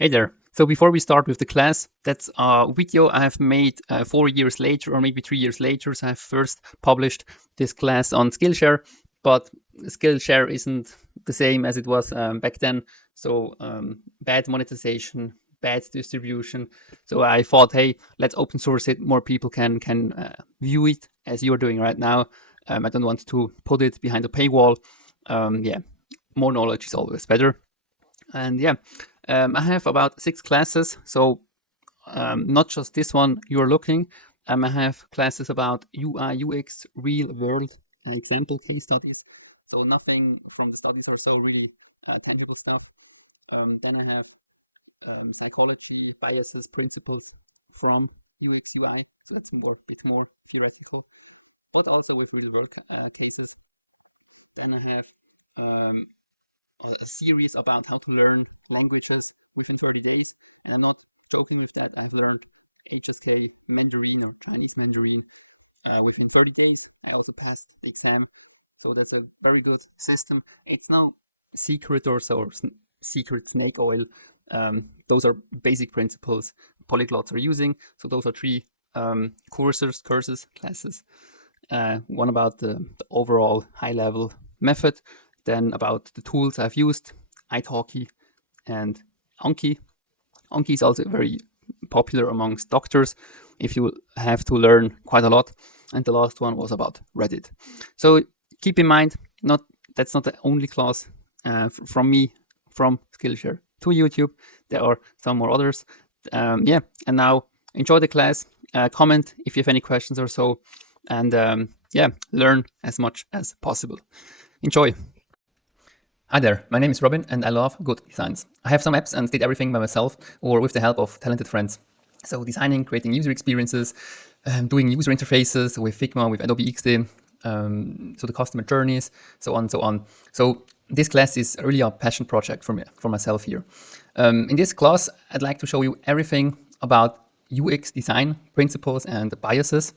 Hey there. So before we start with the class, that's a video I have made 4 years later or maybe 3 years later. So I first published this class on Skillshare, but Skillshare isn't the same as it was back then. So bad monetization, bad distribution. So I thought, hey, let's open source it. More people can view it as you're doing right now. I don't want to put it behind a paywall. Yeah, more knowledge is always better. And yeah, I have about 6 classes, so not just this one you're looking. I have classes about UI, UX, real world example case studies. So nothing from the studies or so, really tangible stuff. Then I have psychology, biases, principles from UX, UI. So that's more, bit more theoretical, but also with real world cases. Then I have um, a series about how to learn languages within 30 days. And I'm not joking with that. I've learned HSK Mandarin or Chinese Mandarin within 30 days. I also passed the exam. So that's a very good system. It's no secret or so, or secret snake oil. Those are basic principles polyglots are using. So those are 3 courses, classes. One about the overall high level method, then about the tools I've used, italki and Anki. Anki is also very popular amongst doctors if you have to learn quite a lot. And the last one was about Reddit. So keep in mind, that's not the only class from me, from Skillshare to YouTube. There are some more others. Yeah, and now enjoy the class. Comment if you have any questions or so. And yeah, learn as much as possible. Enjoy. Hi there, my name is Robin and I love good designs. I have some apps and did everything by myself or with the help of talented friends. So designing, creating user experiences, doing user interfaces with Figma, with Adobe XD, so the customer journeys, so on, so on. So this class is really a passion project for myself here. In this class, I'd like to show you everything about UX design principles and biases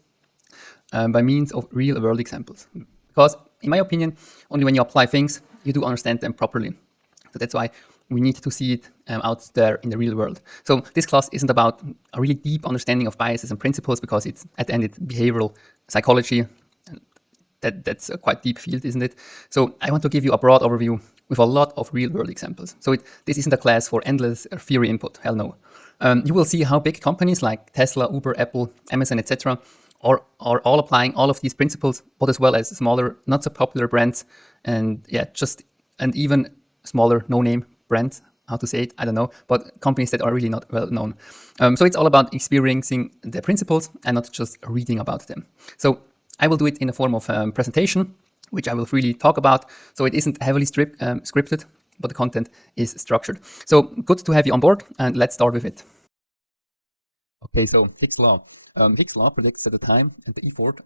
by means of real world examples. Because in my opinion, only when you apply things, you do understand them properly. So that's why we need to see it out there in the real world. So this class isn't about a really deep understanding of biases and principles, because it's at the end it's behavioral psychology. That's a quite deep field, isn't it? So I want to give you a broad overview with a lot of real world examples. So this isn't a class for endless theory input, hell no. You will see how big companies like Tesla, Uber, Apple, Amazon, etc. are all applying all of these principles, but as well as smaller, not so popular brands, and yeah, and even smaller no-name brands, how to say it, I don't know, but companies that are really not well known. So it's all about experiencing the principles and not just reading about them. So I will do it in the form of a presentation, which I will freely talk about. So it isn't heavily scripted, but the content is structured. So good to have you on board, and let's start with it. Okay, so Hicks' law. Hicks' law predicts that the time and the effort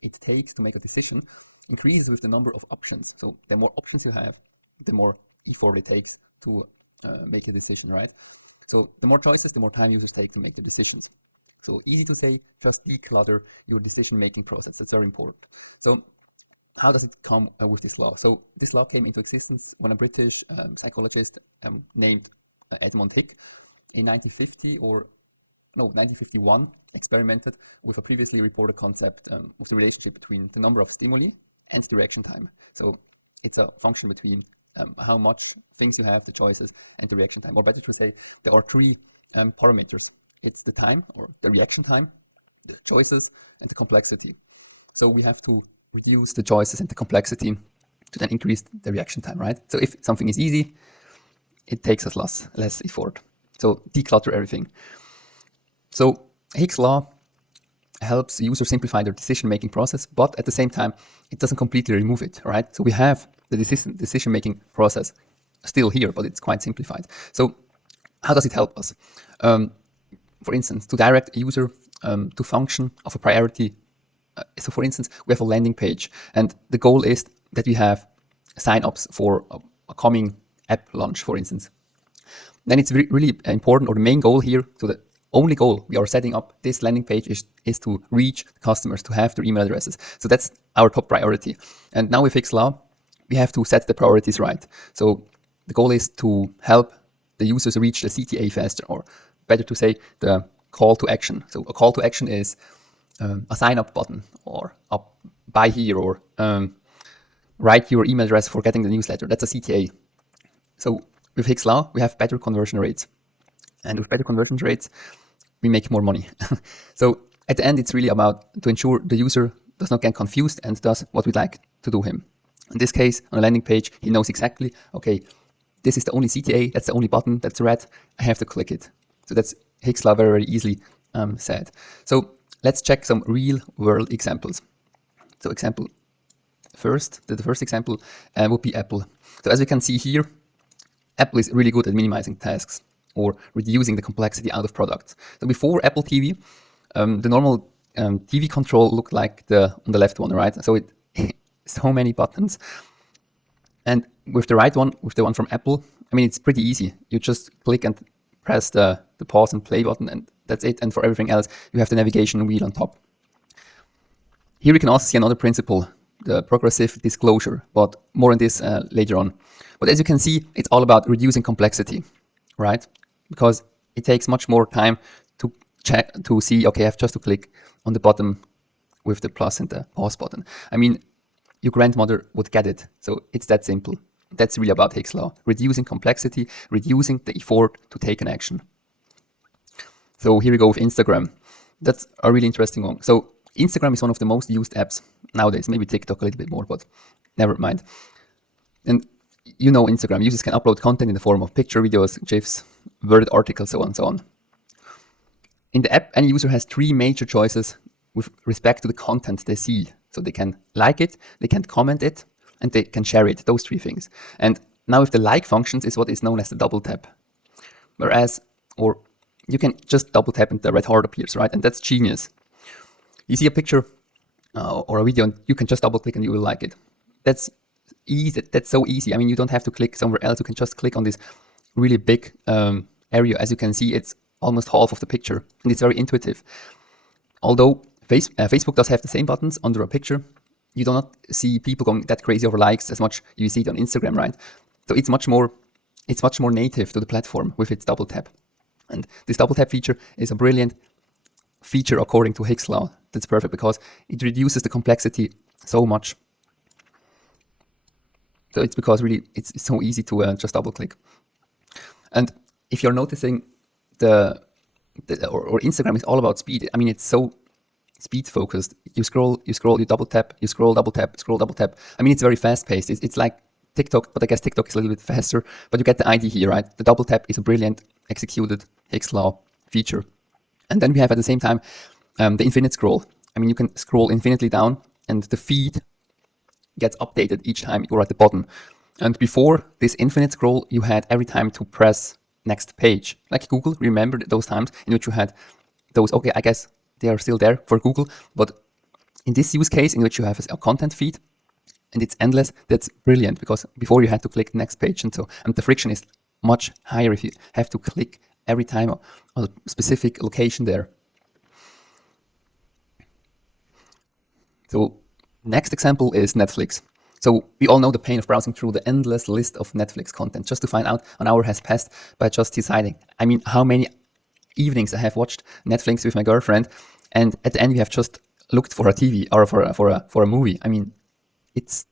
it takes to make a decision increases with the number of options. So the more options you have, the more effort it takes to make a decision, right? So the more choices, the more time users take to make the decisions. So easy to say, just declutter your decision-making process. That's very important. So how does it come with this law? So this law came into existence when a British psychologist named Edmund Hicks in 1951 experimented with a previously reported concept of the relationship between the number of stimuli and the reaction time. So it's a function between how much things you have, the choices, and the reaction time. Or better to say, there are 3 parameters. It's the time, or the reaction time, the choices, and the complexity. So we have to reduce the choices and the complexity to then increase the reaction time, right? So if something is easy, it takes us less effort. So declutter everything. So Hicks' law helps users simplify their decision-making process, but at the same time, it doesn't completely remove it, right? So we have the decision-making process still here, but it's quite simplified. So how does it help us? For instance, to direct a user to function of a priority. So for instance, we have a landing page, and the goal is that we have sign-ups for a coming app launch, for instance. Then it's really important, or the main goal here, so the only goal we are setting up this landing page is to reach customers, to have their email addresses. So that's our top priority. And now with Hicks' law, we have to set the priorities right. So the goal is to help the users reach the CTA faster, or better to say, the call to action. So a call to action is a sign up button, or a buy here, or write your email address for getting the newsletter. That's a CTA. So with Hicks law, we have better conversion rates. And with better conversion rates, we make more money. So at the end, it's really about to ensure the user does not get confused and does what we'd like to do him. In this case, on a landing page, he knows exactly, okay, this is the only CTA, that's the only button, that's red, I have to click it. So that's Hicks law very, very easily said. So let's check some real world examples. So example first, the first example would be Apple. So as we can see here, Apple is really good at minimizing tasks or reducing the complexity out of products. So before Apple TV, the normal TV control looked like on the left one, right? So it so many buttons. And with the right one, with the one from Apple, I mean, it's pretty easy. You just click and press the pause and play button, and that's it. And for everything else, you have the navigation wheel on top. Here we can also see another principle, the progressive disclosure, but more on this later on. But as you can see, it's all about reducing complexity, right? Because it takes much more time to check, to see, okay, I have just to click on the bottom with the plus and the pause button. I mean, your grandmother would get it. So it's that simple. That's really about Hicks law, reducing complexity, reducing the effort to take an action. So here we go with Instagram. That's a really interesting one. So Instagram is one of the most used apps nowadays, maybe TikTok a little bit more, but never mind. And you know Instagram, users can upload content in the form of picture, videos, GIFs, worded articles, so on and so on. In the app, any user has three major choices with respect to the content they see. So they can like it, they can comment it, and they can share it, those three things. And now with the like functions is what is known as the double tap. Or you can just double tap and the red heart appears, right? And that's genius. You see a picture or a video and you can just double click and you will like it. That's easy. That's so easy. I mean, you don't have to click somewhere else. You can just click on this really big area. As you can see, it's almost half of the picture and it's very intuitive. Although Facebook does have the same buttons under a picture, you do not see people going that crazy over likes as much you see it on Instagram, right? So it's much more native to the platform with its double tap. And this double tap feature is a brilliant feature according to Hicks law. That's perfect because it reduces the complexity so much. So it's because really it's so easy to just double click. And if you're noticing or Instagram is all about speed. I mean, it's so speed focused. You scroll, you double tap, you scroll, double tap, scroll, double tap. I mean, it's very fast paced. It's like TikTok, but I guess TikTok is a little bit faster. But you get the idea here, right? The double tap is a brilliant executed Hicks law feature. And then we have at the same time the infinite scroll. I mean, you can scroll infinitely down and the feed gets updated each time you're at the bottom. And before this infinite scroll, you had every time to press next page. Like Google, remember those times in which you had those, okay, I guess they are still there for Google, but in this use case in which you have a content feed and it's endless, that's brilliant because before you had to click next page and the friction is much higher if you have to click every time on a specific location there. So next example is Netflix. So we all know the pain of browsing through the endless list of Netflix content just to find out an hour has passed by just deciding. I mean, how many evenings I have watched Netflix with my girlfriend, and at the end we have just looked for a TV or for a movie. I mean,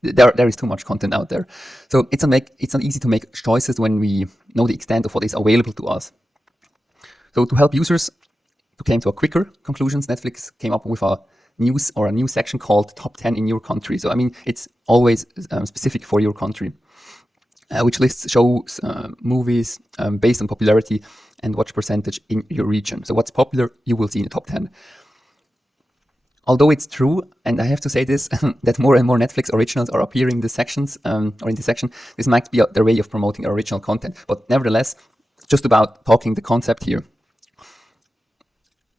there is too much content out there. So it's not easy to make choices when we know the extent of what is available to us. So to help users to come to a quicker conclusions, Netflix came up with a new section called Top 10 in your country. So I mean, it's always specific for your country, which lists shows, movies based on popularity and watch percentage in your region. So what's popular, you will see in the top 10. Although it's true, and I have to say this, that more and more Netflix originals are appearing in the sections, or in this section, this might be their way of promoting original content. But nevertheless, just about talking the concept here.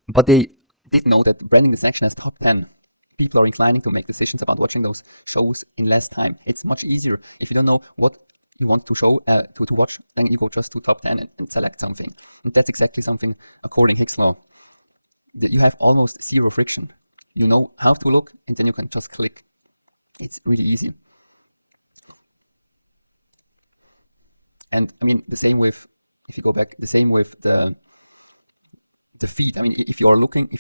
But they did know that branding the section as top 10, people are inclining to make decisions about watching those shows in less time. It's much easier if you don't know what you want to show to watch, then you go just to top 10 and select something. And that's exactly something according to Hicks law. You have almost zero friction. You know how to look, and then you can just click. It's really easy. And I mean, the same with if you go back, the same with the feed. I mean, if you're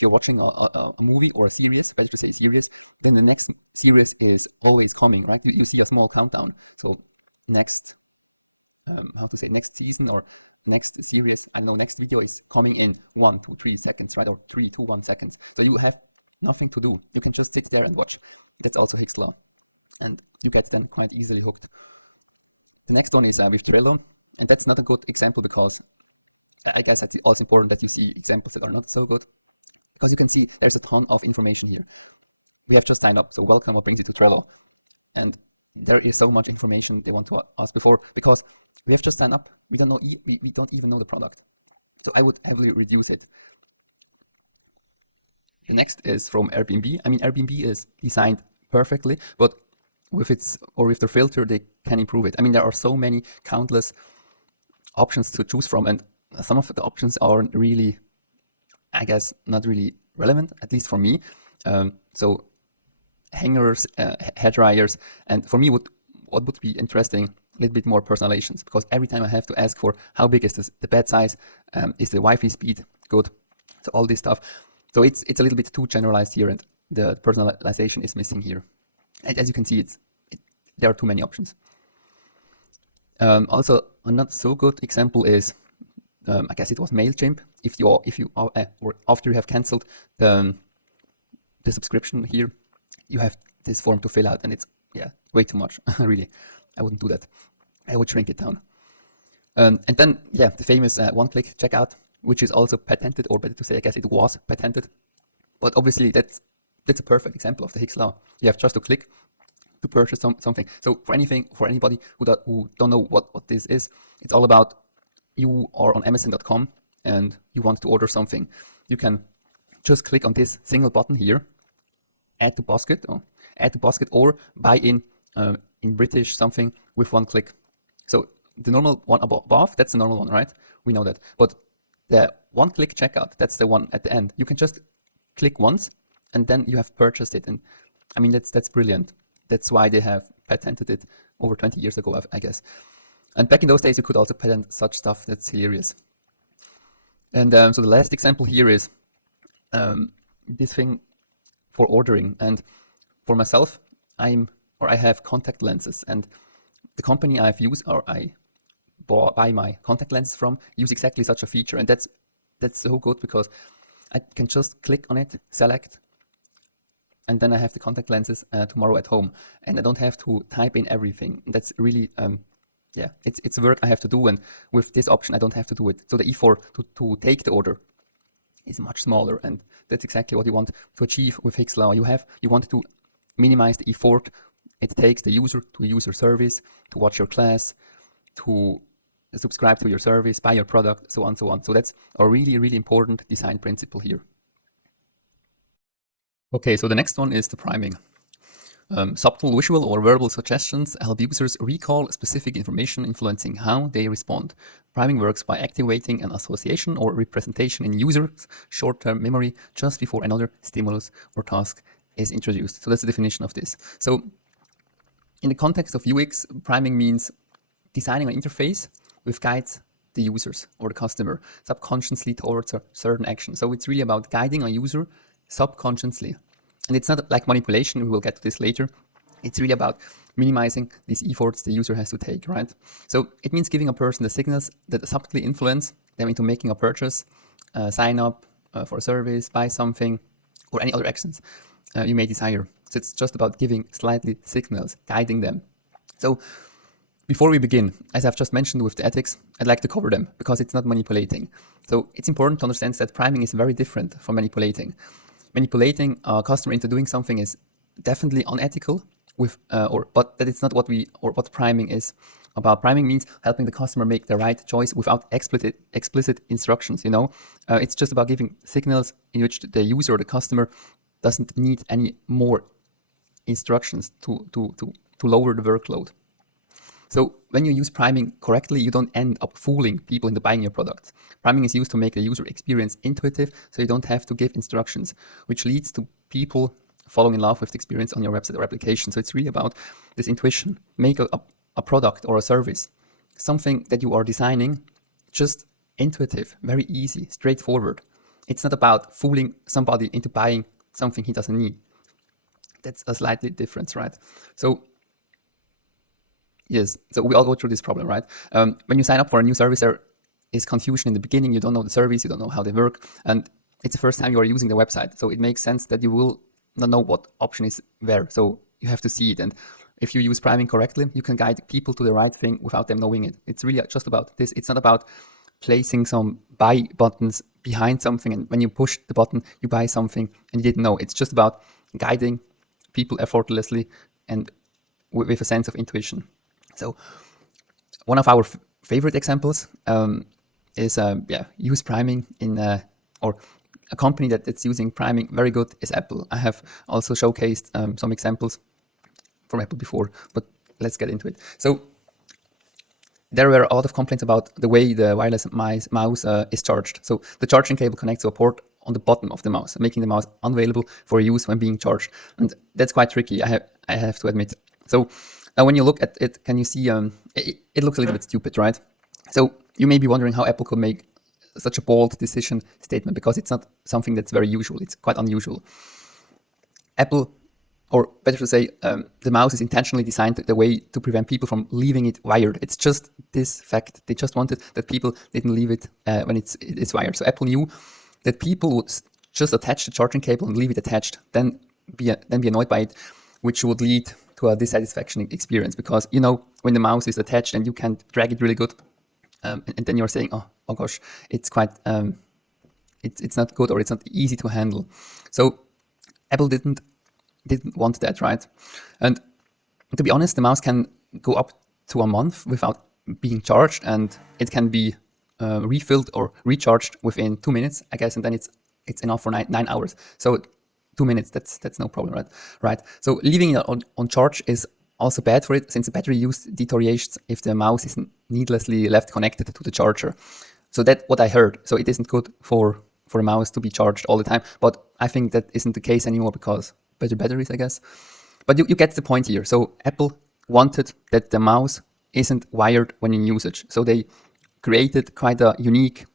watching a movie or a series, better to say series, then the next series is always coming, right? You see a small countdown. So next, next season or next series, I know next video is coming in 1, 2, 3 seconds, right? Or 3, 2, 1 seconds. So you have nothing to do. You can just sit there and watch. That's also Hicks' law. And you get then quite easily hooked. The next one is with Trello. And that's not a good example because I guess it's also important that you see examples that are not so good. Because you can see there's a ton of information here. We have just signed up, so welcome what brings you to Trello. And there is so much information they want to ask before because we have just signed up. We don't know we don't even know the product. So I would heavily reduce it. The next is from Airbnb. I mean, Airbnb is designed perfectly, but with their filter, they can improve it. I mean, there are so many countless options to choose from, and some of the options are really, I guess, not really relevant, at least for me. So hangers, hair dryers, and for me, what would be interesting, a little bit more personalizations, because every time I have to ask for how big is the bed size, is the Wi-Fi speed good, so all this stuff. So it's a little bit too generalized here, and the personalization is missing here. And as you can see, there are too many options. Also, a not so good example is, I guess it was MailChimp. If you or after you have cancelled the subscription here, you have this form to fill out, and it's way too much. Really, I wouldn't do that. I would shrink it down. And then the famous one-click checkout, which is also patented, or better to say, I guess it was patented. But obviously, that's a perfect example of the Hicks law. You have just to click to purchase something. So for anybody who don't know what this is, it's all about, you are on Amazon.com and you want to order something. You can just click on this single button here, add to basket, or buy in British something with one click. So the normal one above, that's the normal one, right? We know that. But the one-click checkout, that's the one at the end. You can just click once, and then you have purchased it. And I mean, that's brilliant. That's why they have patented it over 20 years ago, I guess. And back in those days, you could also patent such stuff. That's hilarious. And so the last example here is this thing for ordering. And for myself, I have contact lenses, and the company I've used, or I buy my contact lenses from, use exactly such a feature. And that's so good because I can just click on it, select, and then I have the contact lenses tomorrow at home, and I don't have to type in everything. That's really, it's work I have to do, and with this option, I don't have to do it. So the effort to take the order is much smaller, and that's exactly what you want to achieve with Hicks law. You want to minimize the effort it takes the user to use your service, to watch your class, to subscribe to your service, buy your product, so on, so on. So that's a really, really important design principle here. Okay, so the next one is the priming. Subtle visual or verbal suggestions help users recall specific information, influencing how they respond. Priming works by activating an association or representation in users' short-term memory just before another stimulus or task is introduced. So that's the definition of this. So in the context of UX, priming means designing an interface which guides the users or the customer subconsciously towards a certain action. So it's really about guiding a user subconsciously. And it's not like manipulation, we will get to this later. It's really about minimizing these efforts the user has to take, right? So it means giving a person the signals that subtly influence them into making a purchase, sign up for a service, buy something, or any other actions you may desire. So it's just about giving slightly signals, guiding them. So before we begin, as I've just mentioned with the ethics, I'd like to cover them because it's not manipulating. So it's important to understand that priming is very different from manipulating. Manipulating a customer into doing something is definitely unethical, but that it's not what priming is about. Priming means helping the customer make the right choice without explicit instructions. It's just about giving signals in which the user or the customer doesn't need any more instructions to lower the workload. So when you use priming correctly, you don't end up fooling people into buying your products. Priming is used to make the user experience intuitive, so you don't have to give instructions, which leads to people falling in love with the experience on your website or application. So it's really about this intuition. Make a product or a service, something that you are designing just intuitive, very easy, straightforward. It's not about fooling somebody into buying something he doesn't need. That's a slightly difference, right? So yes, so we all go through this problem, right? When you sign up for a new service, there is confusion in the beginning. You don't know the service, you don't know how they work, and it's the first time you are using the website. So it makes sense that you will not know what option is where. So you have to see it. And if you use priming correctly, you can guide people to the right thing without them knowing it. It's really just about this. It's not about placing some buy buttons behind something, and when you push the button, you buy something and you didn't know. It's just about guiding people effortlessly and with a sense of intuition. So one of our favorite examples is use priming in or a company that's using priming very good is Apple. I have also showcased some examples from Apple before, but let's get into it. So there were a lot of complaints about the way the wireless mouse is charged. So the charging cable connects to a port on the bottom of the mouse, making the mouse unavailable for use when being charged. And that's quite tricky, I have to admit. So when you look at it, can you see it looks a little bit stupid, right? So you may be wondering how Apple could make such a bold decision statement, because it's not something that's very usual. It's quite unusual. Apple, or better to say, the mouse is intentionally designed the way to prevent people from leaving it wired. It's just this fact. They just wanted that people didn't leave it when it's wired. So Apple knew that people would just attach the charging cable and leave it attached, then be annoyed by it, which would lead to a dissatisfaction experience, because when the mouse is attached and you can drag it really good, and then you're saying, oh gosh, it's quite it's not good, or it's not easy to handle. So Apple didn't want that, right? And to be honest, the mouse can go up to a month without being charged, and it can be refilled or recharged within 2 minutes, I guess, and then it's enough for 9 hours. So 2 minutes, that's no problem, right? So leaving it on charge is also bad for it, since the battery use deteriorates if the mouse is needlessly left connected to the charger. So that's what I heard. So it isn't good for a mouse to be charged all the time. But I think that isn't the case anymore, because better batteries, I guess. But you get the point here. So Apple wanted that the mouse isn't wired when in usage. So they created quite a unique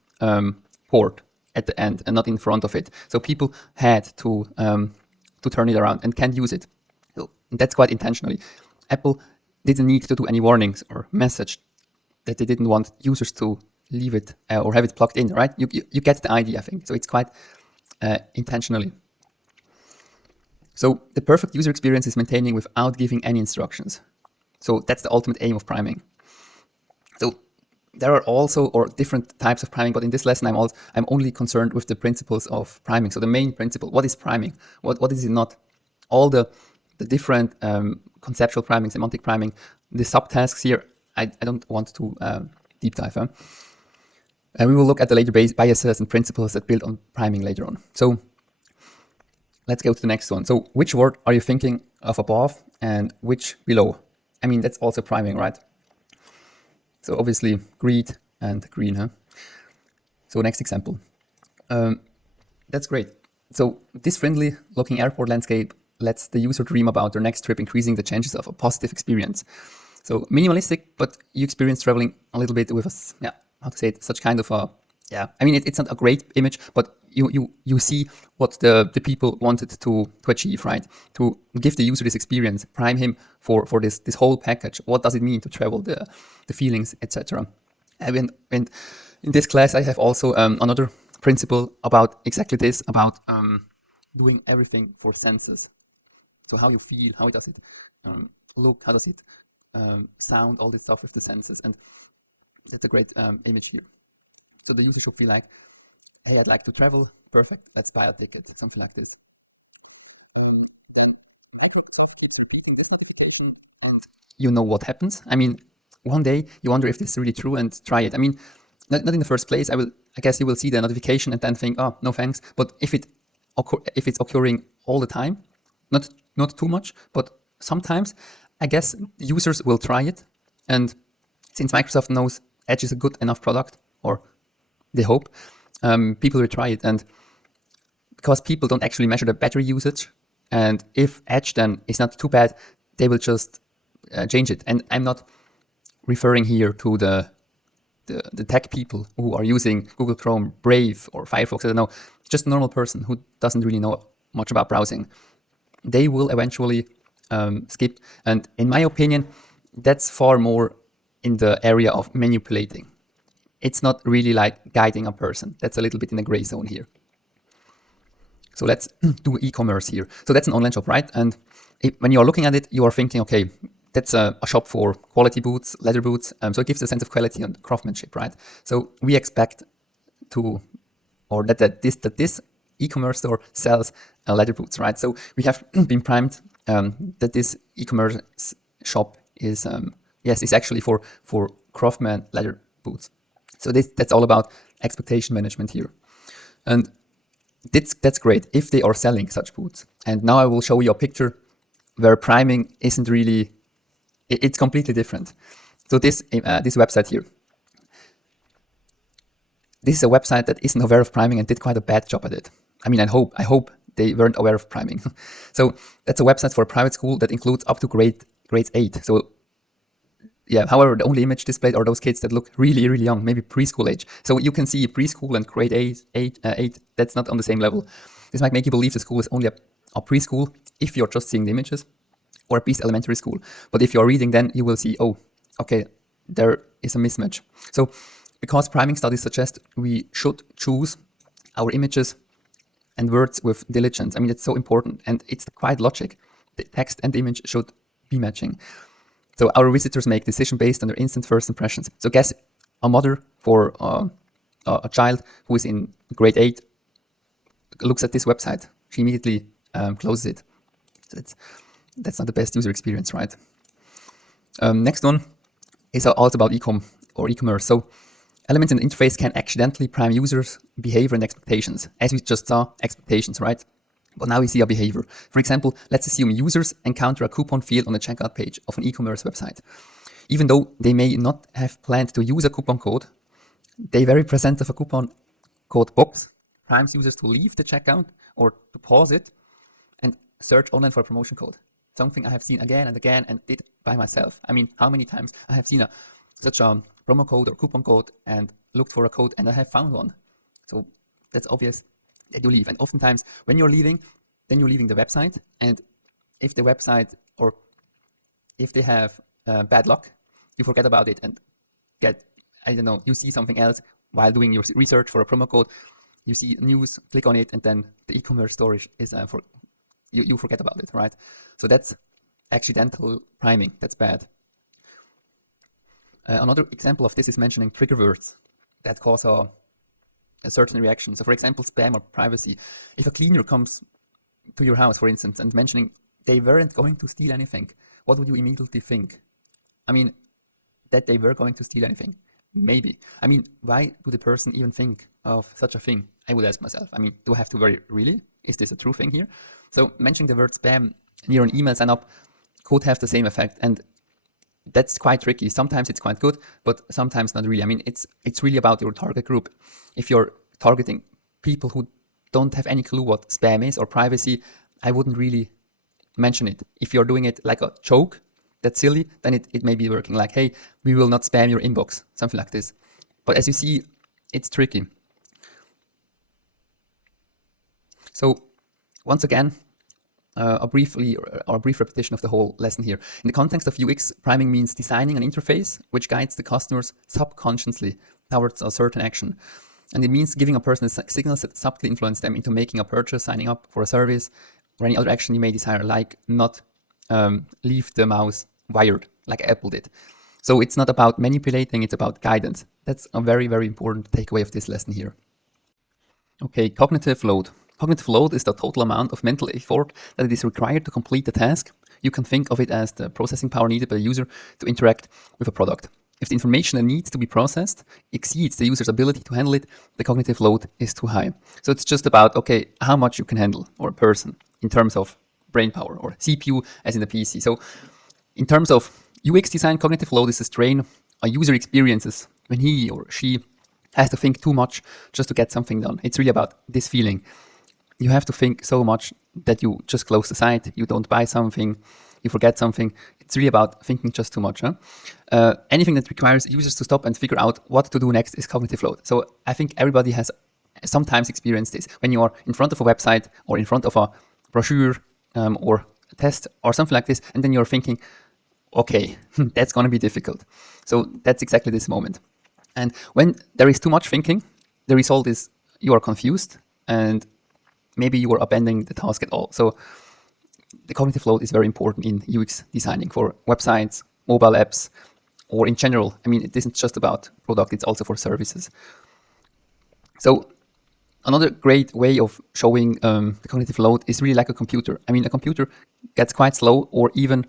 port at the end and not in front of it. So people had to turn it around and can't use it. So that's quite intentionally. Apple didn't need to do any warnings or message that they didn't want users to leave it or have it plugged in, right? You get the idea, I think. So it's quite intentionally. So the perfect user experience is maintaining without giving any instructions. So that's the ultimate aim of priming. So there are also different types of priming, but in this lesson I'm only concerned with the principles of priming. So the main principle, what is priming? What is it not? All the different conceptual priming, semantic priming, the subtasks here, I don't want to deep dive. And we will look at the later biases and principles that build on priming later on. So let's go to the next one. So which word are you thinking of above and which below? I mean, that's also priming, right? So obviously greed and green, huh? So next example. That's great. So this friendly looking airport landscape lets the user dream about their next trip, increasing the chances of a positive experience. So minimalistic, but you experience traveling a little bit with such kind of a, I mean, it's not a great image, but you see what the people wanted to achieve, right? To give the user this experience, prime him for this whole package. What does it mean to travel, the feelings, etc. And in this class, I have also another principle about exactly this, about doing everything for senses. So how you feel, how does it look, how does it sound, all this stuff with the senses. And that's a great image here. So the user should feel like, hey, I'd like to travel. Perfect. Let's buy a ticket. Something like this. Then Microsoft keeps repeating this notification, and you know what happens. I mean, one day you wonder if this is really true and try it. I mean, not in the first place. I guess you will see the notification and then think, oh, no thanks. But if it's occurring all the time, not too much, but sometimes, I guess users will try it. And since Microsoft knows Edge is a good enough product, or they hope, people will try it. And because people don't actually measure the battery usage, and if Edge then is not too bad, they will just change it. And I'm not referring here to the the tech people who are using Google Chrome, Brave, or Firefox, I don't know, just a normal person who doesn't really know much about browsing, they will eventually skip. And in my opinion, that's far more in the area of manipulating. It's not really like guiding a person. That's a little bit in the gray zone here. So let's do e-commerce here. So that's an online shop, right? And when you are looking at it, you are thinking, okay, that's a shop for quality boots, leather boots. So it gives a sense of quality and craftsmanship, right? So we expect to, or that this e-commerce store sells leather boots, right? So we have been primed that this e-commerce shop is is actually for craftsman leather boots. So that's all about expectation management here, and that's great if they are selling such boots. And now I will show you a picture where priming isn't really, it's completely different. So this website here, this is a website that isn't aware of priming and did quite a bad job at it. I mean, I hope they weren't aware of priming. So that's a website for a private school that includes up to grades 8. So yeah, however, the only image displayed are those kids that look really, really young, maybe preschool age. So you can see preschool and grade 8, that's not on the same level. This might make you believe the school is only a preschool if you're just seeing the images, or at least elementary school. But if you're reading, then you will see, oh, okay, there is a mismatch. So because priming studies suggest we should choose our images and words with diligence. I mean, it's so important, and it's quite logic. The text and the image should be matching. So our visitors make decision based on their instant first impressions. So guess a mother for a child who is in grade 8 looks at this website. She immediately closes it. So that's not the best user experience, right? Next one is also about e-commerce. So elements in the interface can accidentally prime users' behavior and expectations. As we just saw, expectations, right? But now we see a behavior. For example, let's assume users encounter a coupon field on the checkout page of an e-commerce website. Even though they may not have planned to use a coupon code, the very presence of a coupon code box primes users to leave the checkout or to pause it and search online for a promotion code. Something I have seen again and again and did by myself. I mean, how many times I have seen such a promo code or coupon code and looked for a code and I have found one. So that's obvious that you leave. And oftentimes when you're leaving, then you're leaving the website. And if the website, or if they have bad luck, you forget about it and you see something else while doing your research for a promo code. You see news, click on it, and then the e-commerce store is you forget about it, right? So that's accidental priming. That's bad. Another example of this is mentioning trigger words that cause a certain reaction. So for example, spam or privacy. If a cleaner comes to your house, for instance, and mentioning they weren't going to steal anything, what would you immediately think? I mean, that they were going to steal anything? Maybe. I mean, why would the person even think of such a thing? I would ask myself. I mean, do I have to worry, really? Is this a true thing here? So mentioning the word spam near an email sign up could have the same effect, and that's quite tricky. Sometimes it's quite good, but sometimes not really. I mean, it's really about your target group. If you're targeting people who don't have any clue what spam is or privacy, I wouldn't really mention it. If you're doing it like a joke, that's silly, then it may be working. Like, hey, we will not spam your inbox, something like this. But as you see, it's tricky. So once again, a brief repetition of the whole lesson here. In the context of UX, priming means designing an interface which guides the customers subconsciously towards a certain action. And it means giving a person signals that subtly influence them into making a purchase, signing up for a service, or any other action you may desire, like not leave the mouse wired, like Apple did. So it's not about manipulating, it's about guidance. That's a very, very important takeaway of this lesson here. Okay, cognitive load. Cognitive load is the total amount of mental effort that is required to complete the task. You can think of it as the processing power needed by the user to interact with a product. If the information that needs to be processed exceeds the user's ability to handle it, the cognitive load is too high. So it's just about, okay, how much you can handle, or a person, in terms of brain power, or CPU as in the PC. So in terms of UX design, cognitive load is the strain a user experiences when he or she has to think too much just to get something done. It's really about this feeling. You have to think so much that you just close the site, you don't buy something, you forget something. It's really about thinking just too much. Huh? Anything that requires users to stop and figure out what to do next is cognitive load. So I think everybody has sometimes experienced this. When you are in front of a website or in front of a brochure or a test or something like this, and then you're thinking, okay, that's going to be difficult. So that's exactly this moment. And when there is too much thinking, the result is you are confused and maybe you are abandoning the task at all. So the cognitive load is very important in UX designing for websites, mobile apps, or in general. I mean, it isn't just about product, it's also for services. So another great way of showing the cognitive load is really like a computer. I mean, a computer gets quite slow or even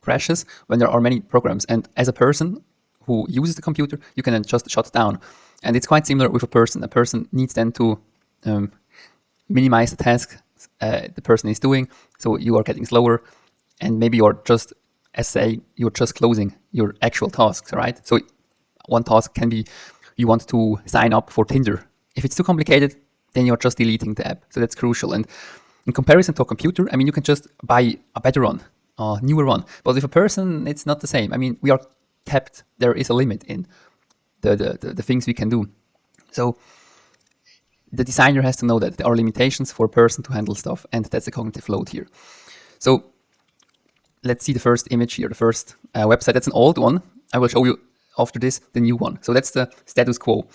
crashes when there are many programs. And as a person who uses the computer, you can then just shut down. And it's quite similar with a person. A person needs then to minimize the task the person is doing. So you are getting slower, and maybe you're just, as say, you're just closing your actual tasks, right? So one task can be you want to sign up for Tinder. If it's too complicated, then you're just deleting the app. So that's crucial. And in comparison to a computer, I mean, you can just buy a better one, a newer one. But with a person, it's not the same. I mean, we are capped. There is a limit in the things we can do. So the designer has to know that there are limitations for a person to handle stuff, and that's a cognitive load here. So let's see the first image here, the first website. That's an old one. I will show you after this the new one. So that's the status quo.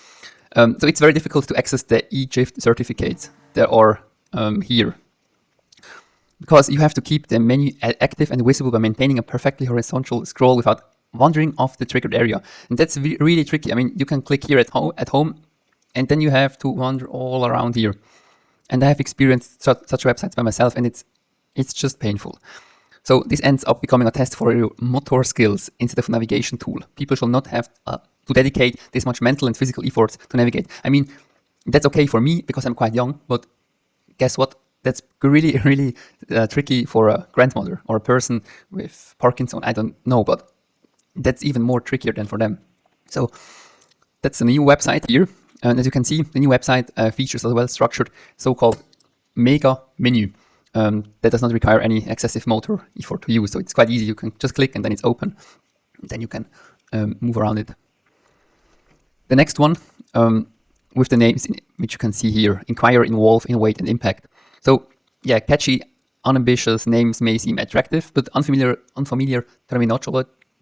So it's very difficult to access the eGIFT certificates that are here, because you have to keep the menu active and visible by maintaining a perfectly horizontal scroll without wandering off the triggered area. And that's really tricky. I mean, you can click here at home, and then you have to wander all around here. And I have experienced such websites by myself, and it's just painful. So this ends up becoming a test for your motor skills instead of a navigation tool. People shall not have to dedicate this much mental and physical effort to navigate. I mean, that's okay for me because I'm quite young, but guess what? That's really, really tricky for a grandmother or a person with Parkinson. I don't know, but that's even more trickier than for them. So that's the new website here. And as you can see, the new website features a well-structured so-called mega menu that does not require any excessive motor effort to use. So it's quite easy. You can just click and then it's open. And then you can move around it. The next one with the names which you can see here: Inquire, Involve, Innovate, and Impact. So yeah, catchy, unambitious names may seem attractive, but unfamiliar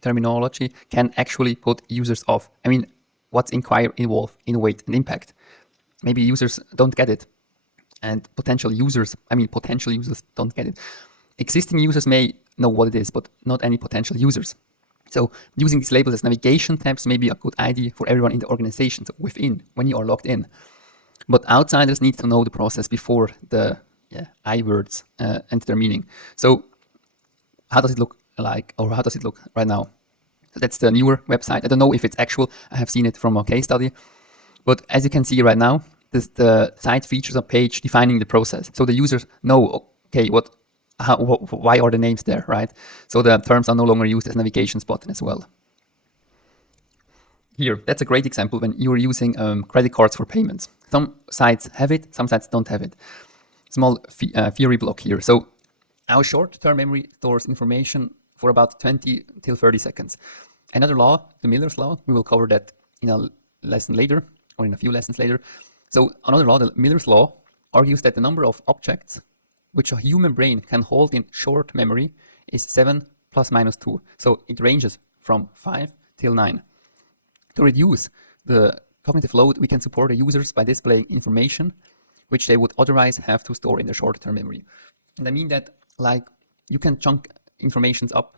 terminology can actually put users off. I mean, what's Inquire, Involve, Innovate, and Impact? Maybe users don't get it. And potential users don't get it. Existing users may know what it is, but not any potential users. So using these labels as navigation tabs may be a good idea for everyone in the organization, so within, when you are logged in. But outsiders need to know the process before the I words and their meaning. So how does it look like, or how does it look right now? So that's the newer website. I don't know if it's actual. I have seen it from a case study. But as you can see right now, the site features a page defining the process. So the users know, okay, why are the names there, right? So the terms are no longer used as navigation button as well. Here, that's a great example when you're using credit cards for payments. Some sites have it, some sites don't have it. Small theory block here. So our short-term memory stores information for about 20 till 30 seconds. Another law, the Miller's law, we will cover that in a lesson later, or in a few lessons later. So another law, the Miller's law, argues that the number of objects which a human brain can hold in short memory is 7 plus minus 2. So it ranges from 5 till 9. To reduce the cognitive load, we can support the users by displaying information which they would otherwise have to store in their short-term memory. And I mean that, like, you can chunk informations up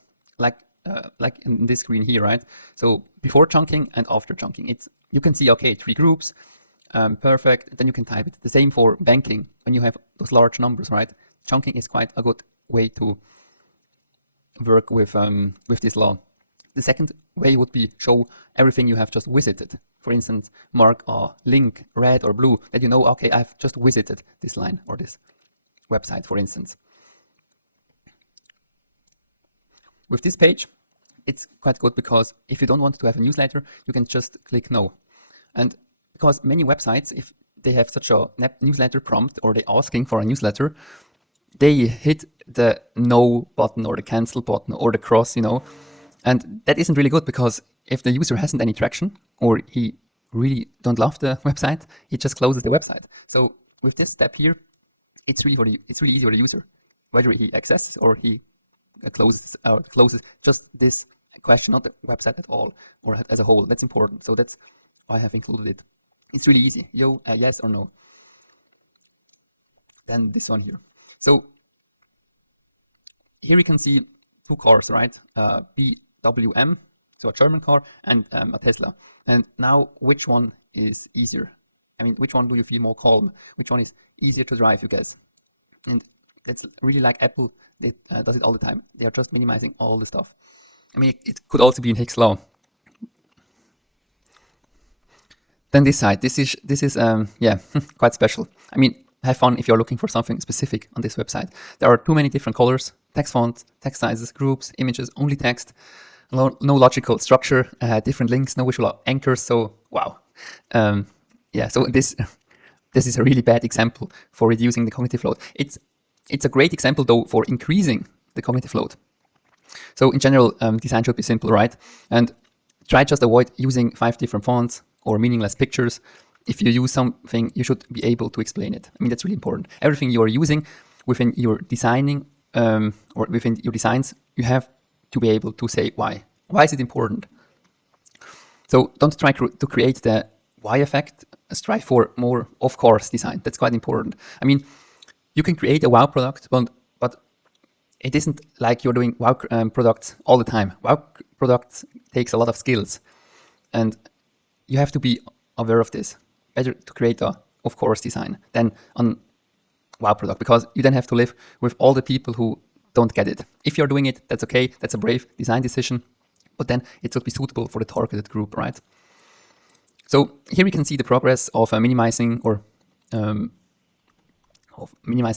like in this screen here, right? So before chunking and after chunking, you can see, okay, 3 groups, perfect. Then you can type it. The same for banking when you have those large numbers, right? Chunking is quite a good way to work with this law. The second way would be show everything you have just visited. For instance, mark a link red or blue that you know, okay, I've just visited this line or this website, for instance. With this page, it's quite good because if you don't want to have a newsletter, you can just click no. And because many websites, if they have such a newsletter prompt or they're asking for a newsletter, they hit the no button or the cancel button or the cross, and that isn't really good because if the user hasn't any traction or he really don't love the website, he just closes the website. So with this step here, it's really easy for the user, whether he accesses or he closes just this question, not the website at all or as a whole. That's important. So that's why I have included it. It's really easy. Yes or no. Then this one here. So here we can see two cars, right? BWM, so a German car, and a Tesla. And now, which one is easier? I mean, which one do you feel more calm? Which one is easier to drive, you guess? And that's really like Apple does it all the time. They are just minimizing all the stuff. I mean, it could also be in Hicks' law. Then this side, this is yeah, quite special. I mean, have fun if you're looking for something specific on this website. There are too many different colors, text fonts, text sizes, groups, images, only text, no logical structure, different links, no visual anchors. So wow, yeah. So this is a really bad example for reducing the cognitive load. It's a great example though for increasing the cognitive load. So in general, design should be simple, right? And try just avoid using 5 different fonts or meaningless pictures. If you use something, you should be able to explain it. I mean, that's really important. Everything you are using within your designing or within your designs, you have to be able to say why. Why is it important? So don't try to create the why effect. Strive for more of-course design. That's quite important. I mean, you can create a wow product, but it isn't like you're doing wow products all the time. Wow products takes a lot of skills, and you have to be aware of this. Better to create a of-course design than on wow product, because you then have to live with all the people who don't get it. If you're doing it, that's okay. That's a brave design decision, but then it should be suitable for the targeted group, right? So here we can see the progress of minimizing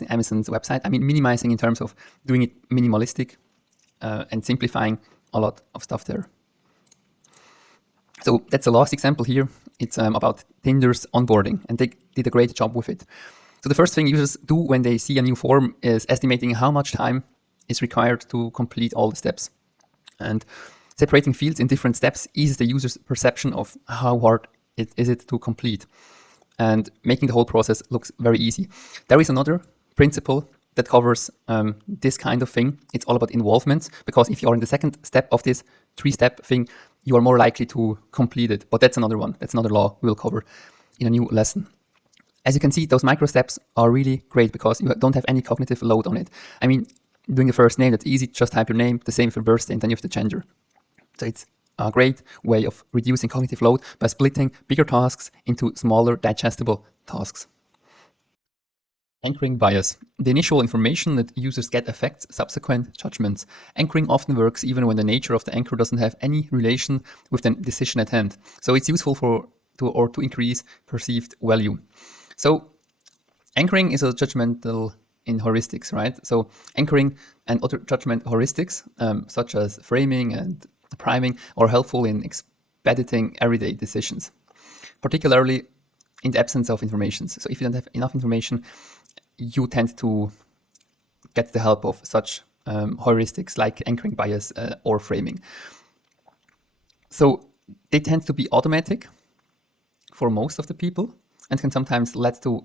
Amazon's website. I mean, minimizing in terms of doing it minimalistic and simplifying a lot of stuff there. So that's the last example here. It's about Tinder's onboarding, and they did a great job with it. So the first thing users do when they see a new form is estimating how much time is required to complete all the steps. And separating fields in different steps eases the user's perception of how hard it is to complete, and making the whole process looks very easy. There is another principle that covers this kind of thing. It's all about involvement, because if you are in the second step of this 3-step thing, you are more likely to complete it. But that's another one. That's another law we'll cover in a new lesson. As you can see, those micro steps are really great because you don't have any cognitive load on it. I mean, doing a first name, that's easy. Just type your name, the same for birthday, and then you have the gender. So it's a great way of reducing cognitive load by splitting bigger tasks into smaller, digestible tasks. Anchoring bias. The initial information that users get affects subsequent judgments. Anchoring often works even when the nature of the anchor doesn't have any relation with the decision at hand. So it's useful to increase perceived value. So anchoring is a judgmental in heuristics, right? So anchoring and other judgment heuristics, such as framing and priming, are helpful in expediting everyday decisions, particularly in the absence of information. So if you don't have enough information, you tend to get the help of such heuristics like anchoring bias or framing. So they tend to be automatic for most of the people and can sometimes lead to,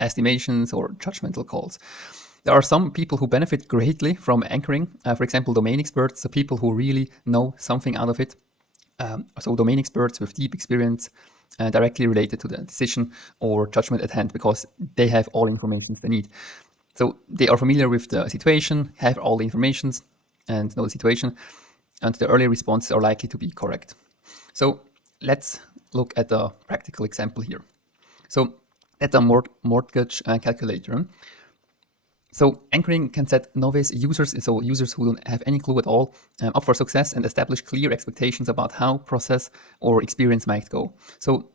estimations or judgmental calls. There are some people who benefit greatly from anchoring, for example, domain experts, so people who really know something out of it. So domain experts with deep experience directly related to the decision or judgment at hand, because they have all information they need. So they are familiar with the situation, have all the information and know the situation, and the early responses are likely to be correct. So let's look at a practical example here. So that's a mortgage calculator. So anchoring can set novice users, so users who don't have any clue at all, up for success and establish clear expectations about how process or experience might go. So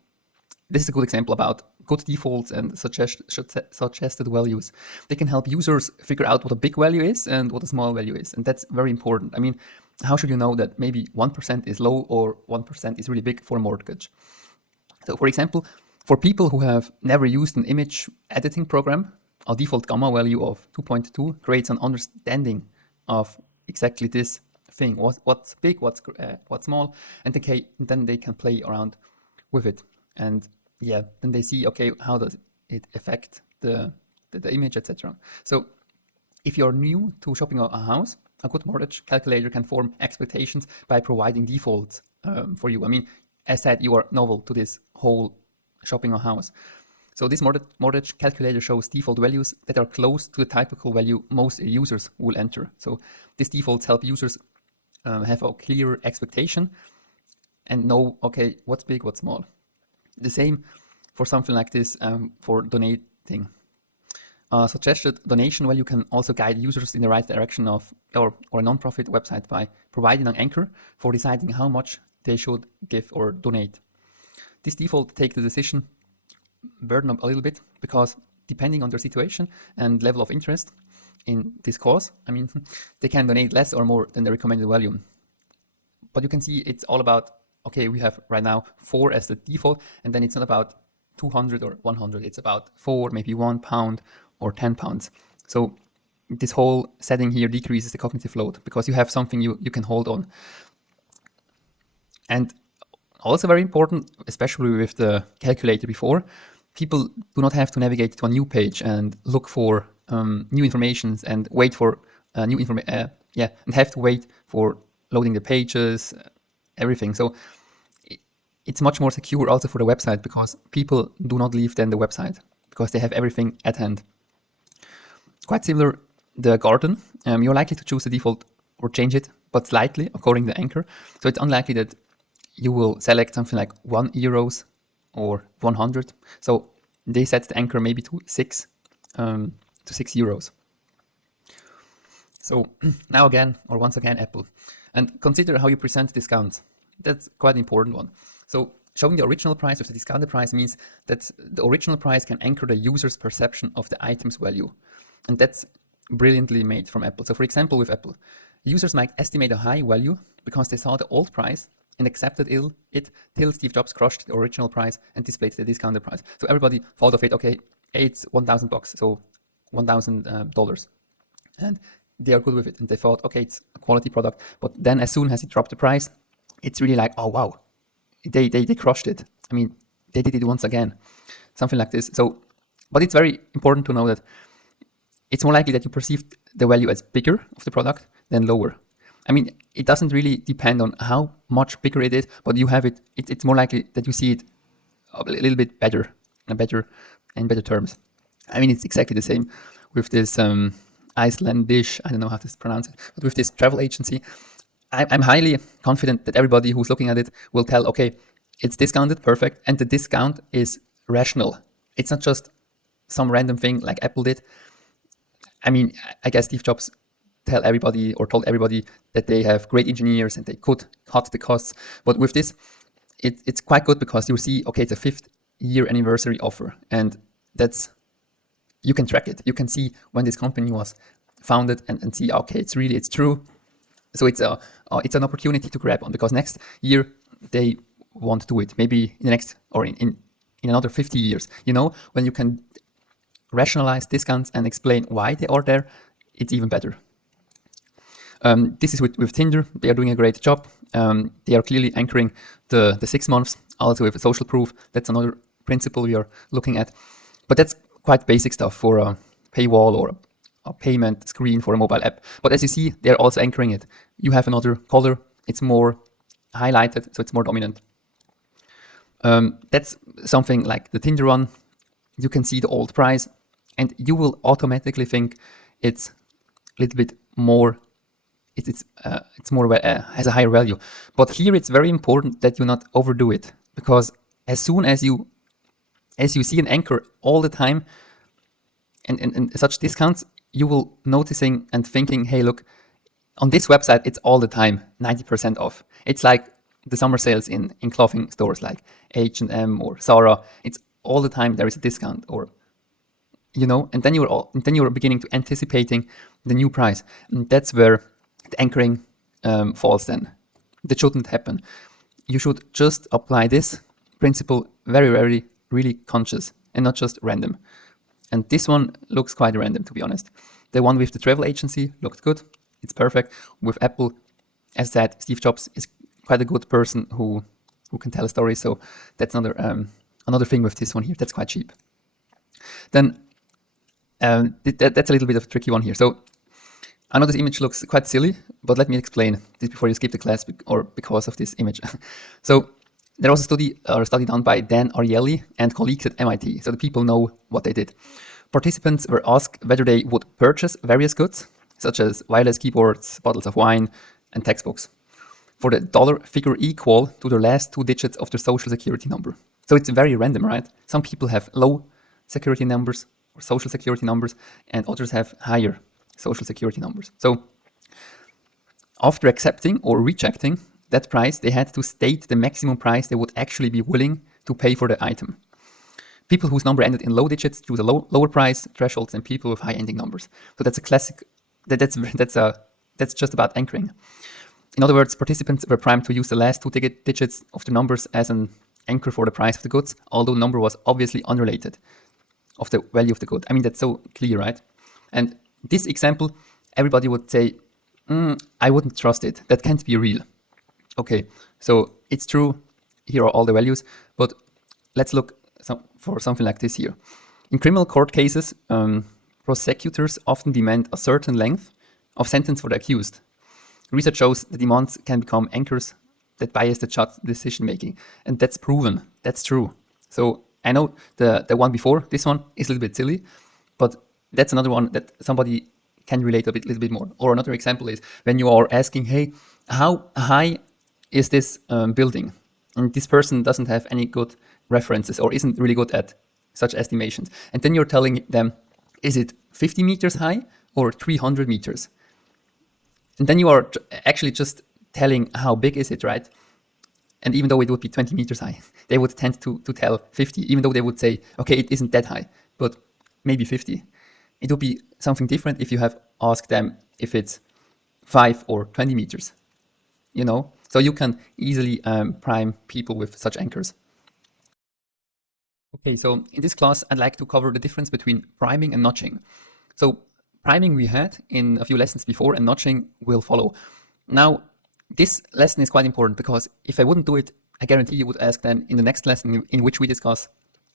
this is a good example about good defaults and suggested values. They can help users figure out what a big value is and what a small value is. And that's very important. I mean, how should you know that maybe 1% is low or 1% is really big for a mortgage? So for example, for people who have never used an image editing program, a default gamma value of 2.2 creates an understanding of exactly this thing, what's big, what's small, and then they can play around with it. And yeah, then they see, okay, how does it affect the image, etc. So if you're new to shopping a house, a good mortgage calculator can form expectations by providing defaults for you. I mean, as said, you are novel to this whole shopping a house. So this mortgage calculator shows default values that are close to the typical value most users will enter. So these defaults help users have a clear expectation and know, okay, what's big, what's small. The same for something like this for donating. Suggested donation value can also guide users in the right direction of or a non-profit website by providing an anchor for deciding how much they should give or donate. This default take the decision burden up a little bit because depending on their situation and level of interest in this cause, I mean, they can donate less or more than the recommended value. But you can see it's all about, okay, we have right now 4 as the default, and then it's not about 200 or 100, it's about 4, maybe £1 or £10. So this whole setting here decreases the cognitive load because you have something you can hold on. And also very important, especially with the calculator before, people do not have to navigate to a new page and look for new informations and wait for new information. And have to wait for loading the pages, everything. So it's much more secure also for the website because people do not leave then the website because they have everything at hand. Quite similar, the garden. You're likely to choose the default or change it, but slightly according to the anchor. So it's unlikely that you will select something like €1 or 100. So they set the anchor maybe to €6. So now again, or once again, Apple. And consider how you present discounts. That's quite an important one. So showing the original price with the discounted price means that the original price can anchor the user's perception of the item's value. And that's brilliantly made from Apple. So for example, with Apple, users might estimate a high value because they saw the old price and accepted it till Steve Jobs crushed the original price and displayed the discounted price. So everybody thought of it, okay, it's $1,000, so $1,000. And they are good with it. And they thought, okay, it's a quality product. But then as soon as it dropped the price, it's really like, oh, wow, they crushed it. I mean, they did it once again, something like this. So, but it's very important to know that it's more likely that you perceive the value as bigger of the product than lower. I mean, it doesn't really depend on how much bigger it is, but you have it. It's more likely that you see it a little bit better, in better terms. I mean, it's exactly the same with this Icelandish, I don't know how to pronounce it, but with this travel agency. I'm highly confident that everybody who's looking at it will tell, okay, it's discounted, perfect, and the discount is rational. It's not just some random thing like Apple did. I mean, I guess Steve Jobs told everybody that they have great engineers and they could cut the costs. But with this, it's quite good because you see, okay, it's a 5th-year anniversary offer, and you can track it. You can see when this company was founded and see, okay, it's true. So it's an opportunity to grab on because next year they won't do it. Maybe in the next or in another 50 years. You know, when you can rationalize discounts and explain why they are there, it's even better. This is with Tinder. They are doing a great job. They are clearly anchoring the 6 months, also with social proof. That's another principle we are looking at. But that's quite basic stuff for a paywall or a payment screen for a mobile app. But as you see, they're also anchoring it. You have another color. It's more highlighted, so it's more dominant. That's something like the Tinder one. You can see the old price, and you will automatically think it's a little bit more. It's more has a higher value. But here it's very important that you not overdo it, because as soon as you see an anchor all the time and such discounts, you will noticing and thinking, hey, look, on this website it's all the time 90% off. It's like the summer sales in clothing stores like H&M or Zara. It's all the time there is a discount, or and then you're beginning to anticipating the new price. And that's where the anchoring falls then. That shouldn't happen. You should just apply this principle very, very, really conscious and not just random. And this one looks quite random, to be honest. The one with the travel agency looked good. It's perfect. With Apple, as said, Steve Jobs is quite a good person who can tell a story. So that's another thing with this one here. That's quite cheap. Then that's a little bit of a tricky one here. So I know this image looks quite silly, but let me explain this before you skip the class or because of this image. So there was a study done by Dan Ariely and colleagues at MIT. So the people know what they did. Participants were asked whether they would purchase various goods, such as wireless keyboards, bottles of wine, and textbooks, for the dollar figure equal to the last 2 digits of their social security number. So it's very random, right? Some people have low security numbers or social security numbers, and others have higher social security numbers. So after accepting or rejecting that price, they had to state the maximum price they would actually be willing to pay for the item. People whose number ended in low digits choose a lower price thresholds than people with high ending numbers. So that's a classic. That's just about anchoring. In other words, participants were primed to use the last 2 digits of the numbers as an anchor for the price of the goods, although the number was obviously unrelated of the value of the good. I mean, that's so clear, right? And this example, everybody would say, I wouldn't trust it. That can't be real. Okay, so it's true. Here are all the values, but let's look for something like this here. In criminal court cases, prosecutors often demand a certain length of sentence for the accused. Research shows the demands can become anchors that bias the judge's decision making, and that's proven. That's true. So I know the one before this one is a little bit silly, but that's another one that somebody can relate a little bit more. Or another example is when you are asking, hey, how high is this building? And this person doesn't have any good references or isn't really good at such estimations. And then you're telling them, is it 50 meters high or 300 meters? And then you are actually just telling how big is it, right? And even though it would be 20 meters high, they would tend to tell 50, even though they would say, okay, it isn't that high, but maybe 50. It would be something different if you have asked them if it's 5 or 20 meters, you know? So you can easily prime people with such anchors. Okay, so in this class, I'd like to cover the difference between priming and notching. So priming we had in a few lessons before, and notching will follow. Now, this lesson is quite important because if I wouldn't do it, I guarantee you would ask then in the next lesson in which we discuss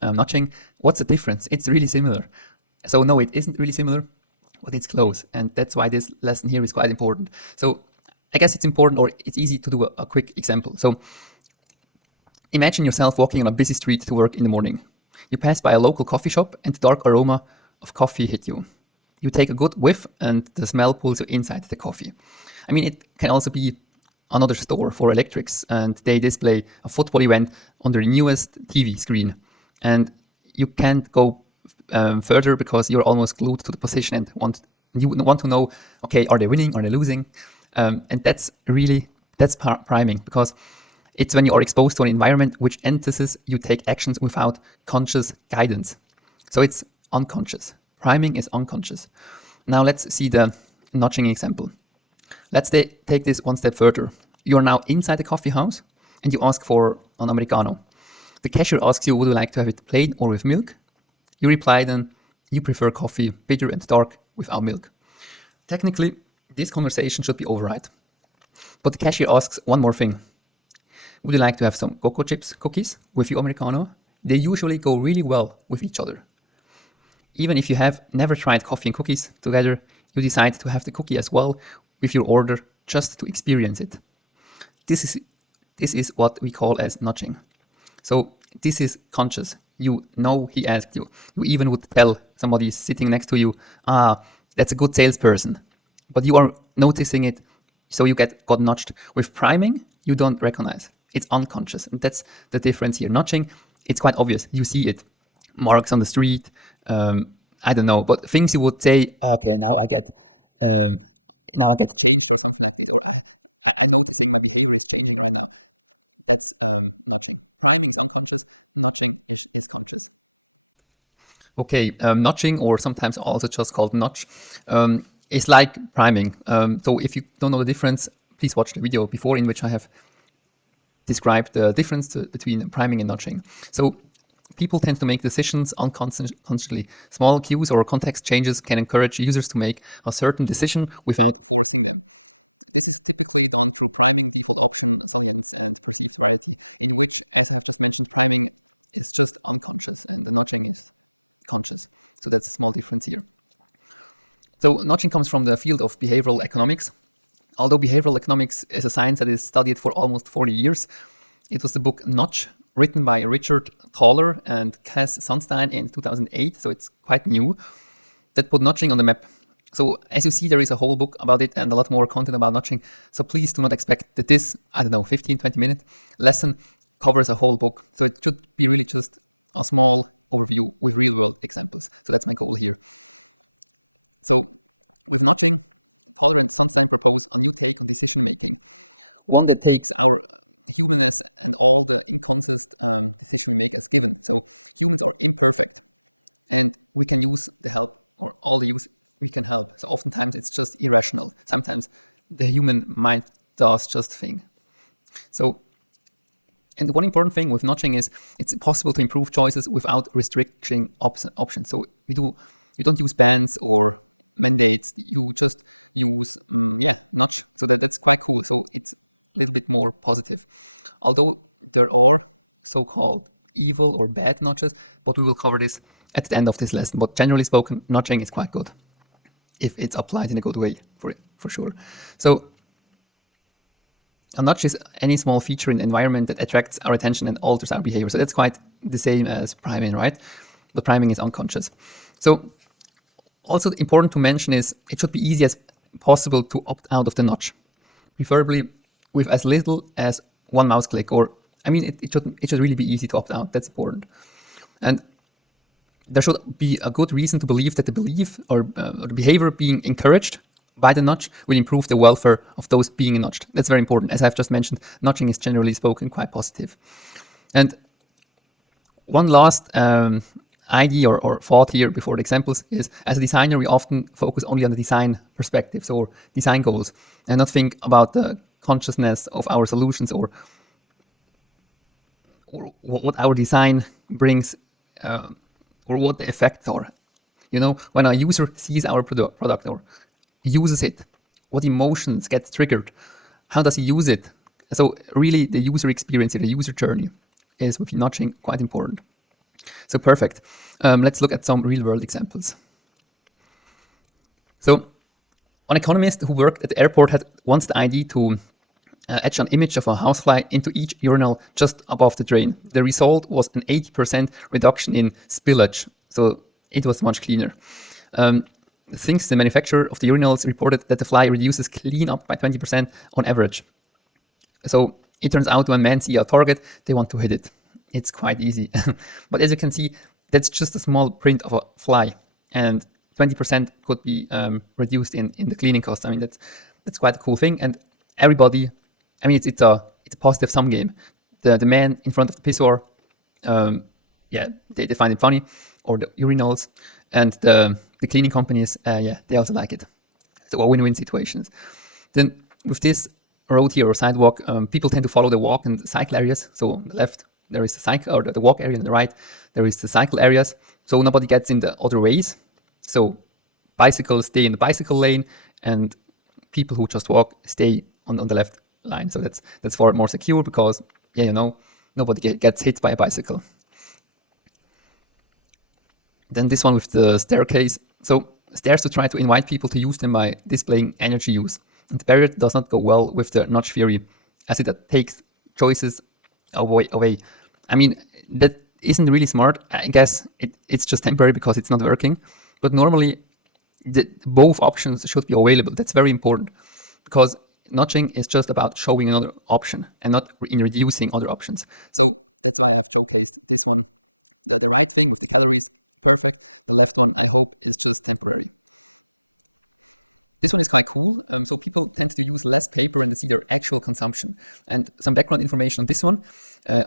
notching, what's the difference? It's really similar. So no, it isn't really similar, but it's close. And that's why this lesson here is quite important. So I guess it's important, or it's easy to do a quick example. So imagine yourself walking on a busy street to work in the morning. You pass by a local coffee shop and the dark aroma of coffee hit you. You take a good whiff and the smell pulls you inside the coffee. I mean, it can also be another store for electrics and they display a football event on their newest TV screen. And you can't go further because you're almost glued to the position and you want to know, okay, are they winning? Are they losing? And that's priming, because it's when you are exposed to an environment which entices you take actions without conscious guidance. So it's unconscious. Priming is unconscious. Now let's see the notching example. Let's take this one step further. You are now inside the coffee house and you ask for an Americano. The cashier asks you, would you like to have it plain or with milk? You reply then, you prefer coffee bitter and dark without milk. Technically, this conversation should be over, right? But the cashier asks one more thing. Would you like to have some cocoa chips cookies with your Americano? They usually go really well with each other. Even if you have never tried coffee and cookies together, you decide to have the cookie as well with your order just to experience it. This is what we call as notching. So this is conscious. You know he asked you. You even would tell somebody sitting next to you, that's a good salesperson. But you are noticing it, so you got notched. With priming, you don't recognize. It's unconscious. And that's the difference here. Notching, it's quite obvious. You see it. Marks on the street. I don't know. But things you would say, okay, now I get close or something like this. I'm noticing what we do is changing right now. That's notching. Priming is unconscious. Notching is conscious. Okay, notching, or sometimes also just called notch, is like priming. So if you don't know the difference, please watch the video before in which I have described the difference between priming and notching. So People tend to make decisions unconsciously. Small cues or context changes can encourage users to make a certain decision without forcing them. Typically done through priming default option functions and perceived reality, in which, as I just mentioned, priming is just unconscious and not any conscious. So that's the small difference here. So logic comes from the field of behavioral economics. Although behavioral economics as a science has studied for almost 40 years, it was the book Nudge, written by Richard Thaler and Cass Frontman in 2008, so it's quite new, that put nudging on the map. So as I see, there is an old book about it, a lot more content about nudging. So please don't expect that this, I don't know, 15-20 minute lesson will have the whole book. So it could be literally one that takes a little bit more positive. Although there are so-called evil or bad nudges, but we will cover this at the end of this lesson. But generally spoken, nudging is quite good if it's applied in a good way, for sure. So a nudge is any small feature in the environment that attracts our attention and alters our behavior. So that's quite the same as priming, right? But priming is unconscious. So also important to mention is it should be easy as possible to opt out of the nudge, preferably with as little as one mouse click. Or I mean, it should really be easy to opt out. That's important. And there should be a good reason to believe that the belief or the behavior being encouraged by the nudge will improve the welfare of those being nudged. That's very important. As I've just mentioned, nudging is generally spoken quite positive. And one last idea or thought here before the examples is, as a designer, we often focus only on the design perspectives or design goals and not think about the consciousness of our solutions or what our design brings or what the effects are. You know, when a user sees our product or uses it, what emotions get triggered, how does he use it? So really the user experience, the user journey is with nudging quite important. So perfect. Let's look at some real world examples. So an economist who worked at the airport had once the idea to etch an image of a housefly into each urinal just above the drain. The result was an 80% reduction in spillage, so it was much cleaner. Since the manufacturer of the urinals reported that the fly reduces cleanup by 20% on average. So it turns out when men see a target, they want to hit it. It's quite easy. But as you can see, that's just a small print of a fly, and 20% could be reduced in the cleaning costs. I mean, that's quite a cool thing. And everybody, I mean, it's a positive sum game. The man in front of the pissoir, yeah, they find it funny, or the urinals, and the cleaning companies, yeah, they also like it. So a win-win situations. Then with this road here or sidewalk, people tend to follow the walk and cycle areas. So on the left there is the cycle or the walk area, and on the right there is the cycle areas. So nobody gets in the other ways. So bicycles stay in the bicycle lane, and people who just walk stay on the left line. So that's far more secure because, yeah, you know, nobody gets hit by a bicycle. Then this one with the staircase. So stairs to try to invite people to use them by displaying energy use. And the barrier does not go well with the nudge theory, as it takes choices away. I mean, that isn't really smart. I guess it's just temporary because it's not working. But normally, both options should be available. That's very important because nudging is just about showing another option and not in reducing other options. So that's why I have showcased this one. The right thing with the calories, perfect. The left one, I hope, is just temporary. This one is quite cool. So people tend to use less paper and see their actual consumption. And some background information on this one.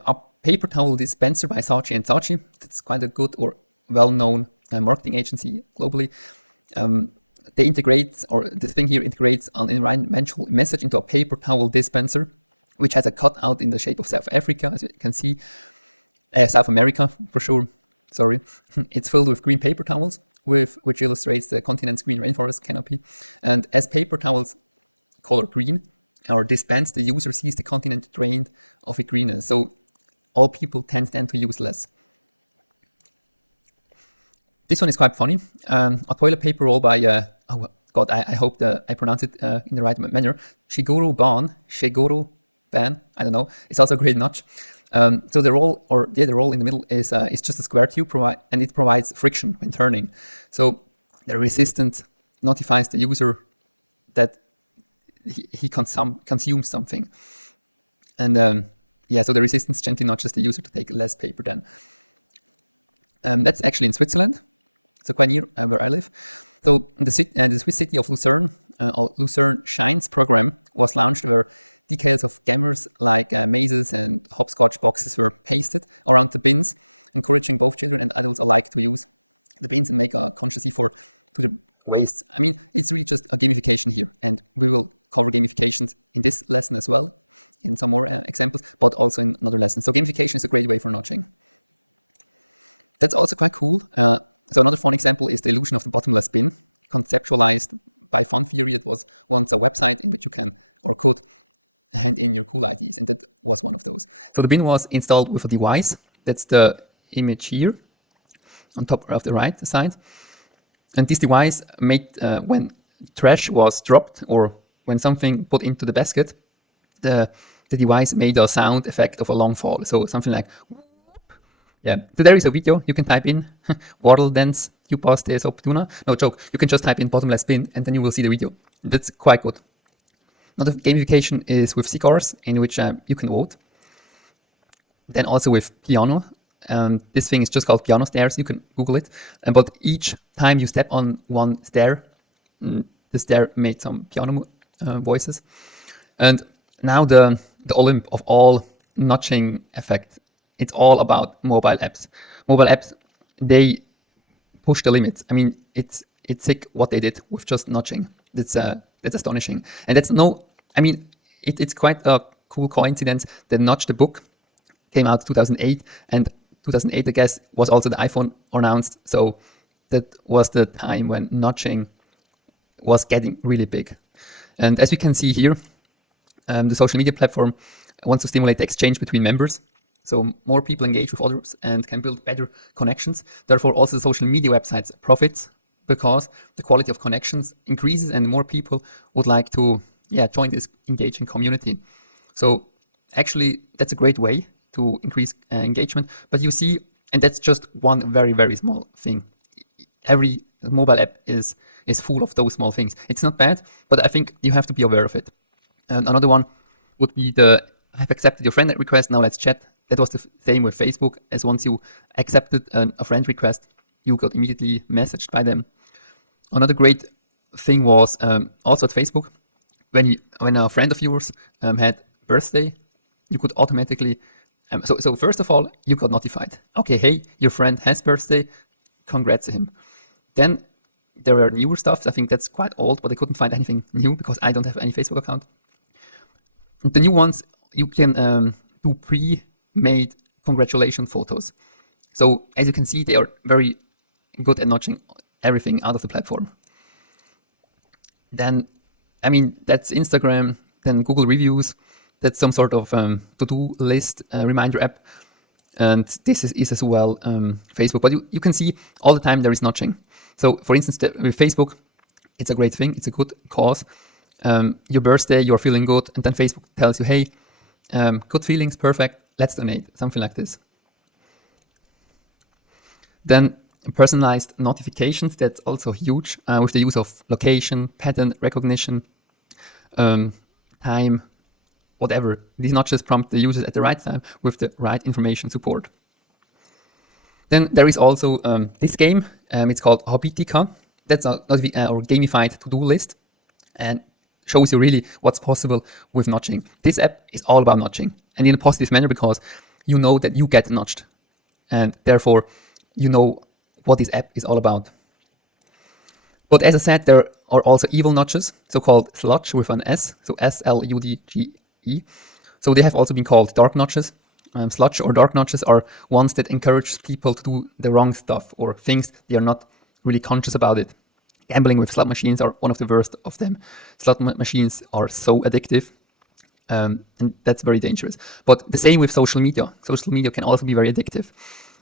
A paper towel dispenser by Saatchi and Saatchi. It's quite a good or well-known marketing agency globally. They integrate, or the thing here integrates an environmental method into a paper towel dispenser, which has a cutout in the shape of South Africa, as you can see. South America, for sure. Sorry. It's full of green paper towels, which illustrates the continent's green rainforest canopy. And as paper towels color green are dispensed, the user sees the continent drained of the green. So all people tend then to use less. This one is quite funny. A toilet paper roll by, oh God, I hope I pronounce it in the right manner. Shigoro Ban, Shigoro Ban, I don't know. It's also green nut. So the roll, or the roll in the middle is just a square tube, and it provides friction in turning. So the resistance notifies the user that he consumes something. And yeah, so the resistance gently nudges the user to take less paper then. And that's actually in Switzerland. So when you in the sixth and this video of Lutheran Science program was launched where details of gamers like mazes and hopscotch boxes were pasted around the bins, encouraging both children and adults alike to use the bins and make a conscious effort to waste. I mean, it's really just a gamification here, and we will cover gamifications in this lesson as well, in the more examples, but also in the lesson. So gamification is a kind of fun thing. That's also quite cool. So another one example is the use of popular spin, conceptualized by some theory that was on the website in which you can record the in your cool items, and that was one of those. So the bin was installed with a device. That's the image here on top of the right side. And this device made, when trash was dropped or when something put into the basket, the device made a sound effect of a long fall. So something like, yeah. So there is a video you can type in waddle dance you pass this optuna. No joke. You can just type in bottomless bin and then you will see the video. That's quite good. Another gamification is with cigars, in which you can vote. Then also with piano. This thing is just called piano stairs. You can Google it. But each time you step on one stair, the stair made some piano voices. And now the Olymp of all notching effect. It's all about mobile apps. Mobile apps, they push the limits. I mean, it's sick what they did with just notching. That's astonishing. And that's it's quite a cool coincidence that Notch the book came out 2008, and 2008, I guess, was also the iPhone announced. So that was the time when notching was getting really big. And as we can see here, the social media platform wants to stimulate the exchange between members. So more people engage with others and can build better connections. Therefore, also the social media websites profits because the quality of connections increases and more people would like to join this engaging community. So actually, that's a great way to increase engagement. But you see, and that's just one very, very small thing. Every mobile app is full of those small things. It's not bad, but I think you have to be aware of it. And another one would be I have accepted your friend request, now let's chat. That was the same with Facebook, as once you accepted a friend request, you got immediately messaged by them. Another great thing was also at Facebook, when a friend of yours had birthday, you could automatically, so first of all, you got notified. Okay, hey, your friend has birthday, congrats to him. Then there are newer stuff, I think that's quite old, but I couldn't find anything new because I don't have any Facebook account. The new ones, you can do pre-made congratulation photos. So as you can see, they are very good at notching everything out of the platform. Then, that's Instagram, then Google Reviews, that's some sort of to-do list reminder app. And this is as well Facebook. But you can see all the time there is notching. So for instance, with Facebook, it's a great thing. It's a good cause. Your birthday, you're feeling good. And then Facebook tells you, hey, good feelings, perfect. Let's donate, something like this. Then personalized notifications, that's also huge with the use of location, pattern recognition, time, whatever. These notches prompt the users at the right time with the right information support. Then there is also this game. It's called Hobitica. That's a gamified to-do list and shows you really what's possible with notching. This app is all about notching, and in a positive manner because you know that you get notched, and therefore you know what this app is all about. But as I said, there are also evil notches, so-called sludge with an S, so S-L-U-D-G-E. So they have also been called dark notches. Sludge or dark notches are ones that encourage people to do the wrong stuff or things they are not really conscious about it. Gambling with slot machines are one of the worst of them. Slot machines are so addictive, and that's very dangerous. But the same with social media. Social media can also be very addictive.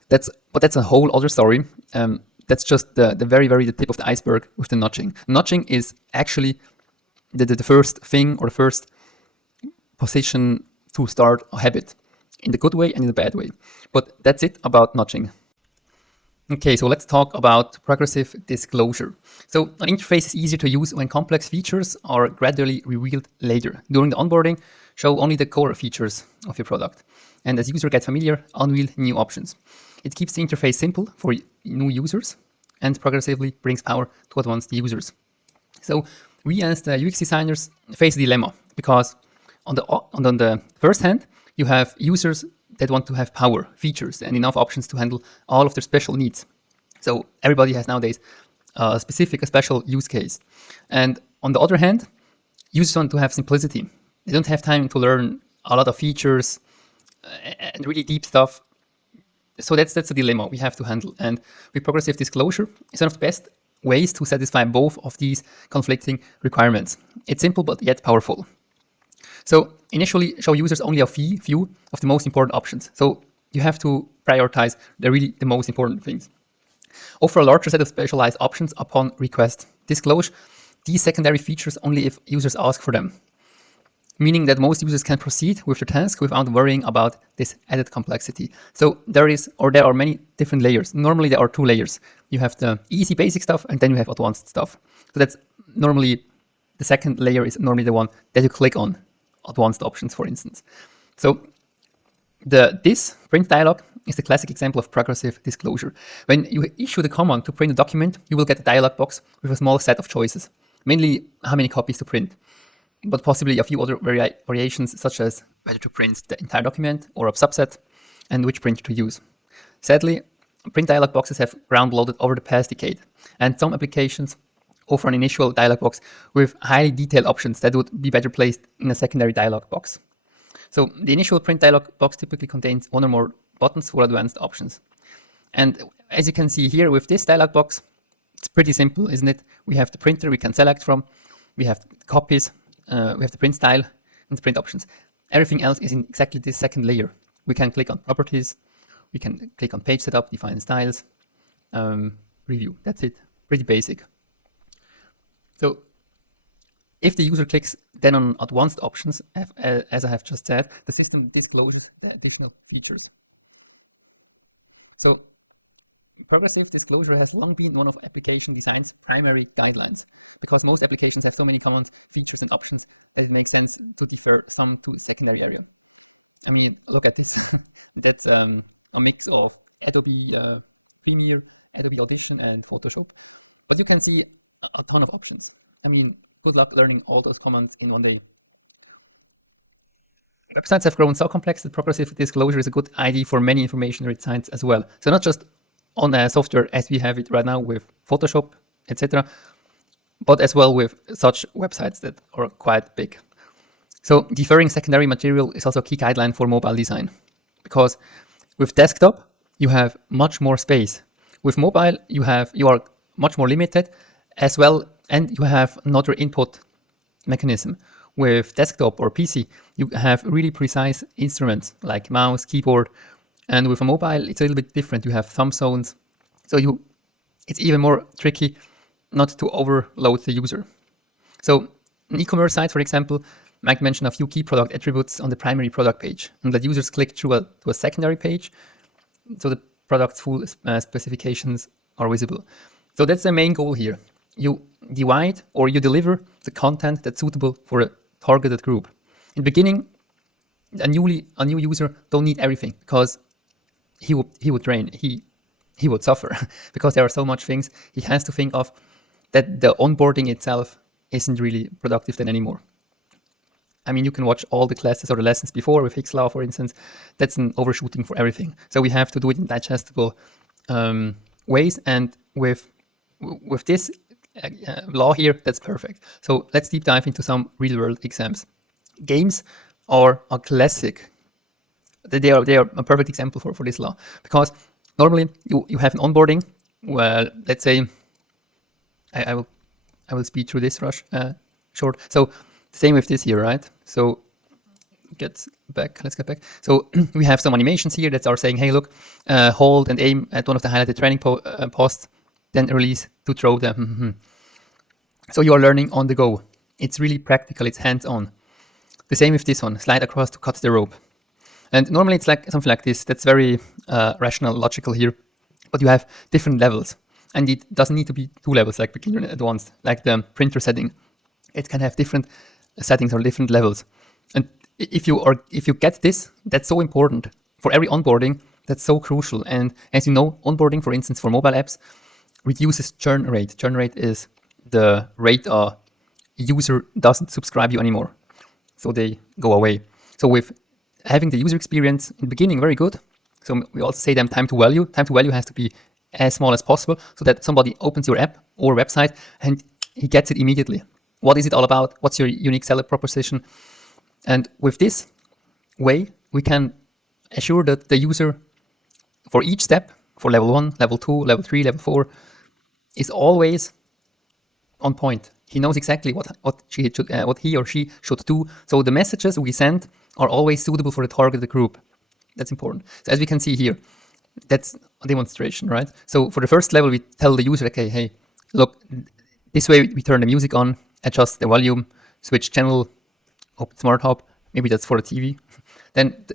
That's a whole other story. That's just the very, very the tip of the iceberg with the notching. Notching is actually the first thing or the first position to start a habit in the good way and in the bad way. But that's it about notching. Okay, so let's talk about progressive disclosure. So an interface is easier to use when complex features are gradually revealed later. During the onboarding, show only the core features of your product. And as user gets familiar, unveil new options. It keeps the interface simple for new users and progressively brings power to advanced users. So we as the UX designers face a dilemma because on the first hand, you have users that want to have power, features, and enough options to handle all of their special needs. So everybody has nowadays a special use case. And on the other hand, users want to have simplicity. They don't have time to learn a lot of features and really deep stuff. So that's a dilemma we have to handle. And with progressive disclosure, it's one of the best ways to satisfy both of these conflicting requirements. It's simple but yet powerful. So initially, show users only a few of the most important options. So you have to prioritize the most important things. Offer a larger set of specialized options upon request. Disclose these secondary features only if users ask for them, meaning that most users can proceed with their task without worrying about this added complexity. So there are many different layers. Normally there are two layers. You have the easy basic stuff and then you have advanced stuff. So that's normally the second layer is normally the one that you click on. Advanced options, for instance. So this print dialog is the classic example of progressive disclosure. When you issue the command to print a document, you will get a dialog box with a small set of choices, mainly how many copies to print, but possibly a few other variations such as whether to print the entire document or a subset and which printer to use. Sadly, print dialog boxes have ground-loaded over the past decade, and some applications offer an initial dialog box with highly detailed options that would be better placed in a secondary dialog box. So the initial print dialog box typically contains one or more buttons for advanced options. And as you can see here with this dialog box, it's pretty simple, isn't it? We have the printer we can select from, we have copies, we have the print style and the print options. Everything else is in exactly this second layer. We can click on properties, we can click on page setup, define styles, review. That's it, pretty basic. So if the user clicks then on advanced options, as I have just said, the system discloses the additional features. So progressive disclosure has long been one of application design's primary guidelines, because most applications have so many common features and options that it makes sense to defer some to the secondary area. I mean, look at this. That's a mix of Adobe Premiere, Adobe Audition, and Photoshop. But you can see a ton of options. I mean, good luck learning all those commands in one day. Websites have grown so complex that progressive disclosure is a good idea for many information-rich sites as well. So not just on a software as we have it right now with Photoshop, etc., but as well with such websites that are quite big. So deferring secondary material is also a key guideline for mobile design, because with desktop, you have much more space. With mobile, you are much more limited as well, and you have another input mechanism. With desktop or PC, you have really precise instruments like mouse, keyboard, and with a mobile, it's a little bit different. You have thumb zones, so it's even more tricky not to overload the user. So an e-commerce site, for example, might mention a few key product attributes on the primary product page, and that users click through to a secondary page, so the product's full specifications are visible. So that's the main goal here. You divide or you deliver the content that's suitable for a targeted group. In the beginning, a new user don't need everything, because he would drain, he would suffer because there are so much things he has to think of that the onboarding itself isn't really productive then anymore. I mean, you can watch all the classes or the lessons before with Hick's law, for instance. That's an overshooting for everything. So we have to do it in digestible ways, and with this law here, that's perfect. So let's deep dive into some real-world examples. Games are a classic they are a perfect example for this law, because normally you have an onboarding. Well, let's say I will speed through this rush short. So same with this here, right? So let's get back. So we have some animations here that are saying, hey, look, hold and aim at one of the highlighted training posts, then release to throw them. So you are learning on the go. It's really practical. It's hands-on. The same with this one, slide across to cut the rope. And normally it's like something like this. That's very rational, logical here. But you have different levels. And it doesn't need to be 2 levels like beginner and advanced, like the printer setting. It can have different settings or different levels. And if you get this, that's so important. For every onboarding, that's so crucial. And as you know, onboarding, for instance, for mobile apps, reduces churn rate. Churn rate is the rate a user doesn't subscribe you anymore. So they go away. So with having the user experience in the beginning very good, so we also say them time to value. Time to value has to be as small as possible so that somebody opens your app or website and he gets it immediately. What is it all about? What's your unique seller proposition? And with this way, we can assure that the user for each step, for level 1, level 2, level 3, level 4, is always on point. He knows exactly what he or she should do. So the messages we send are always suitable for the targeted group. That's important. So as we can see here, that's a demonstration, right? So for the first level, we tell the user, okay, hey, look, this way we turn the music on, adjust the volume, switch channel, open Smart Hub, maybe that's for the TV. Then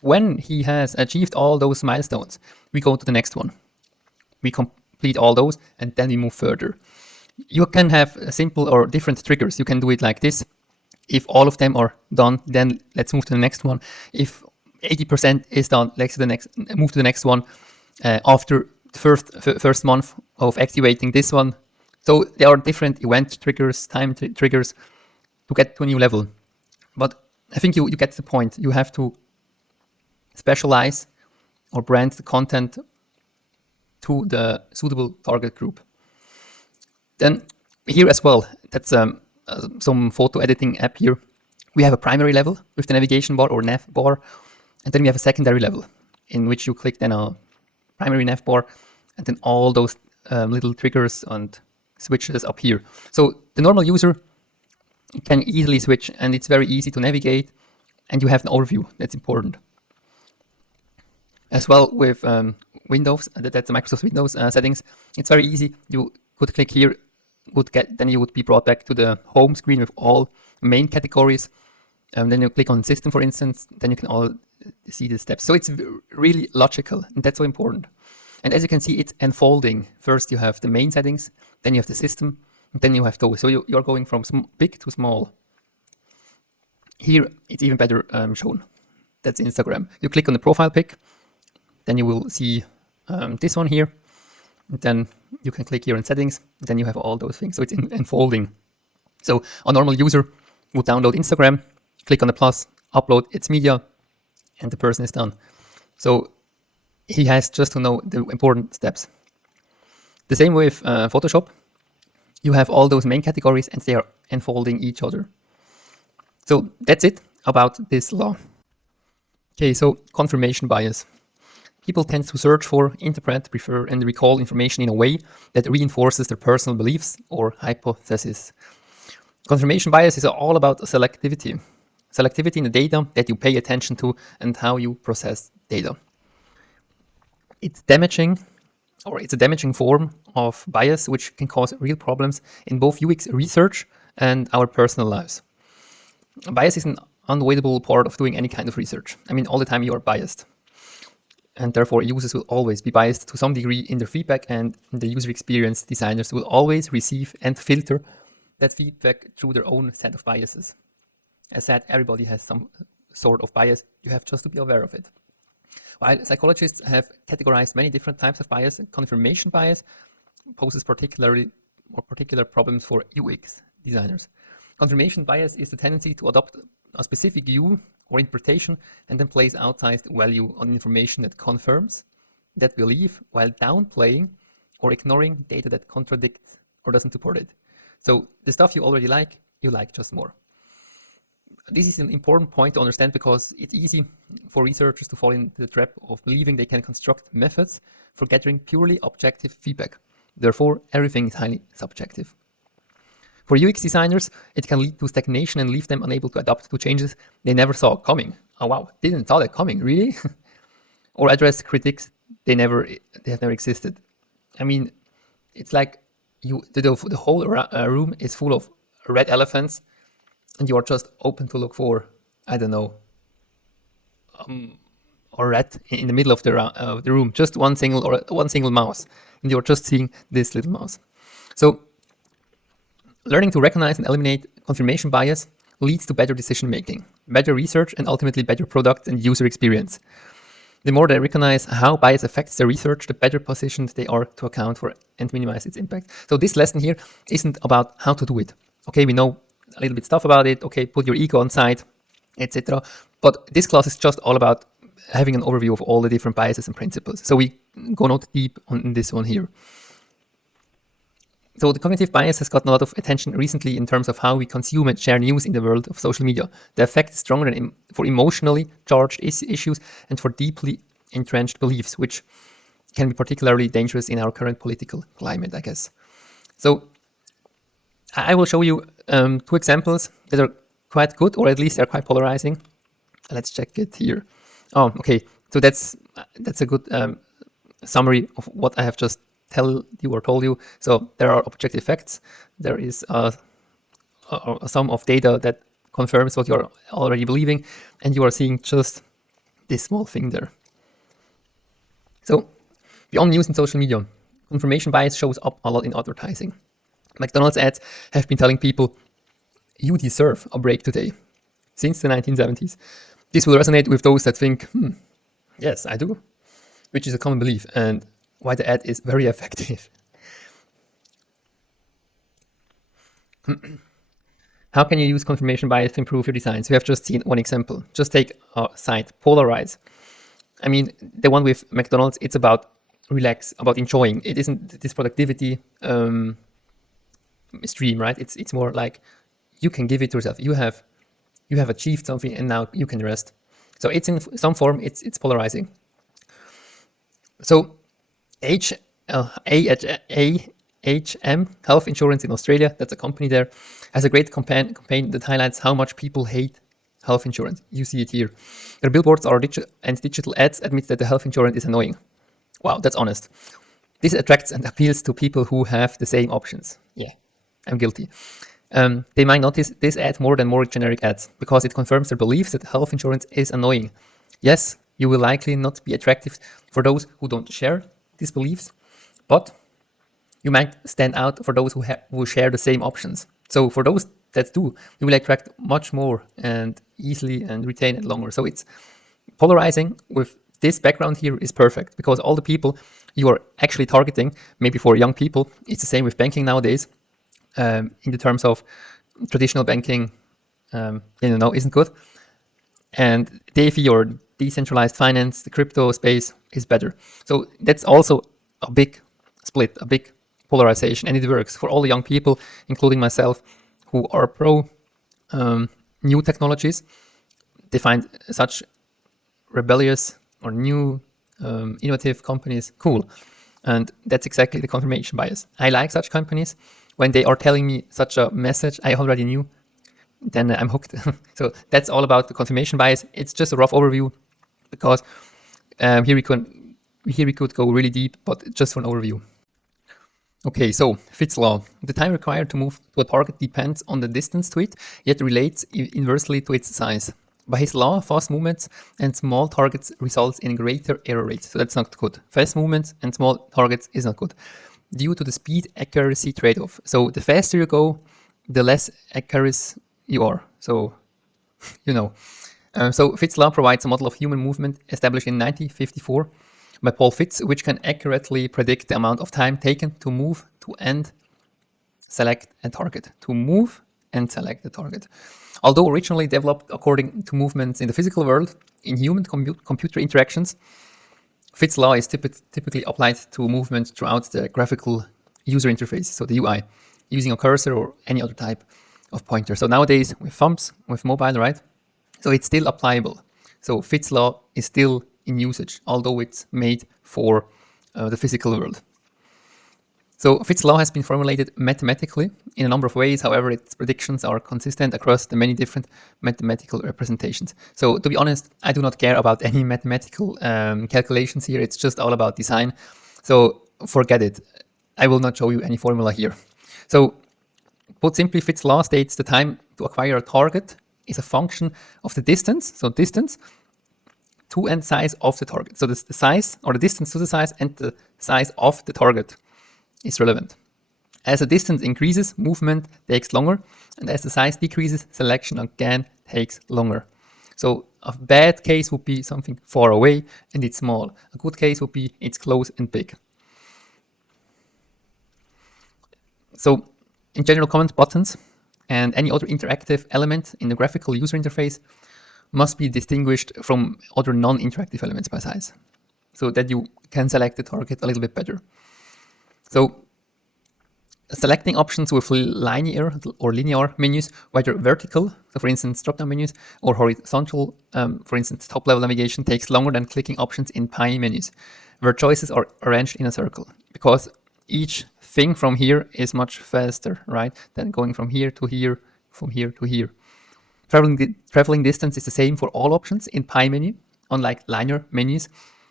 when he has achieved all those milestones, we go to the next one. We complete all those and then we move further. You can have simple or different triggers. You can do it like this. If all of them are done, then let's move to the next one. If 80% is done, let's move to the next one. After the first month of activating this one. So there are different event triggers, time triggers to get to a new level. But I think you get the point. You have to specialize or brand the content to the suitable target group. Then here as well, that's some photo editing app here. We have a primary level with the navigation bar or nav bar, and then we have a secondary level in which you click then a primary nav bar, and then all those little triggers and switches up here. So the normal user can easily switch, and it's very easy to navigate, and you have an overview. That's important. As well with Windows, that's the Microsoft Windows settings. It's very easy. You could click here, then you would be brought back to the home screen with all main categories. Then you click on System, for instance. Then you can all see the steps. So it's really logical, and that's so important. And as you can see, it's unfolding. First, you have the main settings, then you have the system, and then you have those. So you're going from big to small. Here, it's even better shown. That's Instagram. You click on the profile pic, then you will see this one here. And then you can click here in settings, then you have all those things. So it's unfolding. So a normal user would download Instagram, click on the plus, upload its media, and the person is done. So he has just to know the important steps. The same with Photoshop. You have all those main categories and they are unfolding each other. So that's it about this law. Okay, so confirmation bias. People tend to search for, interpret, prefer, and recall information in a way that reinforces their personal beliefs or hypotheses. Confirmation bias is all about selectivity. Selectivity in the data that you pay attention to and how you process data. It's damaging, or it's a damaging form of bias which can cause real problems in both UX research and our personal lives. Bias is an unavoidable part of doing any kind of research. I mean, all the time you are biased. And therefore, users will always be biased to some degree in their feedback, and the user experience designers will always receive and filter that feedback through their own set of biases. As said, everybody has some sort of bias. You have just to be aware of it. While psychologists have categorized many different types of bias, confirmation bias poses particular problems for UX designers. Confirmation bias is the tendency to adopt a specific view or interpretation and then place outsized value on information that confirms that belief while downplaying or ignoring data that contradicts or doesn't support it. So the stuff you already like, you like just more. This is an important point to understand because it's easy for researchers to fall into the trap of believing they can construct methods for gathering purely objective feedback. Therefore, everything is highly subjective. For UX designers, it can lead to stagnation and leave them unable to adapt to changes they never saw coming. Oh wow, didn't saw that coming, really? Or address critics they have never existed. I mean, it's like the whole room is full of red elephants, and you are just open to look for, I don't know, a rat in the middle of the room, just one single mouse, and you're just seeing this little mouse. So learning to recognize and eliminate confirmation bias leads to better decision making, better research, and ultimately better product and user experience. The more they recognize how bias affects their research, the better positioned they are to account for and minimize its impact. So this lesson here isn't about how to do it. Okay, we know a little bit stuff about it. Okay, put your ego on side, etc. But this class is just all about having an overview of all the different biases and principles. So we go not deep on this one here. So the cognitive bias has gotten a lot of attention recently in terms of how we consume and share news in the world of social media. The effect is stronger than for emotionally charged issues and for deeply entrenched beliefs, which can be particularly dangerous in our current political climate, I guess. So I will show you 2 examples that are quite good, or at least they're quite polarizing. Let's check it here. Oh, okay. So that's a good summary of what I have just told you. So there are objective facts. There is a sum of data that confirms what you're already believing, and you are seeing just this small thing there. So beyond news and social media, confirmation bias shows up a lot in advertising. McDonald's ads have been telling people, you deserve a break today, since the 1970s. This will resonate with those that think, yes, I do, which is a common belief, and why the ad is very effective. How can you use confirmation bias to improve your designs? We have just seen one example. Just take a site, Polarize. I mean, the one with McDonald's, it's about relax, about enjoying. It isn't this productivity stream, right? It's more like you can give it to yourself. You have achieved something, and now you can rest. So it's in some form, it's polarizing. So AHM Health Insurance in Australia, that's a company there, has a great campaign that highlights how much people hate health insurance. You see it here. Their billboards and digital ads admit that the health insurance is annoying. Wow, that's honest. This attracts and appeals to people who have the same options. Yeah, I'm guilty. They might notice this ad more than more generic ads because it confirms their beliefs that health insurance is annoying. Yes, you will likely not be attractive for those who don't share these beliefs, but you might stand out for those who share the same options. So for those that do, you will attract much more and easily and retain it longer. So it's polarizing with this background here is perfect because all the people you are actually targeting, maybe for young people, it's the same with banking nowadays. In the terms of traditional banking, isn't good. And DeFi or decentralized finance, the crypto space is better. So that's also a big split, a big polarization, and it works for all the young people, including myself, who are pro new technologies. They find such rebellious or new innovative companies cool. And that's exactly the confirmation bias. I like such companies. When they are telling me such a message I already knew, then I'm hooked. So that's all about the confirmation bias. It's just a rough overview because here we could go really deep, but just for an overview. Okay, so Fitts law. The time required to move to a target depends on the distance to it, yet relates inversely to its size. By his law, fast movements and small targets results in greater error rates. So that's not good. Fast movements and small targets is not good due to the speed accuracy trade-off. So the faster you go, the less accurate you are. So, So Fitts law provides a model of human movement established in 1954 by Paul Fitts, which can accurately predict the amount of time taken to move to and select a target. To move and select the target. Although originally developed according to movements in the physical world, in human computer interactions, Fitts law is typically applied to movement throughout the graphical user interface, so the UI, using a cursor or any other type of pointer. So nowadays with thumbs, with mobile, right? So it's still applicable. So Fitts law is still in usage, although it's made for the physical world. So Fitts law has been formulated mathematically in a number of ways. However, its predictions are consistent across the many different mathematical representations. So to be honest, I do not care about any mathematical calculations here. It's just all about design. So forget it. I will not show you any formula here. So put simply, Fitts law states the time to acquire a target is a function of the distance, so distance to and size of the target. So this, the size or the distance to the size and the size of the target is relevant. As the distance increases, movement takes longer, and as the size decreases, selection again takes longer. So a bad case would be something far away and it's small. A good case would be it's close and big. So in general, comment buttons and any other interactive element in the graphical user interface must be distinguished from other non-interactive elements by size, so that you can select the target a little bit better. So selecting options with linear or linear menus, whether vertical, so for instance drop-down menus, or horizontal, for instance top-level navigation, takes longer than clicking options in pie menus, where choices are arranged in a circle, because each thing from here is much faster, right, than going from here to here, from here to here. Traveling distance is the same for all options in pie menu, unlike linear menus,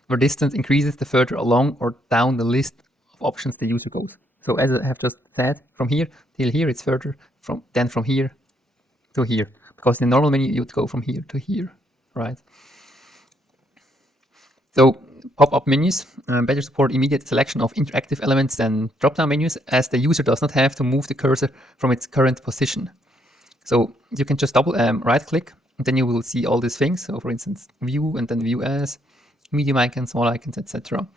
where distance increases the further along or down the list of options the user goes. So as I have just said, from here till here it's further than from here to here, because in the normal menu you'd go from here to here, right? So pop-up menus better support immediate selection of interactive elements than drop-down menus, as the user does not have to move the cursor from its current position. So you can just double right-click, and then you will see all these things. So for instance, view and then view as, medium icons, small icons, etc.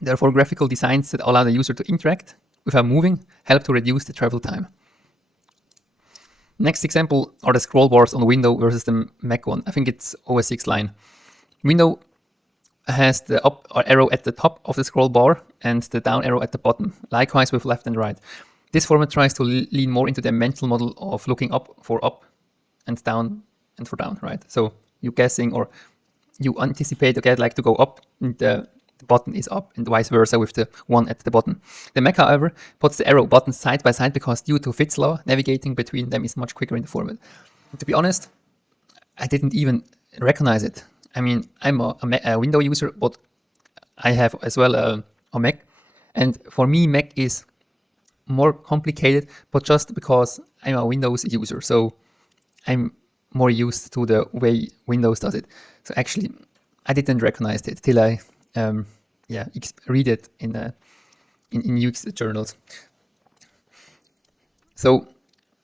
Therefore, graphical designs that allow the user to interact without moving help to reduce the travel time. Next example are the scroll bars on the Windows versus the Mac one. I think it's OS 6 line. Windows has the up arrow at the top of the scroll bar and the down arrow at the bottom, likewise with left and right. This format tries to lean more into the mental model of looking up for up and down and for down, right? So you're guessing or you anticipate, okay, I'd like to go up, and the button is up, and vice versa with the one at the bottom. The Mac, however, puts the arrow buttons side by side because due to Fitts law, navigating between them is much quicker in the format. To be honest, I didn't even recognize it. I mean, I'm a Windows user, but I have as well a Mac. And for me, Mac is more complicated, but just because I'm a Windows user. So I'm more used to the way Windows does it. So actually, I didn't recognize it till I read it in UX journals. So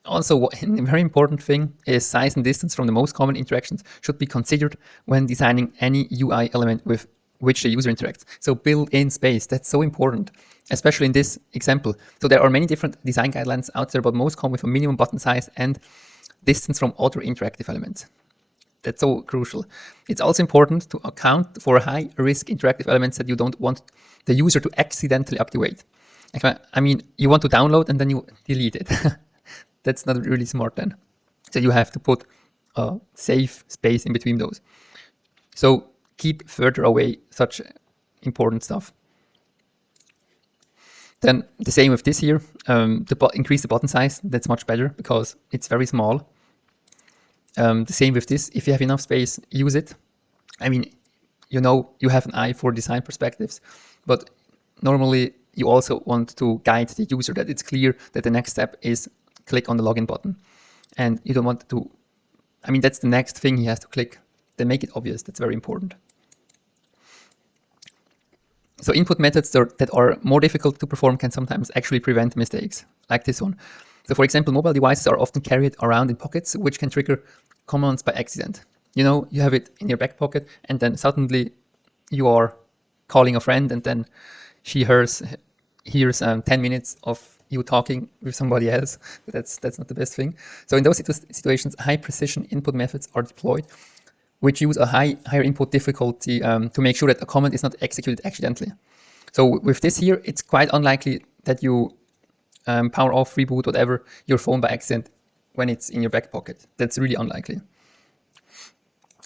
also, a very important thing is size and distance from the most common interactions should be considered when designing any UI element with which the user interacts. So built-in space, that's so important, especially in this example. So there are many different design guidelines out there, but most come with a minimum button size and distance from other interactive elements. That's so crucial. It's also important to account for high-risk interactive elements that you don't want the user to accidentally activate. I mean, you want to download and then you delete it. That's not really smart then. So you have to put a safe space in between those. So keep further away such important stuff. Then the same with this here, increase the button size. That's much better because it's very small. The same with this. If you have enough space, use it. I mean, you know, you have an eye for design perspectives, but normally you also want to guide the user that it's clear that the next step is click on the login button. And you don't want to, I mean, that's the next thing he has to click. Then make it obvious. That's very important. So input methods that are more difficult to perform can sometimes actually prevent mistakes, like this one. So for example, mobile devices are often carried around in pockets, which can trigger commands by accident. You know, you have it in your back pocket, and then suddenly you are calling a friend, and then she hears 10 minutes of you talking with somebody else. That's not the best thing. So in those situations, high precision input methods are deployed, which use a higher input difficulty to make sure that a command is not executed accidentally. So with this here, it's quite unlikely that you power off, reboot, whatever, your phone by accident when it's in your back pocket. That's really unlikely.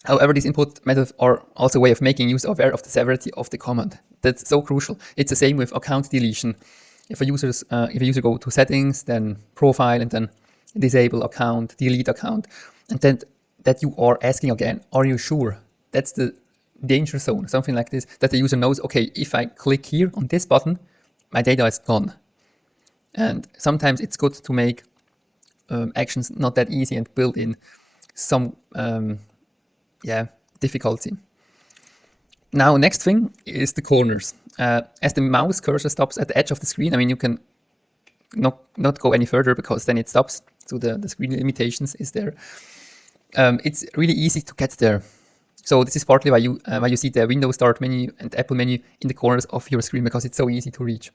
However, these input methods are also a way of making use aware of the severity of the command. That's so crucial. It's the same with account deletion. If a user go to settings, then profile, and then disable account, delete account, and then that you are asking again, are you sure? That's the danger zone, something like this, that the user knows, okay, if I click here on this button, my data is gone. And sometimes it's good to make actions not that easy and build in some difficulty. Now, next thing is the corners. As the mouse cursor stops at the edge of the screen, I mean, you can not go any further because then it stops. So the screen limitations is there. It's really easy to get there. So this is partly why you see the Windows Start menu and Apple menu in the corners of your screen, because it's so easy to reach.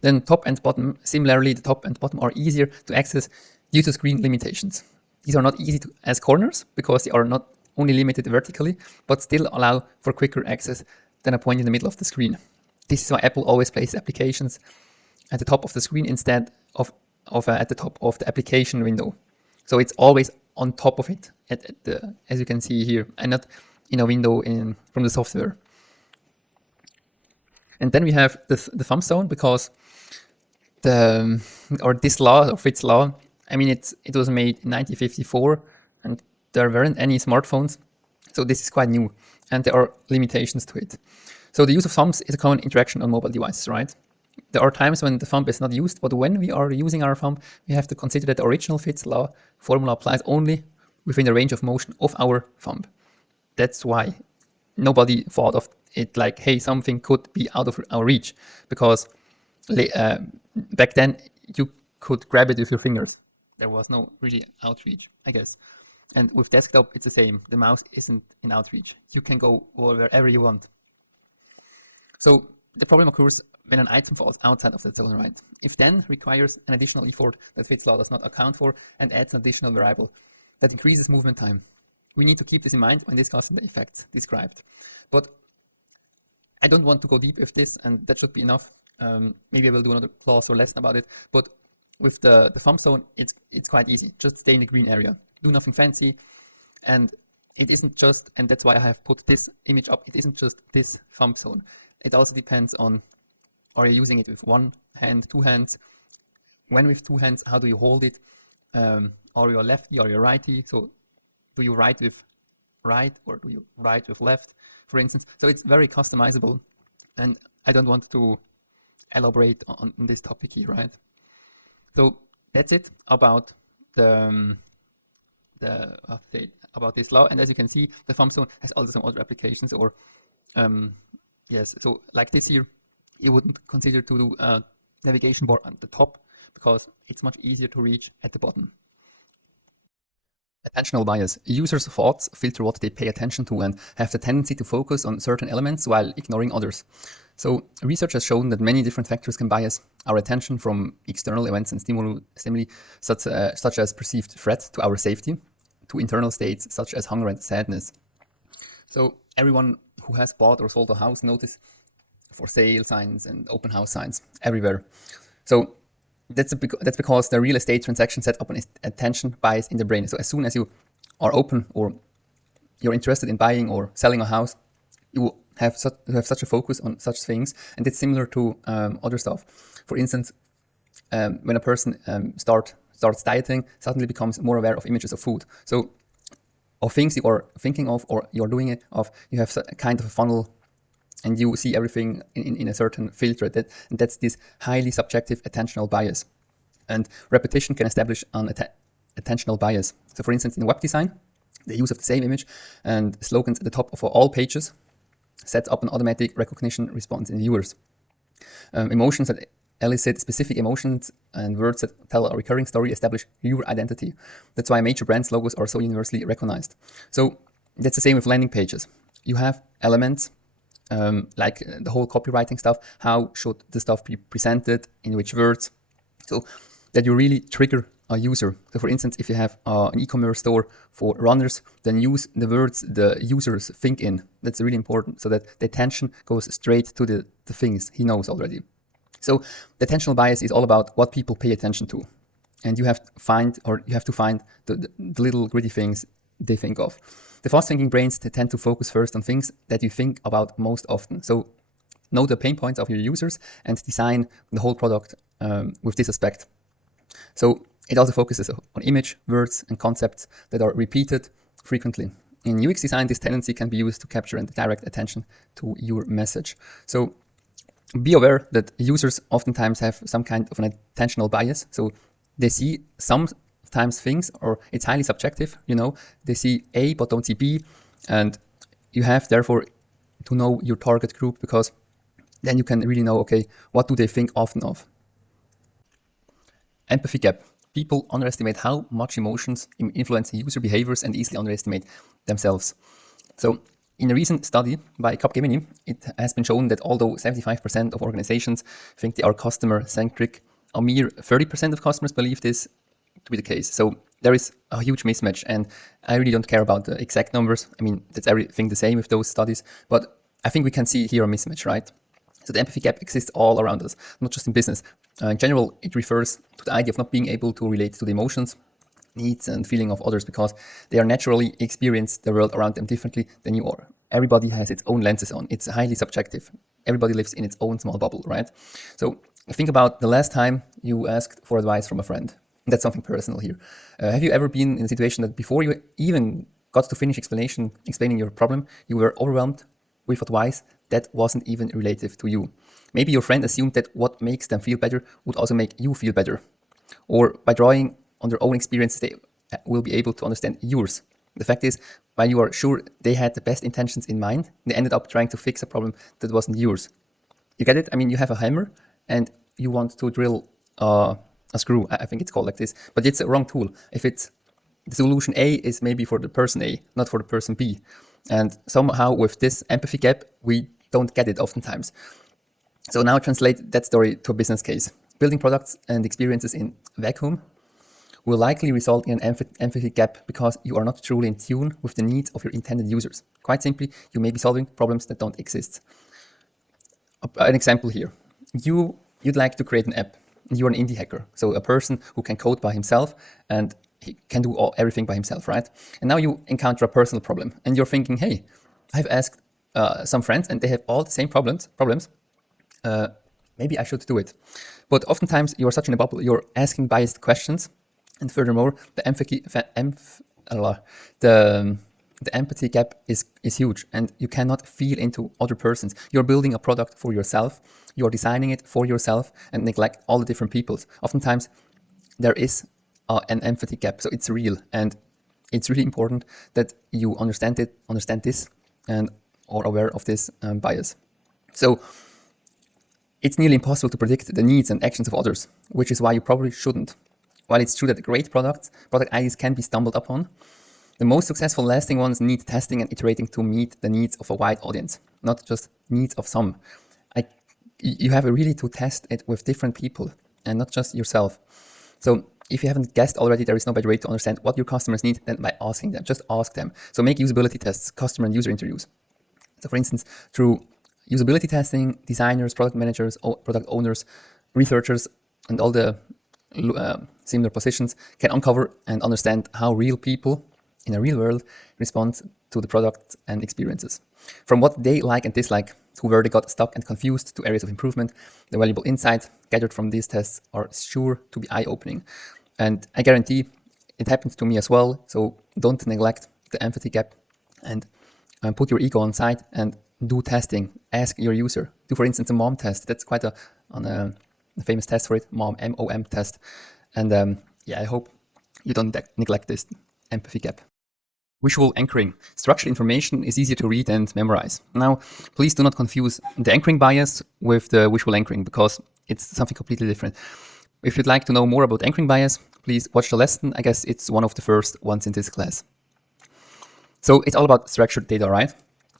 Then top and bottom, similarly, the top and bottom are easier to access due to screen limitations. These are not easy as corners because they are not only limited vertically, but still allow for quicker access than a point in the middle of the screen. This is why Apple always places applications at the top of the screen instead of at the top of the application window. So it's always on top of it, as you can see here, and not in a window from the software. And then we have the thumb zone, because this law, or Fitts law, I mean, it was made in 1954, and there weren't any smartphones, so this is quite new, and there are limitations to it. So the use of thumbs is a common interaction on mobile devices, right? There are times when the thumb is not used, but when we are using our thumb, we have to consider that the original Fitts law formula applies only within the range of motion of our thumb. That's why nobody thought of it like, hey, something could be out of our reach, because back then you could grab it with your fingers. There was no really outreach, I guess. And with desktop, it's the same. The mouse isn't in outreach. You can go wherever you want. So the problem occurs when an item falls outside of the zone, right? If then requires an additional effort that Fitts law does not account for and adds an additional variable that increases movement time. We need to keep this in mind when discussing the effects described. But I don't want to go deep with this, and that should be enough. Maybe I will do another class or lesson about it. But with the thumb zone, it's quite easy. Just stay in the green area. Do nothing fancy. And it isn't just, and that's why I have put this image up, it isn't just this thumb zone. It also depends on, are you using it with one hand, two hands? When with two hands, how do you hold it? Are you a lefty or you a righty? So do you write with right or do you write with left, for instance? So it's very customizable, and I don't want to elaborate on this topic here, right? So that's it about about this law. And as you can see, the thumb zone has also some other applications, or yes, so like this here, you wouldn't consider to do a navigation bar at the top because it's much easier to reach at the bottom. Attentional bias. Users' thoughts filter what they pay attention to and have the tendency to focus on certain elements while ignoring others. So research has shown that many different factors can bias our attention, from external events and stimuli such as perceived threat to our safety, to internal states such as hunger and sadness. So everyone who has bought or sold a house notice for sale signs and open house signs everywhere. So that's because the real estate transaction set up an attention bias in the brain. So as soon as you are open or you're interested in buying or selling a house, you have such a focus on such things, and it's similar to other stuff. For instance, when a person starts dieting, suddenly becomes more aware of images of food. So, of things you are thinking of or you're doing it of, you have a kind of a funnel, and you see everything in a certain filter. And that's this highly subjective attentional bias. And repetition can establish an attentional bias. So, for instance, in web design, the use of the same image and slogans at the top of all pages sets up an automatic recognition response in viewers. Emotions that elicit specific emotions and words that tell a recurring story establish viewer identity. That's why major brands' logos are so universally recognized. So that's the same with landing pages. You have elements like the whole copywriting stuff. How should the stuff be presented, in which words, so that you really trigger a user. So for instance, if you have an e-commerce store for runners, then use the words the users think in. That's really important, so that the attention goes straight to the things he knows already. So the attentional bias is all about what people pay attention to. And you have to find the little gritty things they think of. The fast thinking brains, they tend to focus first on things that you think about most often. So know the pain points of your users and design the whole product with this aspect. So it also focuses on image, words, and concepts that are repeated frequently. In UX design, this tendency can be used to capture and direct attention to your message. So be aware that users oftentimes have some kind of an attentional bias. So they see sometimes things, or it's highly subjective, they see A but don't see B. And you have therefore to know your target group, because then you can really know, okay, what do they think often of? Empathy gap. People underestimate how much emotions influence user behaviors and easily underestimate themselves. So in a recent study by Capgemini, it has been shown that although 75% of organizations think they are customer-centric, a mere 30% of customers believe this to be the case. So there is a huge mismatch, and I really don't care about the exact numbers. I mean, that's everything the same with those studies, but I think we can see here a mismatch, right? So the empathy gap exists all around us, not just in business. In general, it refers to the idea of not being able to relate to the emotions, needs, and feeling of others, because they are naturally experience the world around them differently than you are. Everybody has its own lenses on. It's highly subjective. Everybody lives in its own small bubble, right? So think about the last time you asked for advice from a friend. That's something personal here. Have you ever been in a situation that before you even got to finish explaining your problem, you were overwhelmed with advice that wasn't even relative to you? Maybe your friend assumed that what makes them feel better would also make you feel better. Or by drawing on their own experiences, they will be able to understand yours. The fact is, while you are sure they had the best intentions in mind, they ended up trying to fix a problem that wasn't yours. You get it? I mean, you have a hammer and you want to drill a screw. I think it's called like this, but it's a wrong tool. If it's the solution A is maybe for the person A, not for the person B. And somehow with this empathy gap, we don't get it oftentimes. So now translate that story to a business case. Building products and experiences in vacuum will likely result in an empathy gap because you are not truly in tune with the needs of your intended users. Quite simply, you may be solving problems that don't exist. An example here. You'd like to create an app. You're an indie hacker, so a person who can code by himself and he can do everything by himself, right? And now you encounter a personal problem and you're thinking, hey, I've asked some friends and they have all the same problems. Maybe I should do it. But oftentimes you're such in a bubble, you're asking biased questions. And furthermore, the empathy gap is huge, and you cannot feel into other persons. You're building a product for yourself, you're designing it for yourself, and neglect all the different peoples. Oftentimes, there is an empathy gap, so it's real, and it's really important that you understand this, and are aware of this bias. So it's nearly impossible to predict the needs and actions of others, which is why you probably shouldn't. While it's true that great product ideas can be stumbled upon, the most successful lasting ones need testing and iterating to meet the needs of a wide audience, not just needs of some. You have really to test it with different people and not just yourself. So if you haven't guessed already, there is no better way to understand what your customers need than by asking them. Just ask them. So make usability tests, customer and user interviews. So for instance, through usability testing, designers, product managers, product owners, researchers, and all the similar positions can uncover and understand how real people in a real world respond to the product and experiences. From what they like and dislike to where they got stuck and confused to areas of improvement, the valuable insight gathered from these tests are sure to be eye-opening. And I guarantee it happened to me as well. So don't neglect the empathy gap and put your ego on side and do testing. Ask your user. Do, for instance, a mom test. That's quite a famous test for it, mom, M-O-M test. And I hope you don't neglect this empathy gap. Visual anchoring. Structured information is easier to read and memorize. Now, please do not confuse the anchoring bias with the visual anchoring, because it's something completely different. If you'd like to know more about anchoring bias, please watch the lesson. I guess it's one of the first ones in this class. So it's all about structured data, right?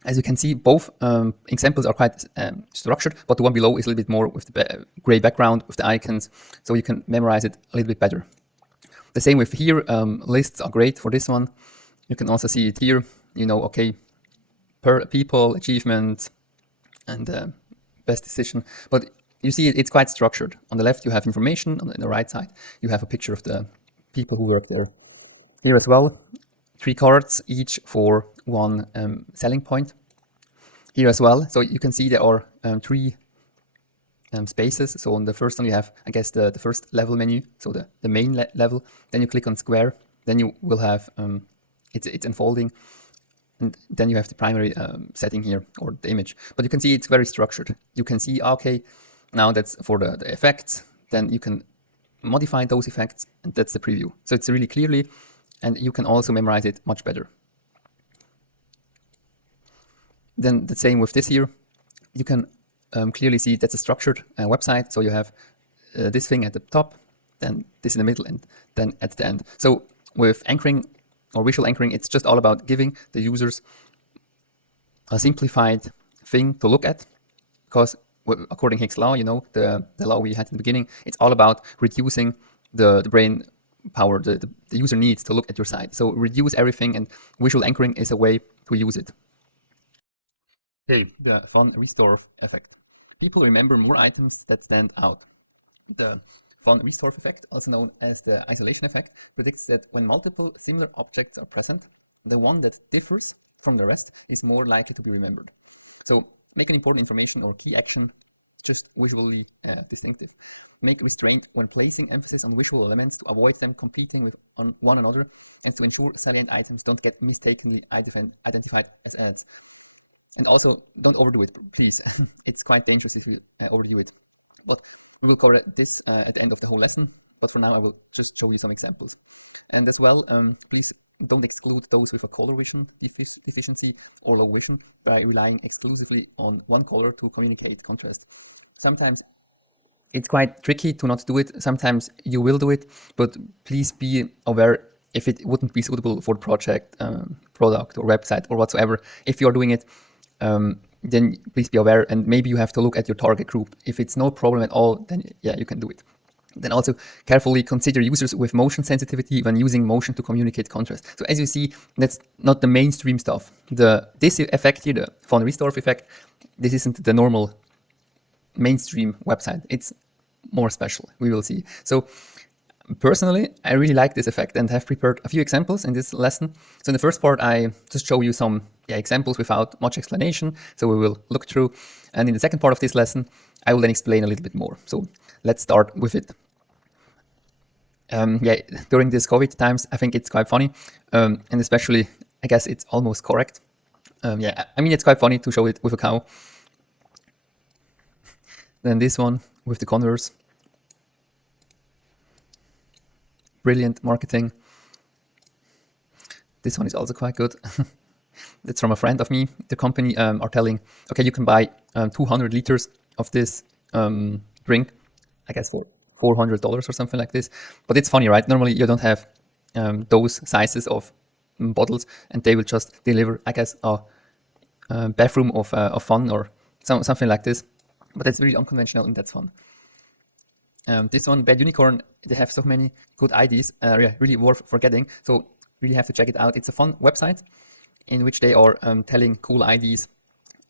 As you can see, both examples are quite structured, but the one below is a little bit more with the gray background, with the icons, so you can memorize it a little bit better. The same with here, lists are great for this one. You can also see it here, okay, per people, achievement, and best decision. But you see it's quite structured. On the left, you have information. On the right side, you have a picture of the people who work there. Here as well, 3 cards, each for 1 selling point. Here as well, so you can see there are 3 spaces. So on the first one, you have, I guess, the first level menu, so the main level. Then you click on square. Then you will have, it's unfolding. And then you have the primary setting here, or the image. But you can see it's very structured. You can see, okay, now that's for the effects. Then you can modify those effects, and that's the preview. So it's really clearly, and you can also memorize it much better. Then the same with this here. You can clearly see that's a structured website. So you have this thing at the top, then this in the middle, and then at the end. So with anchoring or visual anchoring, it's just all about giving the users a simplified thing to look at, because according to Hicks' law, you know, the law we had in the beginning, it's all about reducing the brain power the user needs to look at your site. So reduce everything, and visual anchoring is a way to use it. Okay, the von Riestorff effect. People remember more items that stand out. The von Riestorff effect, also known as the isolation effect, predicts that when multiple similar objects are present, the one that differs from the rest is more likely to be remembered. So make an important information or key action just visually distinctive. Make restraint when placing emphasis on visual elements to avoid them competing with one another, and to ensure salient items don't get mistakenly identified as ads. And also, don't overdo it, please. It's quite dangerous if you overdo it. But we will cover this at the end of the whole lesson. But for now, I will just show you some examples. And as well, please don't exclude those with a color vision deficiency or low vision by relying exclusively on one color to communicate contrast. Sometimes it's quite tricky to not do it. Sometimes you will do it, but please be aware if it wouldn't be suitable for the project, product, or website, or whatsoever. If you're doing it, then please be aware, and maybe you have to look at your target group. If it's no problem at all, then yeah, you can do it. Then also carefully consider users with motion sensitivity when using motion to communicate contrast. So as you see, that's not the mainstream stuff. This effect here, the von Riestorff effect, this isn't the normal mainstream website. It's more special, we will see. So personally, I really like this effect and have prepared a few examples in this lesson. So in the first part, I just show you some examples without much explanation. So we will look through. And in the second part of this lesson, I will then explain a little bit more. So let's start with it. During these COVID times, I think it's quite funny. And especially, I guess it's almost correct. I mean, it's quite funny to show it with a cow. Then this one with the Converse. Brilliant marketing. This one is also quite good. That's from a friend of me. The company are telling, okay, you can buy 200 liters of this drink, I guess for $400 or something like this. But it's funny, right? Normally you don't have those sizes of bottles, and they will just deliver, I guess, a bathroom of fun or something like this. But that's really unconventional, and that's fun. This one, Bad Unicorn, they have so many good ideas, really worth forgetting. So really have to check it out. It's a fun website in which they are telling cool ideas,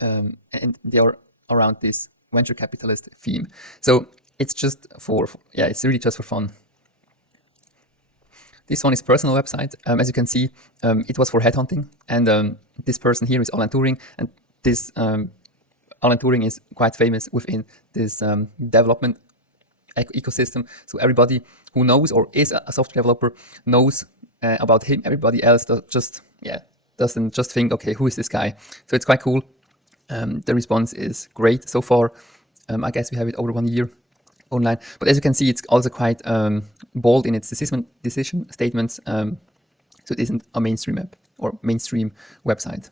and they are around this venture capitalist theme. So it's just it's really just for fun. This one is personal website. As you can see, it was for headhunting, and this person here is Alan Turing, and this Alan Turing is quite famous within this development ecosystem. So everybody who knows or is a software developer knows about him. Everybody else doesn't just think, okay, who is this guy? So it's quite cool. The response is great so far. I guess we have it over 1 year online. But as you can see, it's also quite bold in its decision statements. So it isn't a mainstream app or mainstream website.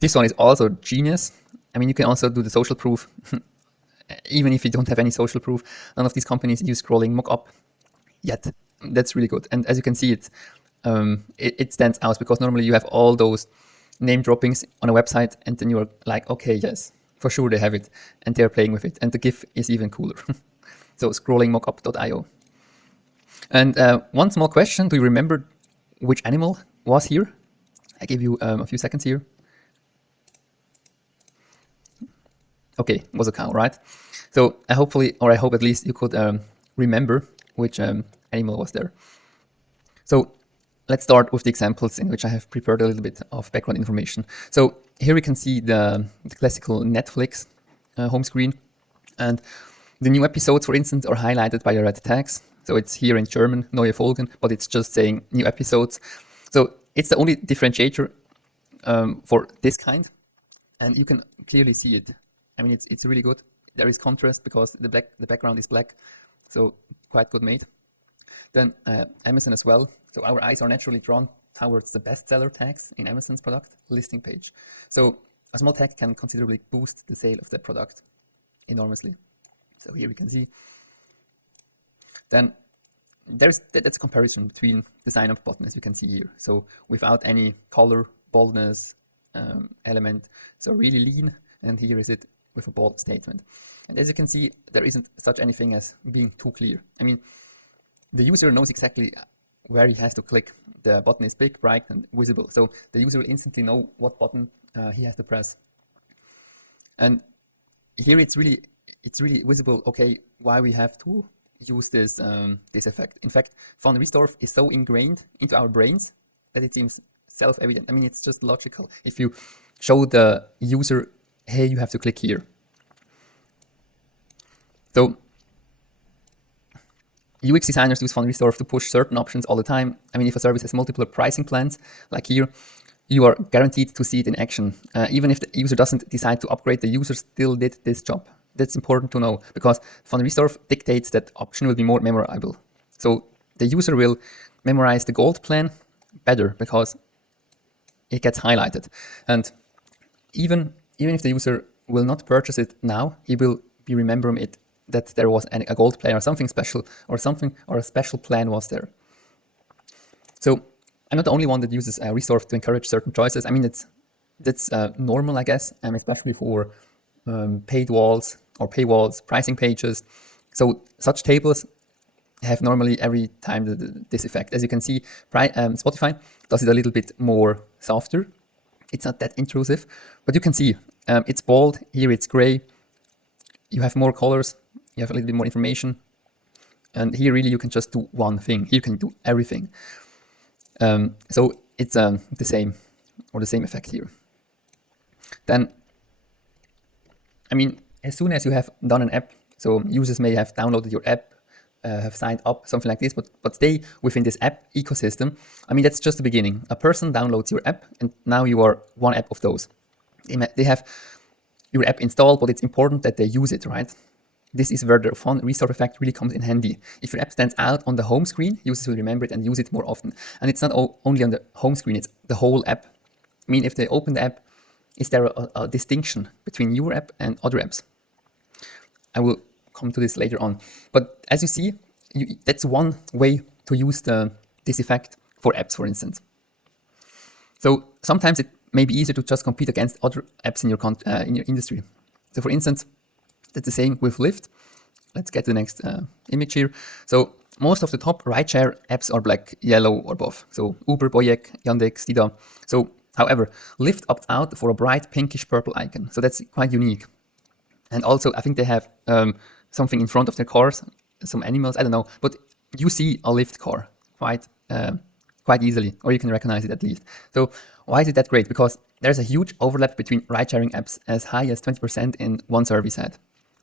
This one is also genius. I mean, you can also do the social proof. Even if you don't have any social proof, none of these companies use scrolling mock-up yet. That's really good. And as you can see, it stands out, because normally you have all those name droppings on a website, and then you're like, okay, yes, for sure they have it, and they're playing with it. And the GIF is even cooler. So scrollingmockup.io. And one small question: do you remember which animal was here? I give you a few seconds here. Okay, was a cow, right? So I hopefully, or I hope at least you could remember which animal was there. So let's start with the examples in which I have prepared a little bit of background information. So here we can see the classical Netflix home screen, and the new episodes, for instance, are highlighted by the red tags. So it's here in German, Neue Folgen, but it's just saying new episodes. So it's the only differentiator for this kind, and you can clearly see it. I mean, it's really good. There is contrast because the background is black, so quite good made. Then Amazon as well. So our eyes are naturally drawn towards the bestseller tags in Amazon's product listing page. So a small tag can considerably boost the sale of the product enormously. So here we can see. Then that's a comparison between the sign up button, as you can see here. So without any color, boldness element. So really lean, and here is it with a bold statement. And as you can see, there isn't such anything as being too clear. I mean, the user knows exactly where he has to click. The button is big, bright, and visible. So the user will instantly know what button he has to press. And here it's really visible, okay, why we have to use this this effect. In fact, von Riesdorf is so ingrained into our brains that it seems self-evident. I mean, it's just logical. If you show the user, hey, you have to click here. So UX designers use von Riesdorf to push certain options all the time. I mean, if a service has multiple pricing plans, like here, you are guaranteed to see it in action. Even if the user doesn't decide to upgrade, the user still did this job. That's important to know, because von Riesdorf dictates that option will be more memorable. So the user will memorize the gold plan better because it gets highlighted. And even if the user will not purchase it now, he will be remembering it, that there was a gold plan or something special, or a special plan was there. So I'm not the only one that uses Riesdorf to encourage certain choices. I mean, that's normal, I guess, especially for paid walls or paywalls, pricing pages. So such tables have normally every time this effect. As you can see, Spotify does it a little bit more softer. It's not that intrusive, but you can see it's bold. Here it's gray. You have more colors. You have a little bit more information. And here really you can just do one thing. Here you can do everything. So it's the same effect here. Then, I mean, as soon as you have done an app, so users may have downloaded your app, have signed up, something like this, but stay within this app ecosystem. I mean, that's just the beginning. A person downloads your app, and now you are one app of those. They have your app installed, but it's important that they use it, right? This is where the von Riesdorf effect really comes in handy. If your app stands out on the home screen, users will remember it and use it more often. And it's not only on the home screen, it's the whole app. I mean, if they open the app, is there a distinction between your app and other apps? I will come to this later on. But as you see, that's one way to use this effect for apps, for instance. So sometimes it may be easier to just compete against other apps in your industry. So for instance, that's the same with Lyft. Let's get to the next image here. So most of the top rideshare apps are black, yellow, or both. So Uber, Boyek, Yandex, Dida. So however, Lyft opts out for a bright pinkish purple icon. So that's quite unique. And also, I think they have something in front of their cars, some animals, I don't know. But you see a Lyft car quite easily, or you can recognize it at least. So why is it that great? Because there's a huge overlap between ride-sharing apps, as high as 20% in one survey said.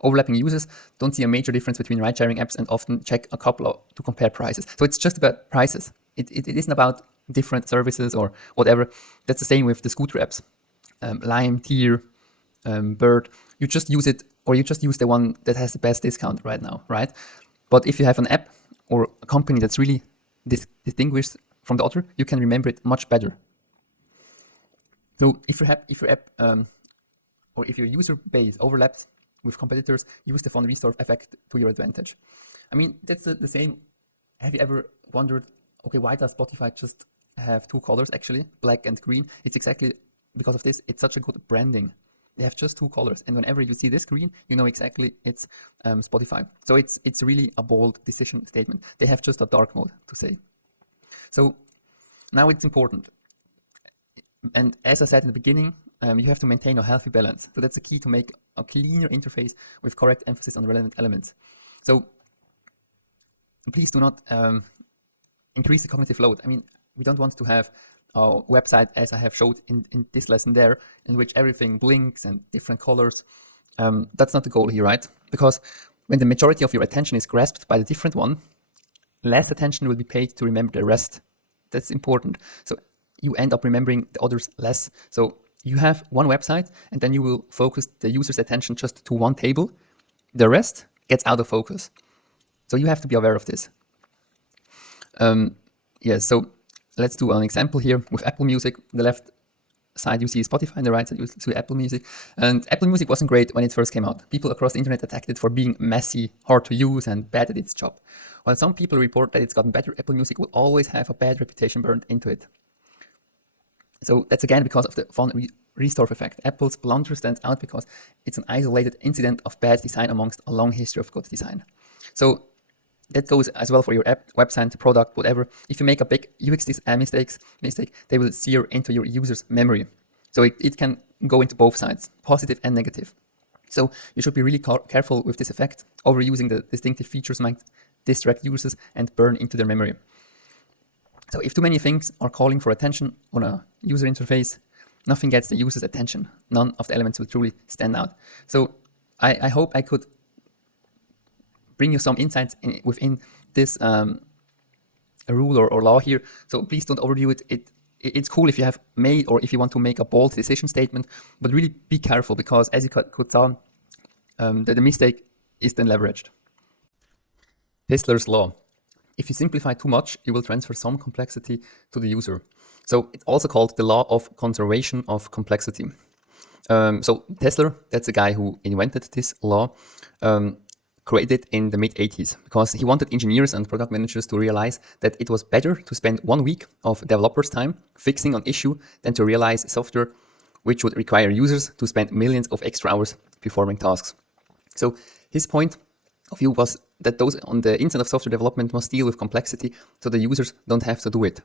Overlapping users don't see a major difference between ride-sharing apps and often check a couple to compare prices. So it's just about prices. It isn't about different services or whatever. That's the same with the scooter apps. Lime, Tier, Bird. You just use it, or you just use the one that has the best discount right now, right? But if you have an app or a company that's really distinguished from the other, you can remember it much better. So if your app or if your user base overlaps with competitors, use the von Riesdorf effect to your advantage. I mean, that's the same. Have you ever wondered, okay, why does Spotify just have two colors actually, black and green? It's exactly because of this. It's such a good branding. They have just two colors, and whenever you see this green, you know exactly it's Spotify. So it's really a bold decision statement. They have just a dark mode to say. So now it's important. And as I said in the beginning, you have to maintain a healthy balance. So that's the key to make a cleaner interface with correct emphasis on relevant elements. So please do not increase the cognitive load. I mean, we don't want to have a website, as I have showed in this lesson there, in which everything blinks and different colors. That's not the goal here, right? Because when the majority of your attention is grasped by the different one, less attention will be paid to remember the rest. That's important. So you end up remembering the others less. So you have one website and then you will focus the user's attention just to one table. The rest gets out of focus. So you have to be aware of this. Yes, so let's do an example here with Apple Music. The left side you see Spotify, and the right side you see Apple Music. And Apple Music wasn't great when it first came out. People across the internet attacked it for being messy, hard to use, and bad at its job. While some people report that it's gotten better, Apple Music will always have a bad reputation burned into it. So that's again because of the von Riestorff effect. Apple's blunder stands out because it's an isolated incident of bad design amongst a long history of good design. So that goes as well for your app, website, product, whatever. If you make a big UX mistake, they will sear into your user's memory. So it can go into both sides, positive and negative. So you should be really careful with this effect. Overusing the distinctive features might distract users and burn into their memory. So if too many things are calling for attention on a user interface, nothing gets the user's attention. None of the elements will truly stand out. So I hope I could bring you some insights within this rule or law here. So please don't overdo it. It's cool if you have made or if you want to make a bold decision statement, but really be careful because as you could tell, the mistake is then leveraged. Whistler's law. If you simplify too much, you will transfer some complexity to the user. So it's also called the law of conservation of complexity. So Tesla, that's the guy who invented this law, created in the mid-80s because he wanted engineers and product managers to realize that it was better to spend 1 week of developers' time fixing an issue than to realize software which would require users to spend millions of extra hours performing tasks. So his point of view was that those on the inside of software development must deal with complexity so the users don't have to do it.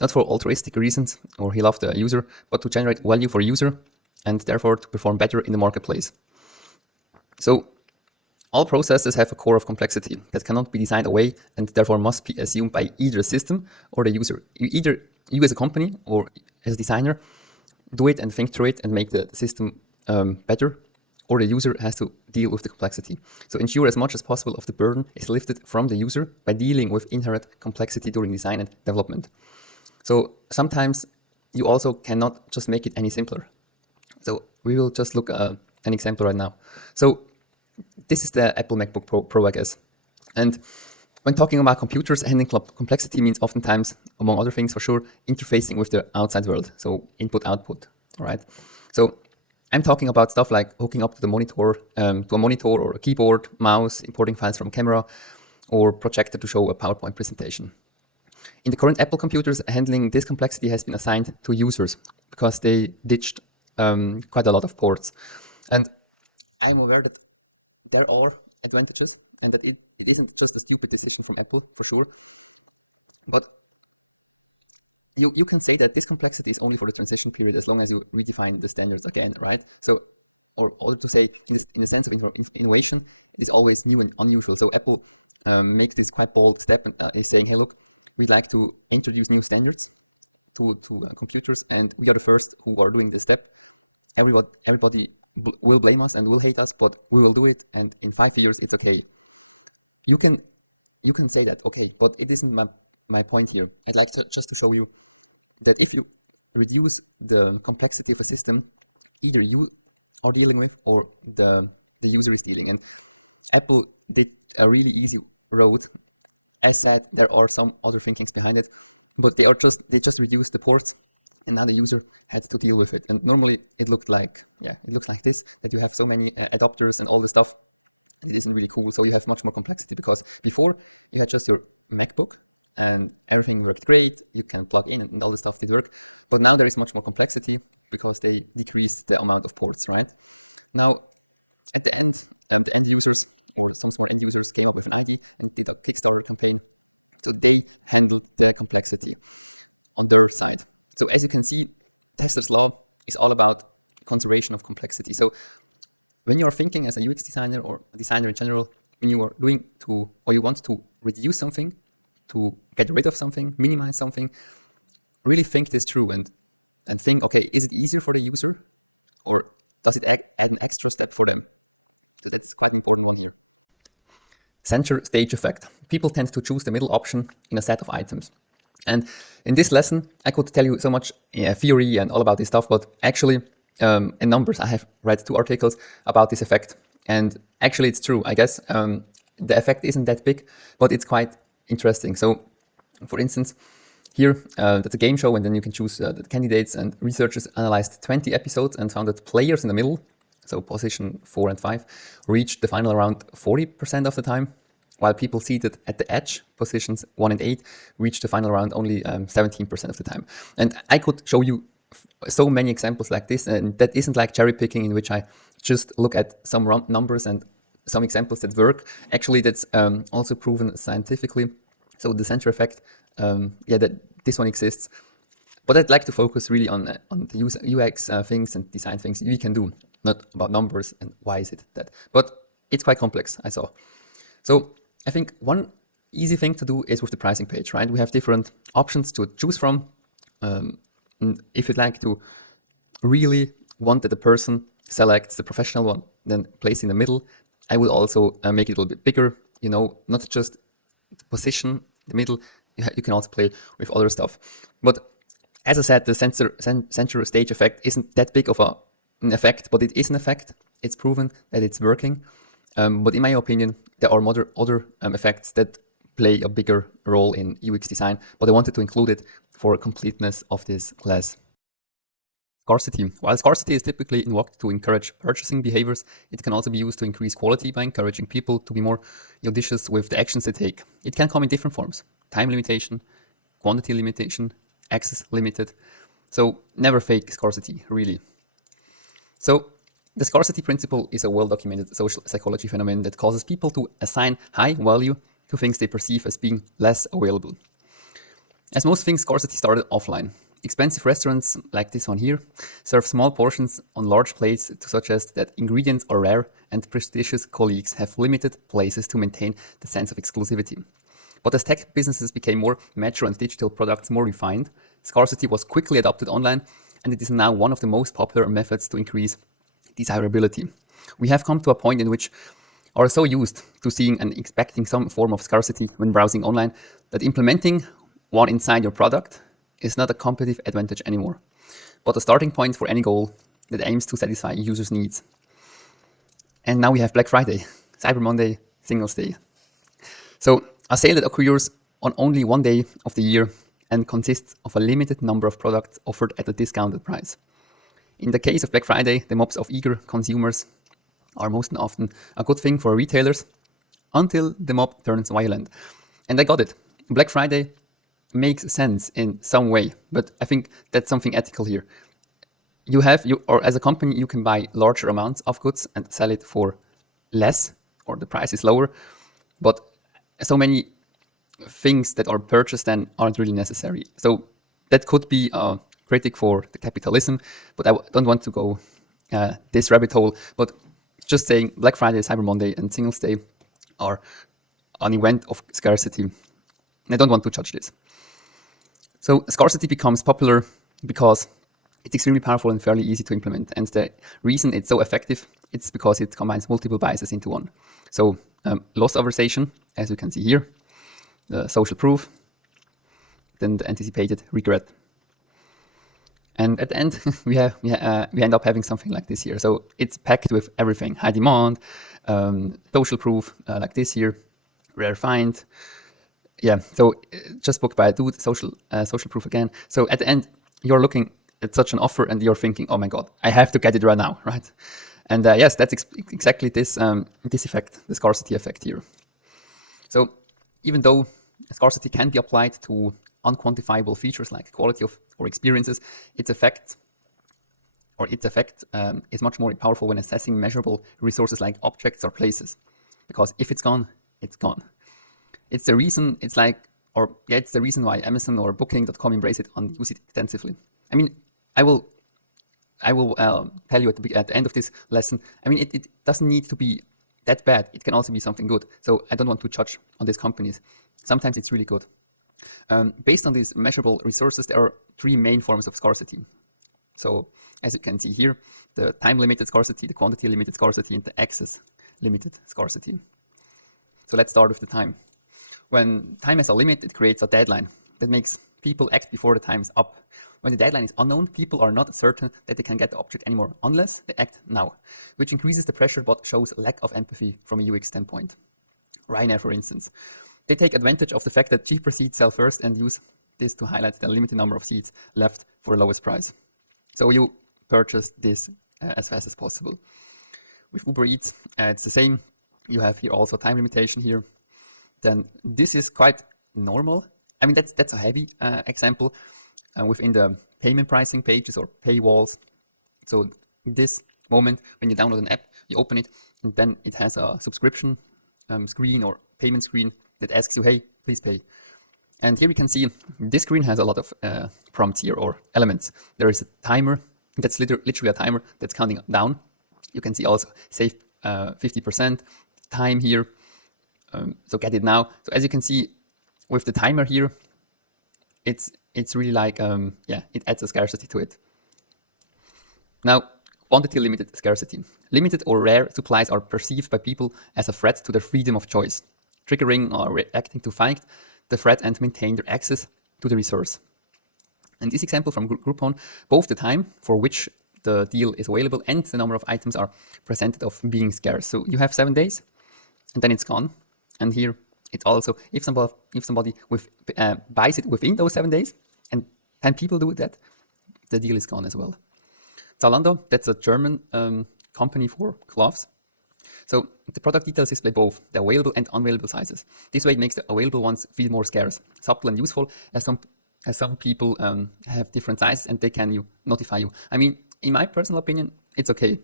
Not for altruistic reasons, or he loved the user, but to generate value for user and therefore to perform better in the marketplace. So all processes have a core of complexity that cannot be designed away and therefore must be assumed by either a system or the user. Either you as a company or as a designer do it and think through it and make the system better, or the user has to deal with the complexity. So ensure as much as possible of the burden is lifted from the user by dealing with inherent complexity during design and development. So sometimes you also cannot just make it any simpler. So we will just look at an example right now. So this is the Apple MacBook Pro, I guess. And when talking about computers, handling complexity means oftentimes, among other things for sure, interfacing with the outside world. So input, output, all right? So I'm talking about stuff like hooking up to the monitor, or a keyboard, mouse, importing files from camera, or projector to show a PowerPoint presentation. In the current Apple computers, handling this complexity has been assigned to users because they ditched quite a lot of ports. And I'm aware that there are advantages and that it isn't just a stupid decision from Apple, for sure. But you can say that this complexity is only for the transition period as long as you redefine the standards again, right? So, or to say, in a sense of innovation, it is always new and unusual. So Apple makes this quite bold step and is saying, hey, look, we'd like to introduce new standards to computers, and we are the first who are doing this step. Everybody will blame us and will hate us, but we will do it, and in 5 years, it's okay. You can say that, okay, but it isn't my point here. I'd like just to show you that if you reduce the complexity of a system, either you are dealing with or the user is dealing. And Apple did a really easy road. As said, there are some other thinkings behind it, but they just reduced the ports, and now the user had to deal with it. And normally it looks like this, that you have so many adapters and all the stuff. It isn't really cool, so you have much more complexity because before you had just your MacBook and everything worked great, you can plug in and all the stuff did work. But now there is much more complexity because they decreased the amount of ports, right? Now, center stage effect. People tend to choose the middle option in a set of items. And in this lesson, I could tell you so much theory and all about this stuff, but actually, in numbers, I have read 2 articles about this effect. And actually, it's true. I guess the effect isn't that big, but it's quite interesting. So, for instance, here, that's a game show, and then you can choose the candidates, and researchers analyzed 20 episodes and found that players in the middle, so position 4 and 5, reached the final round 40% of the time, while people seated at the edge, positions 1 and 8, reached the final round only 17% of the time. And I could show you so many examples like this, and that isn't like cherry picking in which I just look at some numbers and some examples that work. Actually, that's also proven scientifically. So the center effect, that this one exists. But I'd like to focus really on the UX things and design things we can do, not about numbers and why is it that. But it's quite complex, I saw. So I think one easy thing to do is with the pricing page, right? We have different options to choose from. And if you'd like to really want that the person selects the professional one, then place in the middle. I would also make it a little bit bigger, not just the position, the middle. You can also play with other stuff. But as I said, the center stage effect isn't that big of an effect, but it is an effect. It's proven that it's working. But in my opinion, there are other effects that play a bigger role in UX design, but I wanted to include it for completeness of this class. Scarcity. While scarcity is typically invoked to encourage purchasing behaviors, it can also be used to increase quality by encouraging people to be more judicious with the actions they take. It can come in different forms: time limitation, quantity limitation, access limited. So never fake scarcity, really. So the scarcity principle is a well-documented social psychology phenomenon that causes people to assign high value to things they perceive as being less available. As most things, scarcity started offline. Expensive restaurants, like this one here, serve small portions on large plates to suggest that ingredients are rare, and prestigious colleagues have limited places to maintain the sense of exclusivity. But as tech businesses became more mature and digital products more refined, scarcity was quickly adopted online, and it is now one of the most popular methods to increase desirability. We have come to a point in which are so used to seeing and expecting some form of scarcity when browsing online that implementing one inside your product is not a competitive advantage anymore, but a starting point for any goal that aims to satisfy users' needs. And now we have Black Friday, Cyber Monday, Singles Day. So a sale that occurs on only one day of the year and consists of a limited number of products offered at a discounted price. In the case of Black Friday, the mobs of eager consumers are most often a good thing for retailers until the mob turns violent. And I got it. Black Friday makes sense in some way, but I think that's something ethical here. Or as a company, you can buy larger amounts of goods and sell it for less, or the price is lower, but so many things that are purchased then aren't really necessary. So that could be a critic for the capitalism, but I don't want to go this rabbit hole. But just saying, Black Friday, Cyber Monday, and Singles Day are an event of scarcity. I don't want to judge this. So scarcity becomes popular because it's extremely powerful and fairly easy to implement. And the reason it's so effective, it's because it combines multiple biases into one. So loss aversion, as you can see here, the social proof, then the anticipated regret. And at the end, we end up having something like this here. So it's packed with everything: high demand, social proof, like this here, rare find. Yeah, so just booked by a dude, social proof again. So at the end, you're looking at such an offer and you're thinking, oh my God, I have to get it right now, right? And yes, that's exactly this effect, the scarcity effect here. So even though scarcity can be applied to unquantifiable features like quality of or experiences, its effect is much more powerful when assessing measurable resources like objects or places. Because if it's gone, it's gone. It's the reason why Amazon or Booking.com embrace it and use it extensively. I mean, I will tell you at the end of this lesson. I mean, it doesn't need to be that bad. It can also be something good. So I don't want to judge on these companies. Sometimes it's really good. Based on these measurable resources, there are 3 main forms of scarcity. So as you can see here, the time-limited scarcity, the quantity-limited scarcity, and the access-limited scarcity. So let's start with the time. When time has a limit, it creates a deadline that makes people act before the time is up. When the deadline is unknown, people are not certain that they can get the object anymore unless they act now, which increases the pressure but shows lack of empathy from a UX standpoint. Ryanair, for instance. They take advantage of the fact that cheaper seats sell first and use this to highlight the limited number of seats left for the lowest price. So you purchase this as fast as possible. With Uber Eats, it's the same. You have here also time limitation here. Then this is quite normal. I mean, that's a heavy example within the payment pricing pages or paywalls. So this moment when you download an app, you open it, and then it has a subscription screen or payment screen that asks you, hey, please pay. And here we can see this screen has a lot of prompts here or elements. There is a timer. That's literally a timer that's counting down. You can see also save 50% time here. So get it now. So as you can see with the timer here, it's really like, it adds a scarcity to it. Now, quantity limited scarcity. Limited or rare supplies are perceived by people as a threat to their freedom of choice, triggering or reacting to fight the threat and maintain their access to the resource. In this example from Groupon, both the time for which the deal is available and the number of items are presented of being scarce. So you have 7 days and then it's gone. And here it's also, if somebody buys it within those 7 days and 10 people do that, the deal is gone as well. Zalando, that's a German company for gloves. So the product details display both the available and unavailable sizes. This way it makes the available ones feel more scarce, subtle and useful, as some people have different sizes and they can notify you. I mean, in my personal opinion, it's okay.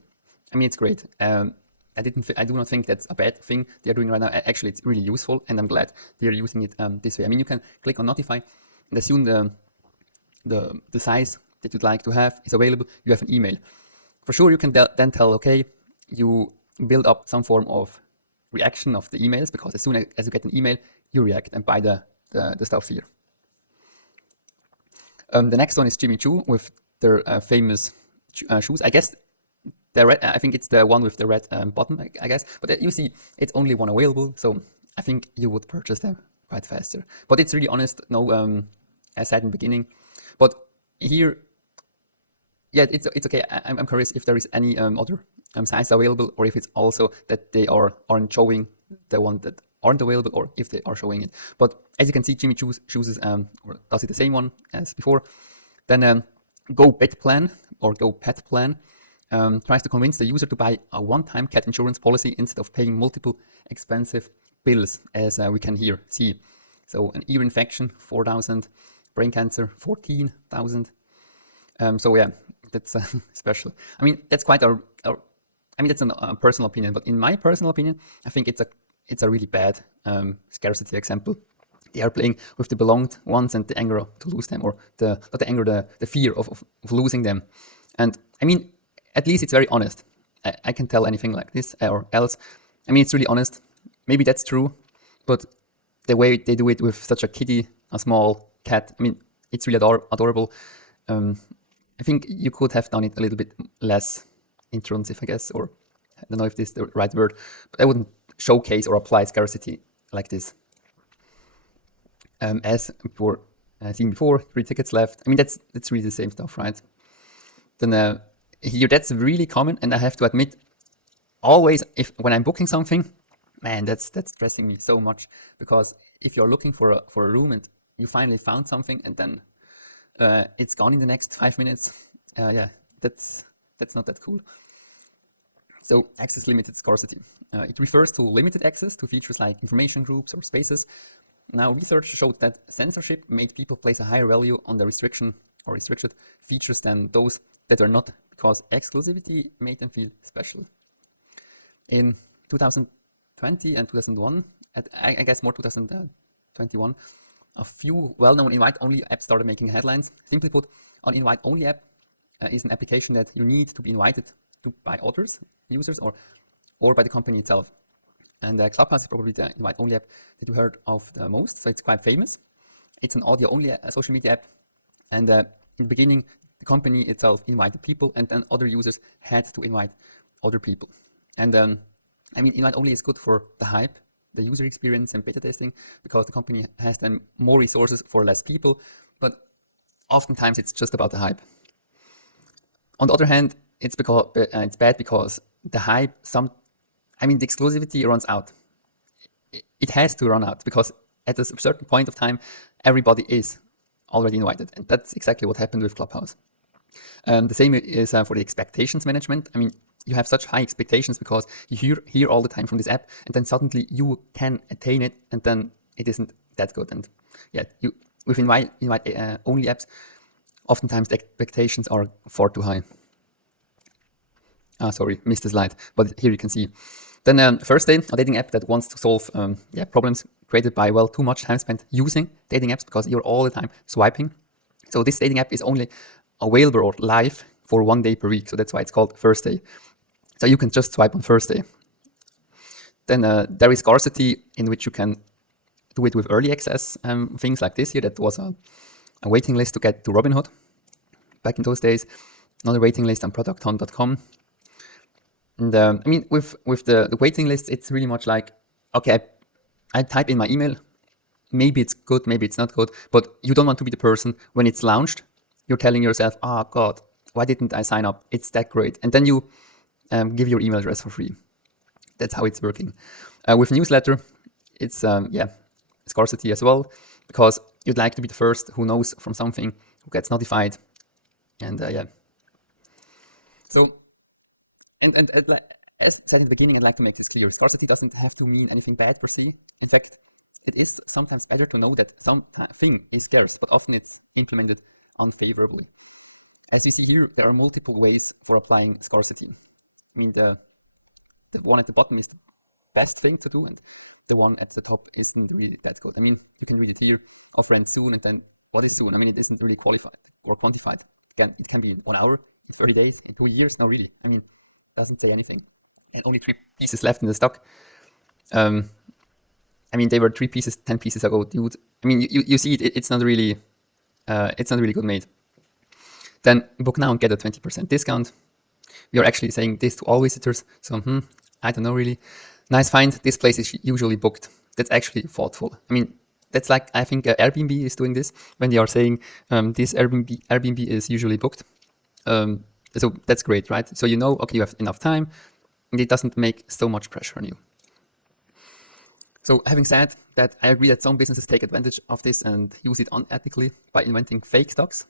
I mean, it's great. I do not think that's a bad thing they're doing right now. Actually, it's really useful, and I'm glad they're using it this way. I mean, you can click on notify and assume the size that you'd like to have is available. You have an email. For sure, you can then tell, okay, you build up some form of reaction of the emails, because as soon as you get an email, you react and buy the stuff here. The next one is Jimmy Choo with their famous shoes. I guess I think it's the one with the red button, I guess. But you see, it's only one available, so I think you would purchase them quite faster. But it's really honest, no, as I said in the beginning. But here, yeah, it's okay. I'm curious if there is any other size available, or if it's also that they aren't showing the one that aren't available, or if they are showing it. But as you can see, Jimmy Choo chooses or does it the same one as before. Then Go Pet Plan or Go Pet Plan tries to convince the user to buy a one-time cat insurance policy instead of paying multiple expensive bills, as we can here see. So an ear infection, 4,000, brain cancer, 14,000. So yeah, that's special. I mean, that's quite that's a personal opinion, but in my personal opinion, I think it's a really bad scarcity example. They are playing with the belonged ones and the anger to lose them, or not the anger, the fear of losing them. And I mean, at least it's very honest. I can tell anything like this or else. I mean, it's really honest. Maybe that's true, but the way they do it with such a kitty, a small cat, I mean, it's really adorable. I think you could have done it a little bit less intrusive, I guess, or I don't know if this is the right word, but I wouldn't showcase or apply scarcity like this. As seen before, 3 tickets left. I mean, that's really the same stuff, right? Then here, that's really common, and I have to admit, always when I'm booking something, man, that's stressing me so much, because if you're looking for a room and you finally found something and then it's gone in the next 5 minutes, yeah, that's not that cool. So access limited scarcity. It refers to limited access to features like information groups or spaces. Now, research showed that censorship made people place a higher value on the restricted features than those that were not, because exclusivity made them feel special. In 2020 and 2001, I guess more 2021, a few well-known invite-only apps started making headlines. Simply put, an invite-only app is an application that you need to be invited to by others, users, or by the company itself. And Clubhouse is probably the invite-only app that you heard of the most, so it's quite famous. It's an audio-only social media app, and in the beginning, the company itself invited people, and then other users had to invite other people. And I mean, invite-only is good for the hype, the user experience and beta testing because the company has then more resources for less people, but oftentimes it's just about the hype. On the other hand, it's bad because the hype, the exclusivity runs out. It has to run out because at a certain point of time, everybody is already invited. And that's exactly what happened with Clubhouse. The same is for the expectations management. I mean, you have such high expectations because you hear all the time from this app, and then suddenly you can attain it, and then it isn't that good. And yeah, with invite only apps, oftentimes the expectations are far too high. Sorry, missed the slide, but here you can see. Then First Day, a dating app that wants to solve problems created by, too much time spent using dating apps because you're all the time swiping. So this dating app is only available or live for 1 day per week. So that's why it's called First Day. So you can just swipe on First Day. Then there is scarcity in which you can do it with early access things like this here. That was a waiting list to get to Robinhood back in those days. Another waiting list on producthunt.com. And with the waiting list, it's really much like, okay, I type in my email. Maybe it's good, maybe it's not good, but you don't want to be the person when it's launched. You're telling yourself, oh God, why didn't I sign up? It's that great. And then you give your email address for free. That's how it's working. With newsletter, it's scarcity as well, because you'd like to be the first who knows from something, who gets notified. And So, and as said in the beginning, I'd like to make this clear. Scarcity doesn't have to mean anything bad per se. In fact, it is sometimes better to know that something is scarce, but often it's implemented unfavorably. As you see here, there are multiple ways for applying scarcity. I mean, the one at the bottom is the best thing to do, and the one at the top isn't really that good. I mean, you can read it here, offer ends soon, and then what is soon? I mean, it isn't really qualified or quantified. It can be in 1 hour, in 30 days, in 2 years. No, really. I mean, it doesn't say anything. And only 3 pieces left in the stock. They were 3 pieces 10 pieces ago, dude. I mean, you see it's not really good made. Then book now and get a 20% discount. We are actually saying this to all visitors. So I don't know really. Nice find. This place is usually booked. That's actually thoughtful. I mean, that's like, I think Airbnb is doing this when they are saying this Airbnb is usually booked. So that's great, right? So you know, okay, you have enough time, and it doesn't make so much pressure on you. So having said that, I agree that some businesses take advantage of this and use it unethically by inventing fake stocks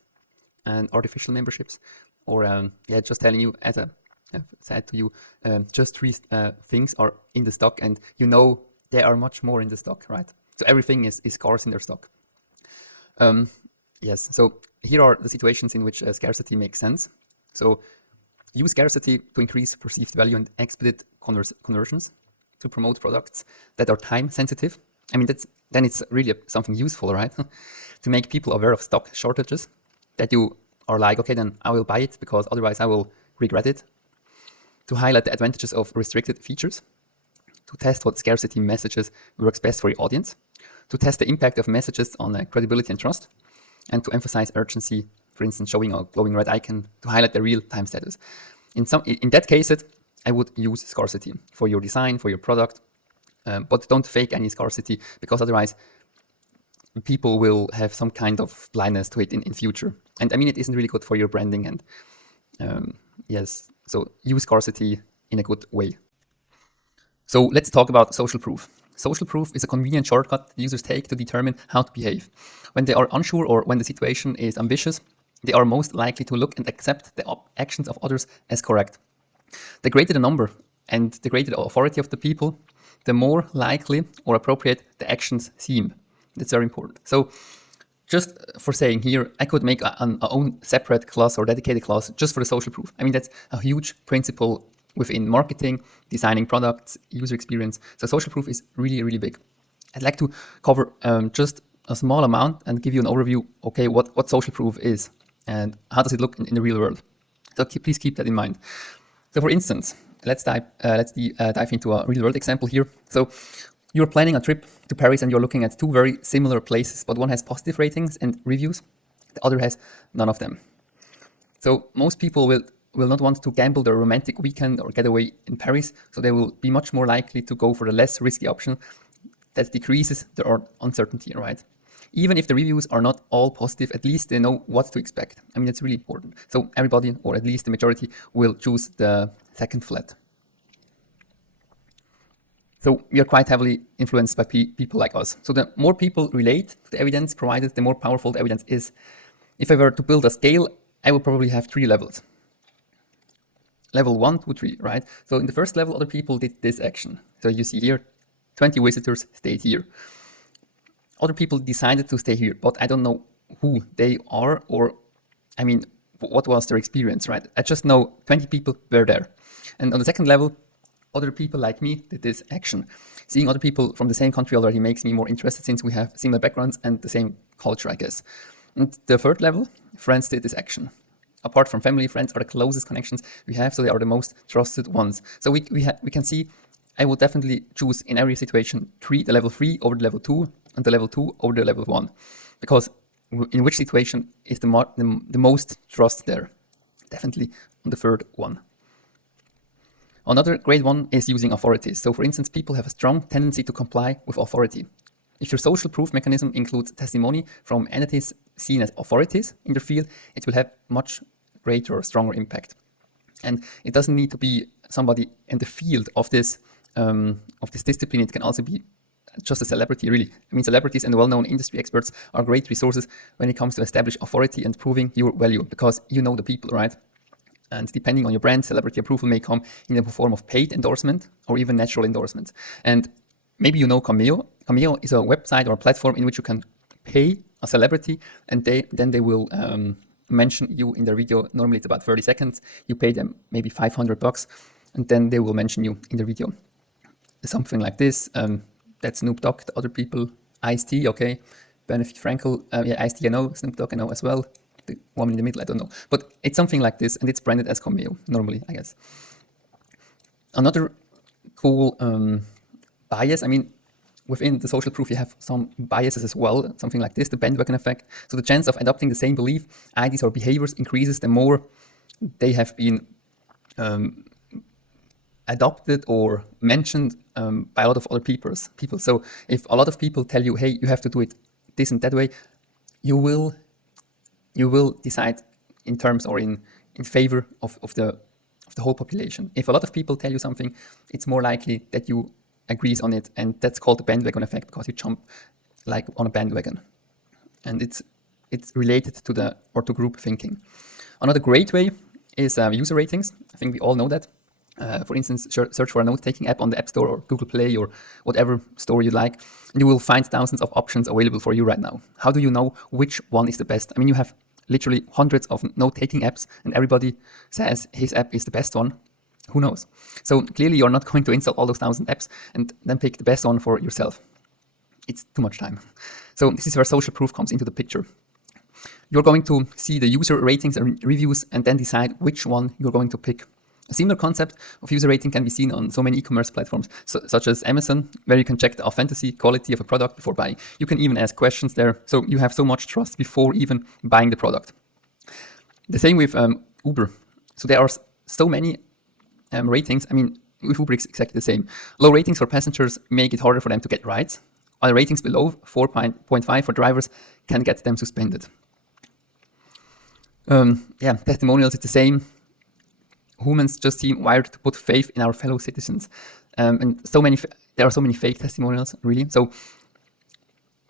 and artificial memberships, or just telling you, as I've said to you, just 3 things are in the stock, and you know there are much more in the stock, right? So everything is scarce in their stock. Yes, so here are the situations in which scarcity makes sense. So use scarcity to increase perceived value and expedite conversions, to promote products that are time sensitive. I mean, then it's really something useful, right? To make people aware of stock shortages, that you are like, okay, then I will buy it because otherwise I will regret it. To highlight the advantages of restricted features, to test what scarcity messages works best for your audience, to test the impact of messages on credibility and trust, and to emphasize urgency, for instance, showing a glowing red icon to highlight the real-time status. In that case, I would use scarcity for your design, for your product, but don't fake any scarcity, because otherwise people will have some kind of blindness to it in future. And I mean, it isn't really good for your branding. And yes, so use scarcity in a good way. So let's talk about social proof. Social proof is a convenient shortcut users take to determine how to behave. When they are unsure or when the situation is ambitious, they are most likely to look and accept the actions of others as correct. The greater the number and the greater the authority of the people, the more likely or appropriate the actions seem. That's very important. So just for saying here, I could make an own separate class or dedicated class just for the social proof. I mean, that's a huge principle within marketing, designing products, user experience. So social proof is really, really big. I'd like to cover just a small amount and give you an overview, okay, what social proof is and how does it look in the real world. So please keep that in mind. So for instance, let's dive into a real world example here. So you're planning a trip to Paris and you're looking at 2 very similar places, but one has positive ratings and reviews, the other has none of them. So most people will not want to gamble their romantic weekend or getaway in Paris, so they will be much more likely to go for the less risky option that decreases the uncertainty, right? Even if the reviews are not all positive, at least they know what to expect. I mean, that's really important. So everybody, or at least the majority, will choose the second flat. So we are quite heavily influenced by people like us. So the more people relate to the evidence provided, the more powerful the evidence is. If I were to build a scale, I would probably have 3 levels. Level 1, 2, 3, right? So in the first level, other people did this action. So you see here, 20 visitors stayed here. Other people decided to stay here, but I don't know who they are, or, I mean, what was their experience, right? I just know 20 people were there. And on the second level, other people like me did this action. Seeing other people from the same country already makes me more interested, since we have similar backgrounds and the same culture, I guess. And the third level, friends did this action. Apart from family, friends are the closest connections we have, so they are the most trusted ones. So we can see, I would definitely choose in every situation the level 3 over the level 2, and the level 2 over the level 1. Because in which situation is the most trust there? Definitely on the third one. Another great one is using authorities. So for instance, people have a strong tendency to comply with authority. If your social proof mechanism includes testimony from entities seen as authorities in the field, it will have much greater or stronger impact. And it doesn't need to be somebody in the field of this discipline. It can also be just a celebrity, really. I mean, celebrities and well-known industry experts are great resources when it comes to establish authority and proving your value, because you know the people, right? And depending on your brand, celebrity approval may come in the form of paid endorsement or even natural endorsement. And maybe you know Cameo. Cameo is a website or a platform in which you can pay a celebrity, and then they will mention you in their video. Normally it's about 30 seconds. You pay them maybe $500, and then they will mention you in the video. Something like this. That's Snoop Dogg. The other people, Ice-T, okay. Benefit Frankel, yeah, Ice-T I know, Snoop Dogg I know as well. The woman in the middle, I don't know. But it's something like this, and it's branded as Cameo, normally, I guess. Another cool bias, I mean, within the social proof, you have some biases as well, something like this, the bandwagon effect. So the chance of adopting the same belief, ideas, or behaviors increases the more they have been adopted or mentioned by a lot of other people. So if a lot of people tell you, hey, you have to do it this and that way, you will decide in terms or in favor of the whole population. If a lot of people tell you something, it's more likely that you agrees on it, and that's called the bandwagon effect, because you jump like on a bandwagon, and it's related to group thinking. Another great way is user ratings. I think we all know that. For instance, search for a note-taking app on the App Store or Google Play or whatever store you like, and you will find thousands of options available for you right now. How do you know which one is the best? I mean, you have literally hundreds of note-taking apps, and everybody says his app is the best one. Who knows? So clearly you're not going to install all those 1,000 apps and then pick the best one for yourself. It's too much time. So this is where social proof comes into the picture. You're going to see the user ratings and reviews and then decide which one you're going to pick. A similar concept of user rating can be seen on so many e-commerce platforms, such as Amazon, where you can check the authenticity, quality of a product before buying. You can even ask questions there, so you have so much trust before even buying the product. The same with Uber. So there are so many ratings. I mean, with Uber it's exactly the same. Low ratings for passengers make it harder for them to get rides, while ratings below 4.5 for drivers can get them suspended. Testimonials is the same. Humans just seem wired to put faith in our fellow citizens, and there are so many fake testimonials, really. So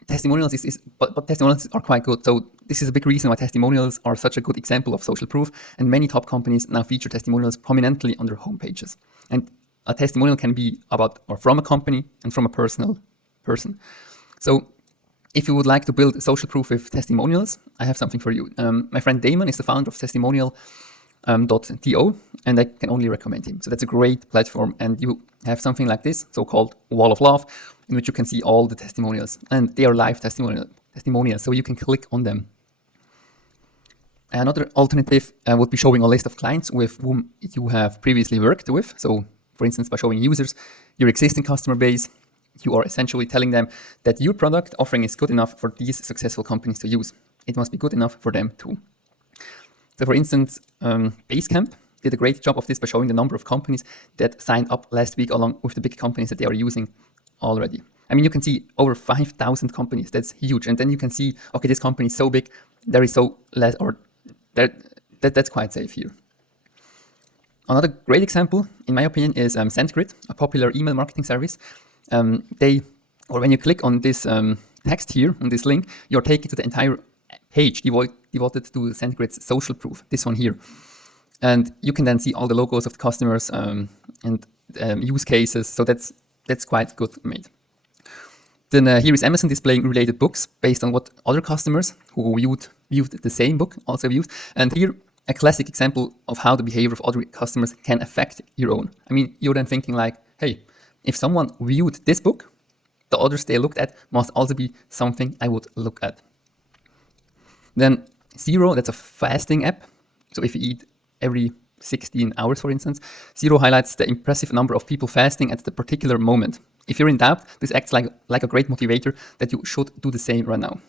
testimonials but testimonials are quite good. So this is a big reason why testimonials are such a good example of social proof, and many top companies now feature testimonials prominently on their homepages. And a testimonial can be about or from a company and from a personal person. So if you would like to build social proof with testimonials, I have something for you. My friend Damon is the founder of testimonial.to, and I can only recommend him. So that's a great platform, and you have something like this, so-called wall of love, in which you can see all the testimonials, and they are live testimonials, so you can click on them. Another alternative would be showing a list of clients with whom you have previously worked with. So, for instance, by showing users your existing customer base, you are essentially telling them that your product offering is good enough for these successful companies to use. It must be good enough for them too. So for instance, Basecamp did a great job of this by showing the number of companies that signed up last week along with the big companies that they are using already. I mean, you can see over 5,000 companies. That's huge. And then you can see, okay, this company is so big, there is so less, or that's quite safe here. Another great example, in my opinion, is SendGrid, a popular email marketing service. When you click on this text here, on this link, you're taken to the entire page devoted to SendGrid's social proof, this one here. And you can then see all the logos of the customers and use cases. So that's quite good made. Then here is Amazon displaying related books based on what other customers who viewed the same book also viewed. And here, a classic example of how the behavior of other customers can affect your own. I mean, you're then thinking like, hey, if someone viewed this book, the others they looked at must also be something I would look at. Then Zero, that's a fasting app. So if you eat every 16 hours, for instance, Zero highlights the impressive number of people fasting at the particular moment. If you're in doubt, this acts like a great motivator that you should do the same right now.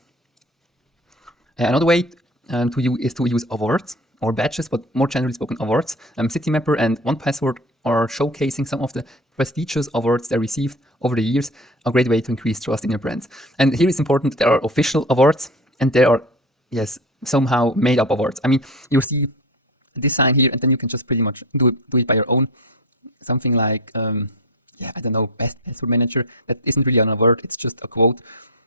Another way is to use awards or badges, but more generally spoken awards. Citymapper and 1Password are showcasing some of the prestigious awards they received over the years, a great way to increase trust in your brands. And here it's important, there are official awards and there are, yes, somehow made up awards. I mean, you see this sign here and then you can just pretty much do it by your own. Something like, I don't know, best password manager. That isn't really an award, it's just a quote.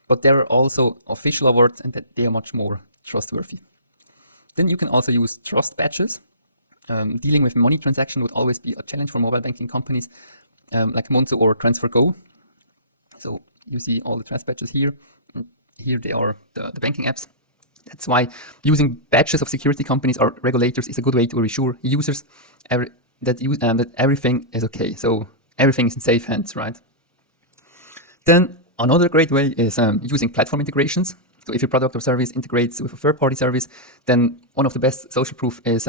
But there are also official awards and that they are much more trustworthy. Then you can also use trust badges. Dealing with money transaction would always be a challenge for mobile banking companies like Monzo or TransferGo. So you see all the trust badges here. Here they are the banking apps. That's why using badges of security companies or regulators is a good way to reassure users that everything is okay. So everything is in safe hands, right? Then another great way is using platform integrations. So if your product or service integrates with a third-party service, then one of the best social proof is,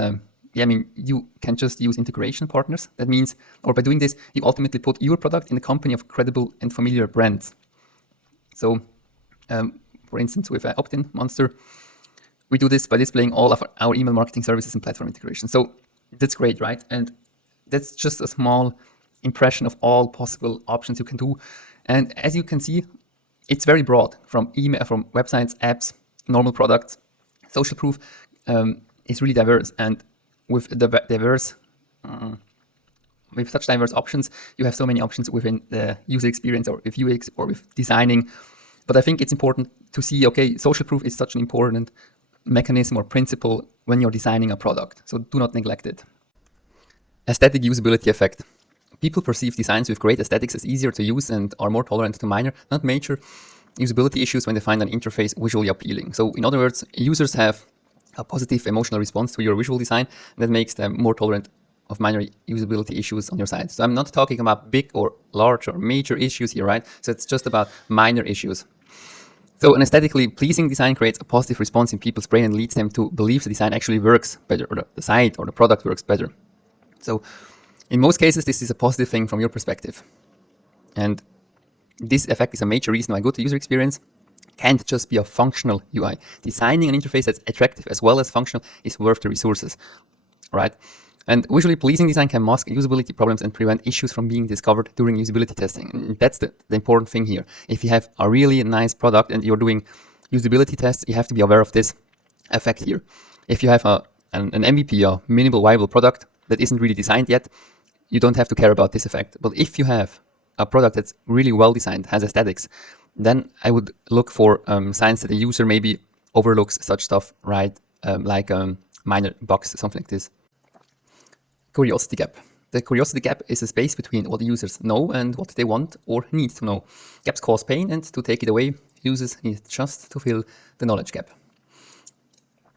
you can just use integration partners. That means, or by doing this, you ultimately put your product in the company of credible and familiar brands. So, for instance, with Opt-in Monster, we do this by displaying all of our email marketing services and platform integration. So that's great, right? And that's just a small impression of all possible options you can do. And as you can see, it's very broad, from email, from websites, apps, normal products. Social proof is really diverse, and with with such diverse options, you have so many options within the user experience or with UX or with designing. But I think it's important to see, okay, social proof is such an important mechanism or principle when you're designing a product, so do not neglect it. Aesthetic usability effect. People perceive designs with great aesthetics as easier to use and are more tolerant to minor, not major, usability issues when they find an interface visually appealing. So in other words, users have a positive emotional response to your visual design that makes them more tolerant of minor usability issues on your site. So I'm not talking about big or large or major issues here, right? So it's just about minor issues. So an aesthetically pleasing design creates a positive response in people's brain and leads them to believe the design actually works better, or the site or the product works better. So in most cases, this is a positive thing from your perspective. And this effect is a major reason why good user experience can't just be a functional UI. Designing an interface that's attractive as well as functional is worth the resources, right? And visually pleasing design can mask usability problems and prevent issues from being discovered during usability testing. And that's the important thing here. If you have a really nice product and you're doing usability tests, you have to be aware of this effect here. If you have an MVP, a minimal viable product that isn't really designed yet, you don't have to care about this effect. But if you have a product that's really well designed, has aesthetics, then I would look for signs that the user maybe overlooks such stuff, right? Like minor bugs, something like this. Curiosity gap. The curiosity gap is a space between what users know and what they want or need to know. Gaps cause pain, and to take it away, users need just to fill the knowledge gap.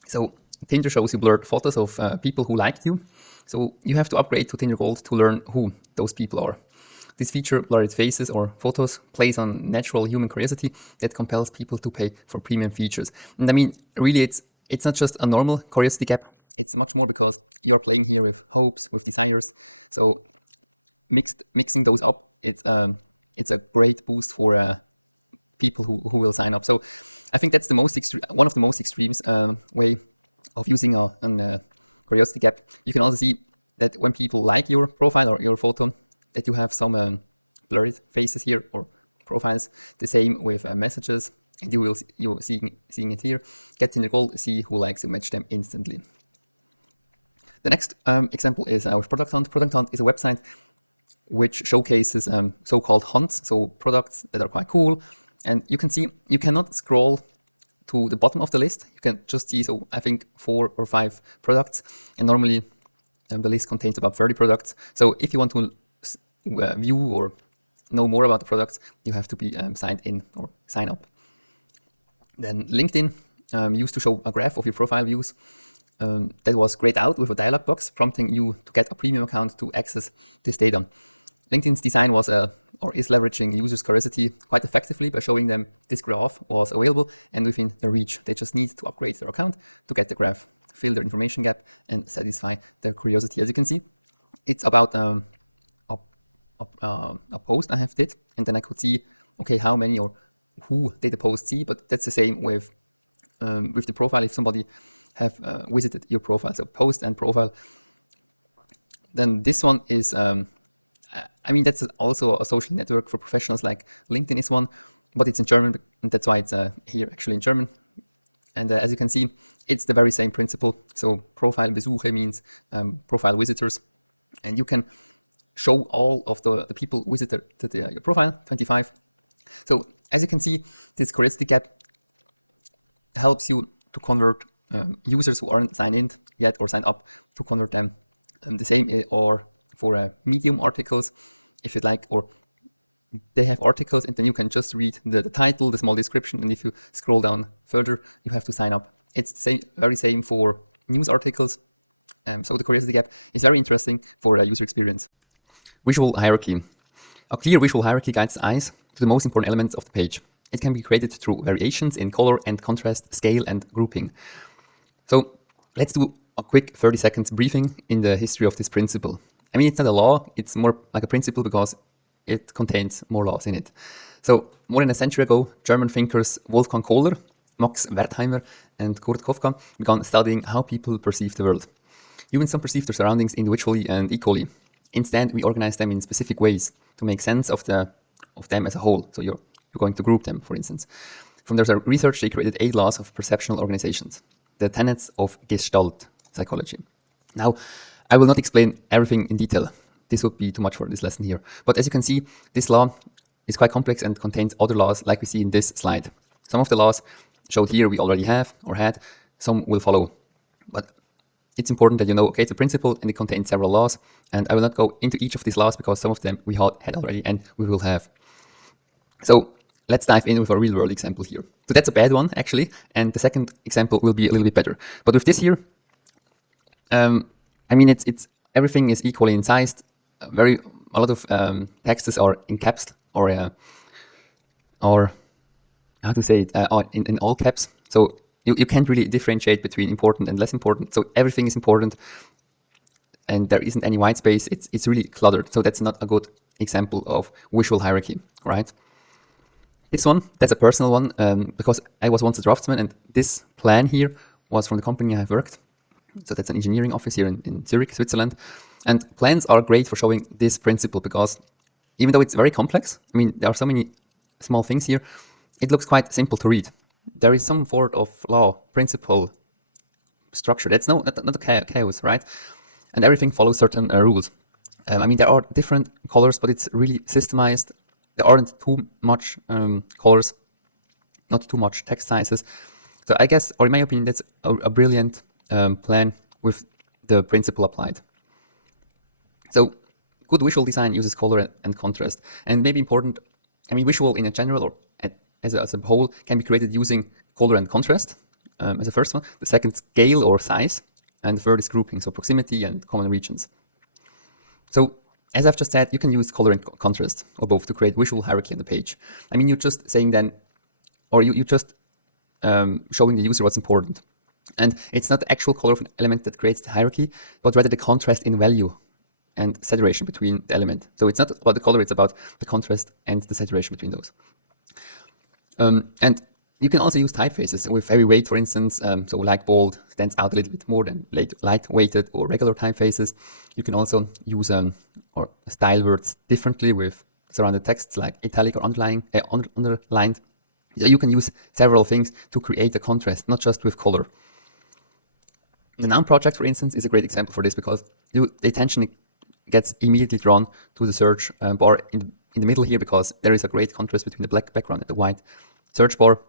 So Tinder shows you blurred photos of people who liked you. So you have to upgrade to Tinder Gold to learn who those people are. This feature, blurred faces or photos, plays on natural human curiosity that compels people to pay for premium features. And I mean, really, it's not just a normal curiosity gap. It's much more because you're playing here with hopes, with desires. So mixing those up, it's a great boost for people who will sign up. So I think that's one of the most extreme way of using a curiosity gap. You can also see that when people like your profile or your photo, that you have some blurred faces here or profiles. The same with messages. You'll see it here. It's in the bold to see who likes to match them instantly. The next example is our product hunt. Product hunt is a website which showcases so-called hunts, so products that are quite cool. And you can see you cannot scroll to the bottom of the list. You can just see, so I think 4 or 5 products. And normally the list contains about 30 products. So if you want to view or know more about the products, you have to be signed in or sign up. Then LinkedIn used to show a graph of your profile views. That was grayed out with a dialog box, prompting you to get a premium account to access this data. LinkedIn's design was or is leveraging users' curiosity quite effectively by showing them this graph was available and within their reach. They just need to upgrade their account to get the graph, fill their information gap, and satisfy their curiosity. As you can see, it's about a post I have did, and then I could see, okay, how many or who did the post see, but that's the same with the profile. If somebody have visited your profile, so post and profile. Then this one is, that's also a social network for professionals, like LinkedIn is one, but it's in German, and that's why it's here actually in German. And as you can see, it's the very same principle. So profile Besuche means profile visitors, and you can show all of the people who visited your profile, 25. So as you can see, this curiosity gap helps you to convert users who aren't signed in yet or signed up, to convert them. And the same or for Medium articles, if you'd like, or they have articles and then you can just read the title, the small description, and if you scroll down further, you have to sign up. It's very same for news articles. So the curiosity gap is very interesting for the user experience. Visual hierarchy. A clear visual hierarchy guides eyes to the most important elements of the page. It can be created through variations in color and contrast, scale and grouping. So let's do a quick 30 seconds briefing in the history of this principle. It's not a law, it's more like a principle because it contains more laws in it. So more than a century ago, German thinkers Wolfgang Kohler, Max Wertheimer and Kurt Kofka began studying how people perceive the world. Humans don't perceive their surroundings individually and equally. Instead, we organize them in specific ways to make sense of them as a whole. So you're going to group them, for instance. From their research, they created 8 laws of perceptual organizations, the tenets of Gestalt psychology. Now, I will not explain everything in detail. This would be too much for this lesson here. But as you can see, this law is quite complex and contains other laws like we see in this slide. Some of the laws showed here we already have or had, some will follow. But it's important that you know, okay, it's a principle and it contains several laws. And I will not go into each of these laws because some of them we had already and we will have. So let's dive in with a real world example here. So that's a bad one actually. And the second example will be a little bit better. But with this here, it's everything is equally incised. A lot of texts are in caps or how to say it, in all caps. So you can't really differentiate between important and less important. So everything is important and there isn't any white space. It's really cluttered. So that's not a good example of visual hierarchy, right? This one, that's a personal one because I was once a draftsman and this plan here was from the company I have worked. So that's an engineering office here in Zurich, Switzerland. And plans are great for showing this principle because even though it's very complex, there are so many small things here, it looks quite simple to read. There is some sort of law, principle, structure. That's not a chaos, right? And everything follows certain rules. There are different colors, but it's really systemized. There aren't too much colors, not too much text sizes. So I guess, or in my opinion, that's a brilliant plan with the principle applied. So good visual design uses color and contrast. And maybe important, visual in a general or as a whole can be created using color and contrast as the first one. The second, scale or size. And the third is grouping, so proximity and common regions. So as I've just said, you can use color and contrast or both to create visual hierarchy on the page. You're just saying then, or you're just showing the user what's important. And it's not the actual color of an element that creates the hierarchy, but rather the contrast in value and saturation between the element. So it's not about the color, it's about the contrast and the saturation between those. And you can also use typefaces with heavy weight, for instance. So like bold stands out a little bit more than light-weighted or regular typefaces. You can also use or style words differently with surrounded texts like italic or underlined. So you can use several things to create a contrast, not just with color. The noun project, for instance, is a great example for this because the attention gets immediately drawn to the search bar in the middle here, because there is a great contrast between the black background and the white search bar.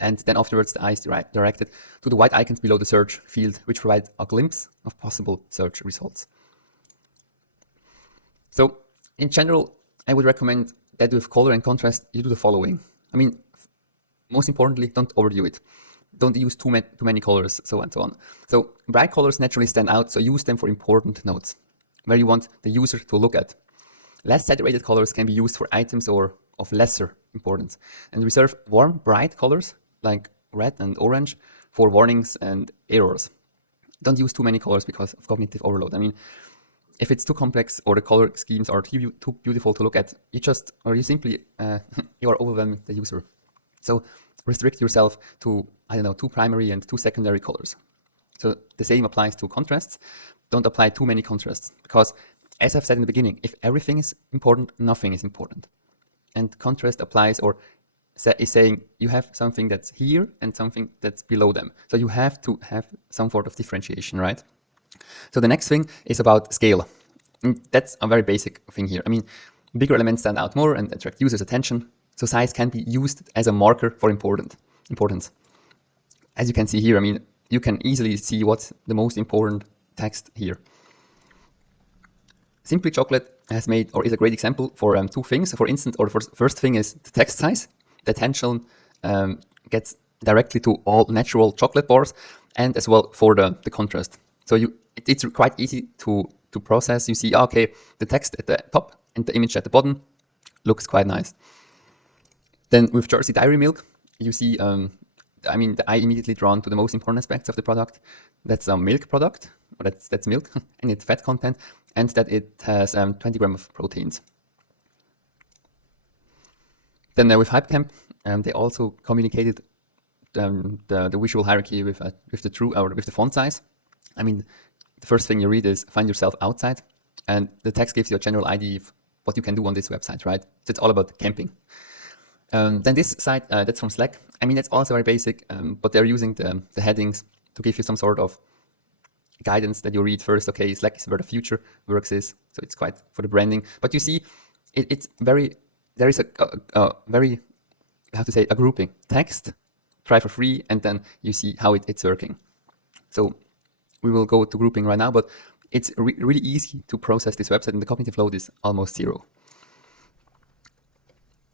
And then afterwards, the eye is directed to the white icons below the search field, which provide a glimpse of possible search results. So in general, I would recommend that with color and contrast, you do the following. I mean, most importantly, don't overdo it. Don't use too many colors, so and so on. So bright colors naturally stand out, so use them for important notes, where you want the user to look at. Less saturated colors can be used for items or of lesser importance, and reserve warm, bright colors like red and orange for warnings and errors. Don't use too many colors because of cognitive overload. I mean, if it's too complex or the color schemes are too beautiful to look at, you simply you are overwhelming the user. So restrict yourself to, I don't know, 2 primary and 2 secondary colors. So the same applies to contrasts. Don't apply too many contrasts because, as I've said in the beginning, if everything is important, nothing is important. And contrast applies or is saying you have something that's here and something that's below them. So you have to have some sort of differentiation, right? So the next thing is about scale. And that's a very basic thing here. I mean, bigger elements stand out more and attract users' attention. So size can be used as a marker for importance. As you can see here, I mean, you can easily see what's the most important text here. Simply Chocolate has made, or is a great example for 2 things. For instance, or the first thing is the text size. The attention gets directly to all natural chocolate bars, and as well for the contrast. So it's quite easy to process. You see, okay, the text at the top and the image at the bottom looks quite nice. Then with Jersey Dairy Milk, you see, I mean, the eye immediately drawn to the most important aspects of the product. That's a milk product, or that's milk, and its fat content, and that it has 20 grams of proteins. Then with HypeCamp, they also communicated the visual hierarchy with the font size. I mean, the first thing you read is "Find yourself outside," and the text gives you a general idea of what you can do on this website, right? So it's all about camping. Then this site, that's from Slack. I mean, that's also very basic, but they're using the headings to give you some sort of guidance that you read first. Okay, Slack is where the future works is, so it's quite for the branding. But you see, there is a very, how to say, a grouping. Text, try for free, and then you see how it's working. So we will go to grouping right now, but it's really easy to process this website, and the cognitive load is almost 0.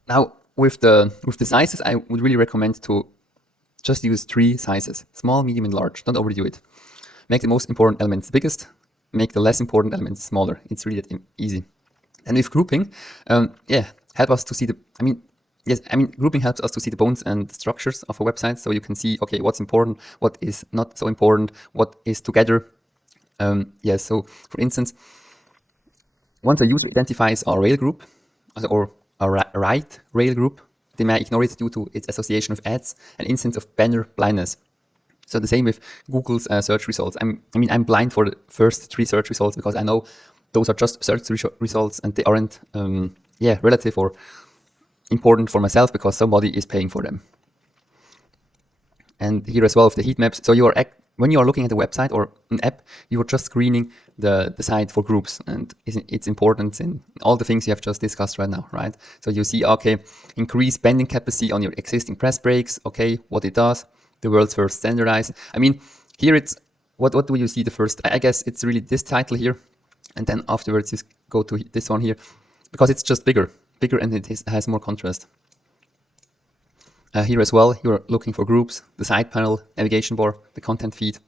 Now, with the sizes, I would really recommend to just use 3 sizes: small, medium, and large. Don't overdo it. Make the most important elements biggest, make the less important elements smaller. It's really that easy. And with grouping, help us to see grouping helps us to see the bones and structures of a website, so you can see, okay, what's important, what is not so important, what is together. So for instance, once a user identifies a Rail group or a right Rail group, they may ignore it due to its association of ads and instance of banner blindness. So the same with Google's search results. I'm blind for the first 3 search results because I know those are just search results and they aren't relative or important for myself because somebody is paying for them. And here as well with the heat maps. So when you are looking at a website or an app, you are just screening the site for groups and its importance in all the things you have just discussed right now, right? So you see, okay, increase bending capacity on your existing press brakes, okay, what it does, the world's first standardized. I mean, here it's, what do you see the first? I guess it's really this title here, and then afterwards you go to this one here, because it's just bigger and it has more contrast. Here as well, you're looking for groups, the side panel, navigation bar, the content feed.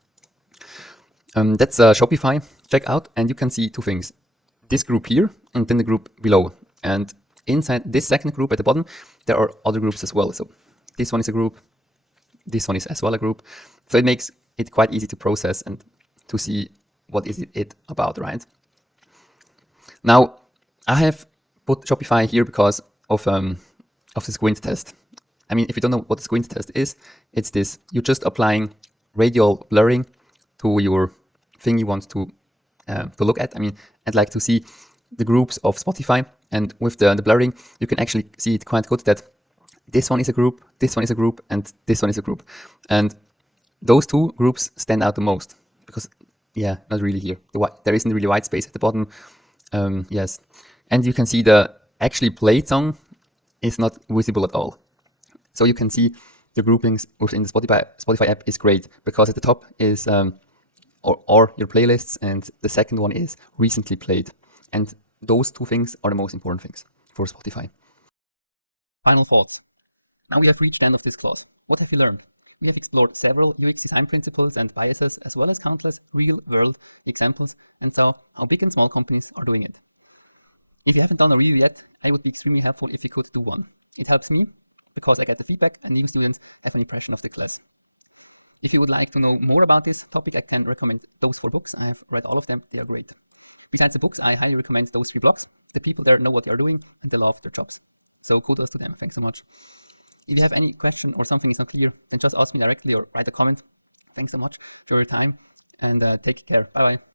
That's Shopify. Check out, and you can see 2 things. This group here, and then the group below. And inside this second group at the bottom, there are other groups as well. So this one is a group. This one is as well a group. So it makes it quite easy to process and to see what is it about, right? Now, I have put Shopify here because of the squint test. I mean, if you don't know what the squint test is, it's this. You're just applying radial blurring to your thing you want to look at. I mean, I'd like to see the groups of Spotify, and with the blurring, you can actually see it quite good that this one is a group, this one is a group, and this one is a group. And those two groups stand out the most because, yeah, not really here. There isn't really white space at the bottom. Yes. And you can see the actually played song is not visible at all. So you can see the groupings within the Spotify app is great because at the top is or your playlists, and the second one is recently played. And those two things are the most important things for Spotify. Final thoughts. Now we have reached the end of this class. What have you learned? We have explored several UX design principles and biases, as well as countless real-world examples, and saw how big and small companies are doing it. If you haven't done a review yet, I would be extremely helpful if you could do one. It helps me because I get the feedback and new students have an impression of the class. If you would like to know more about this topic, I can recommend those 4 books. I have read all of them, they are great. Besides the books, I highly recommend those 3 blogs. The people there know what they are doing and they love their jobs. So kudos to them, thanks so much. If you have any question or something is not clear, then just ask me directly or write a comment. Thanks so much for your time and take care, bye bye.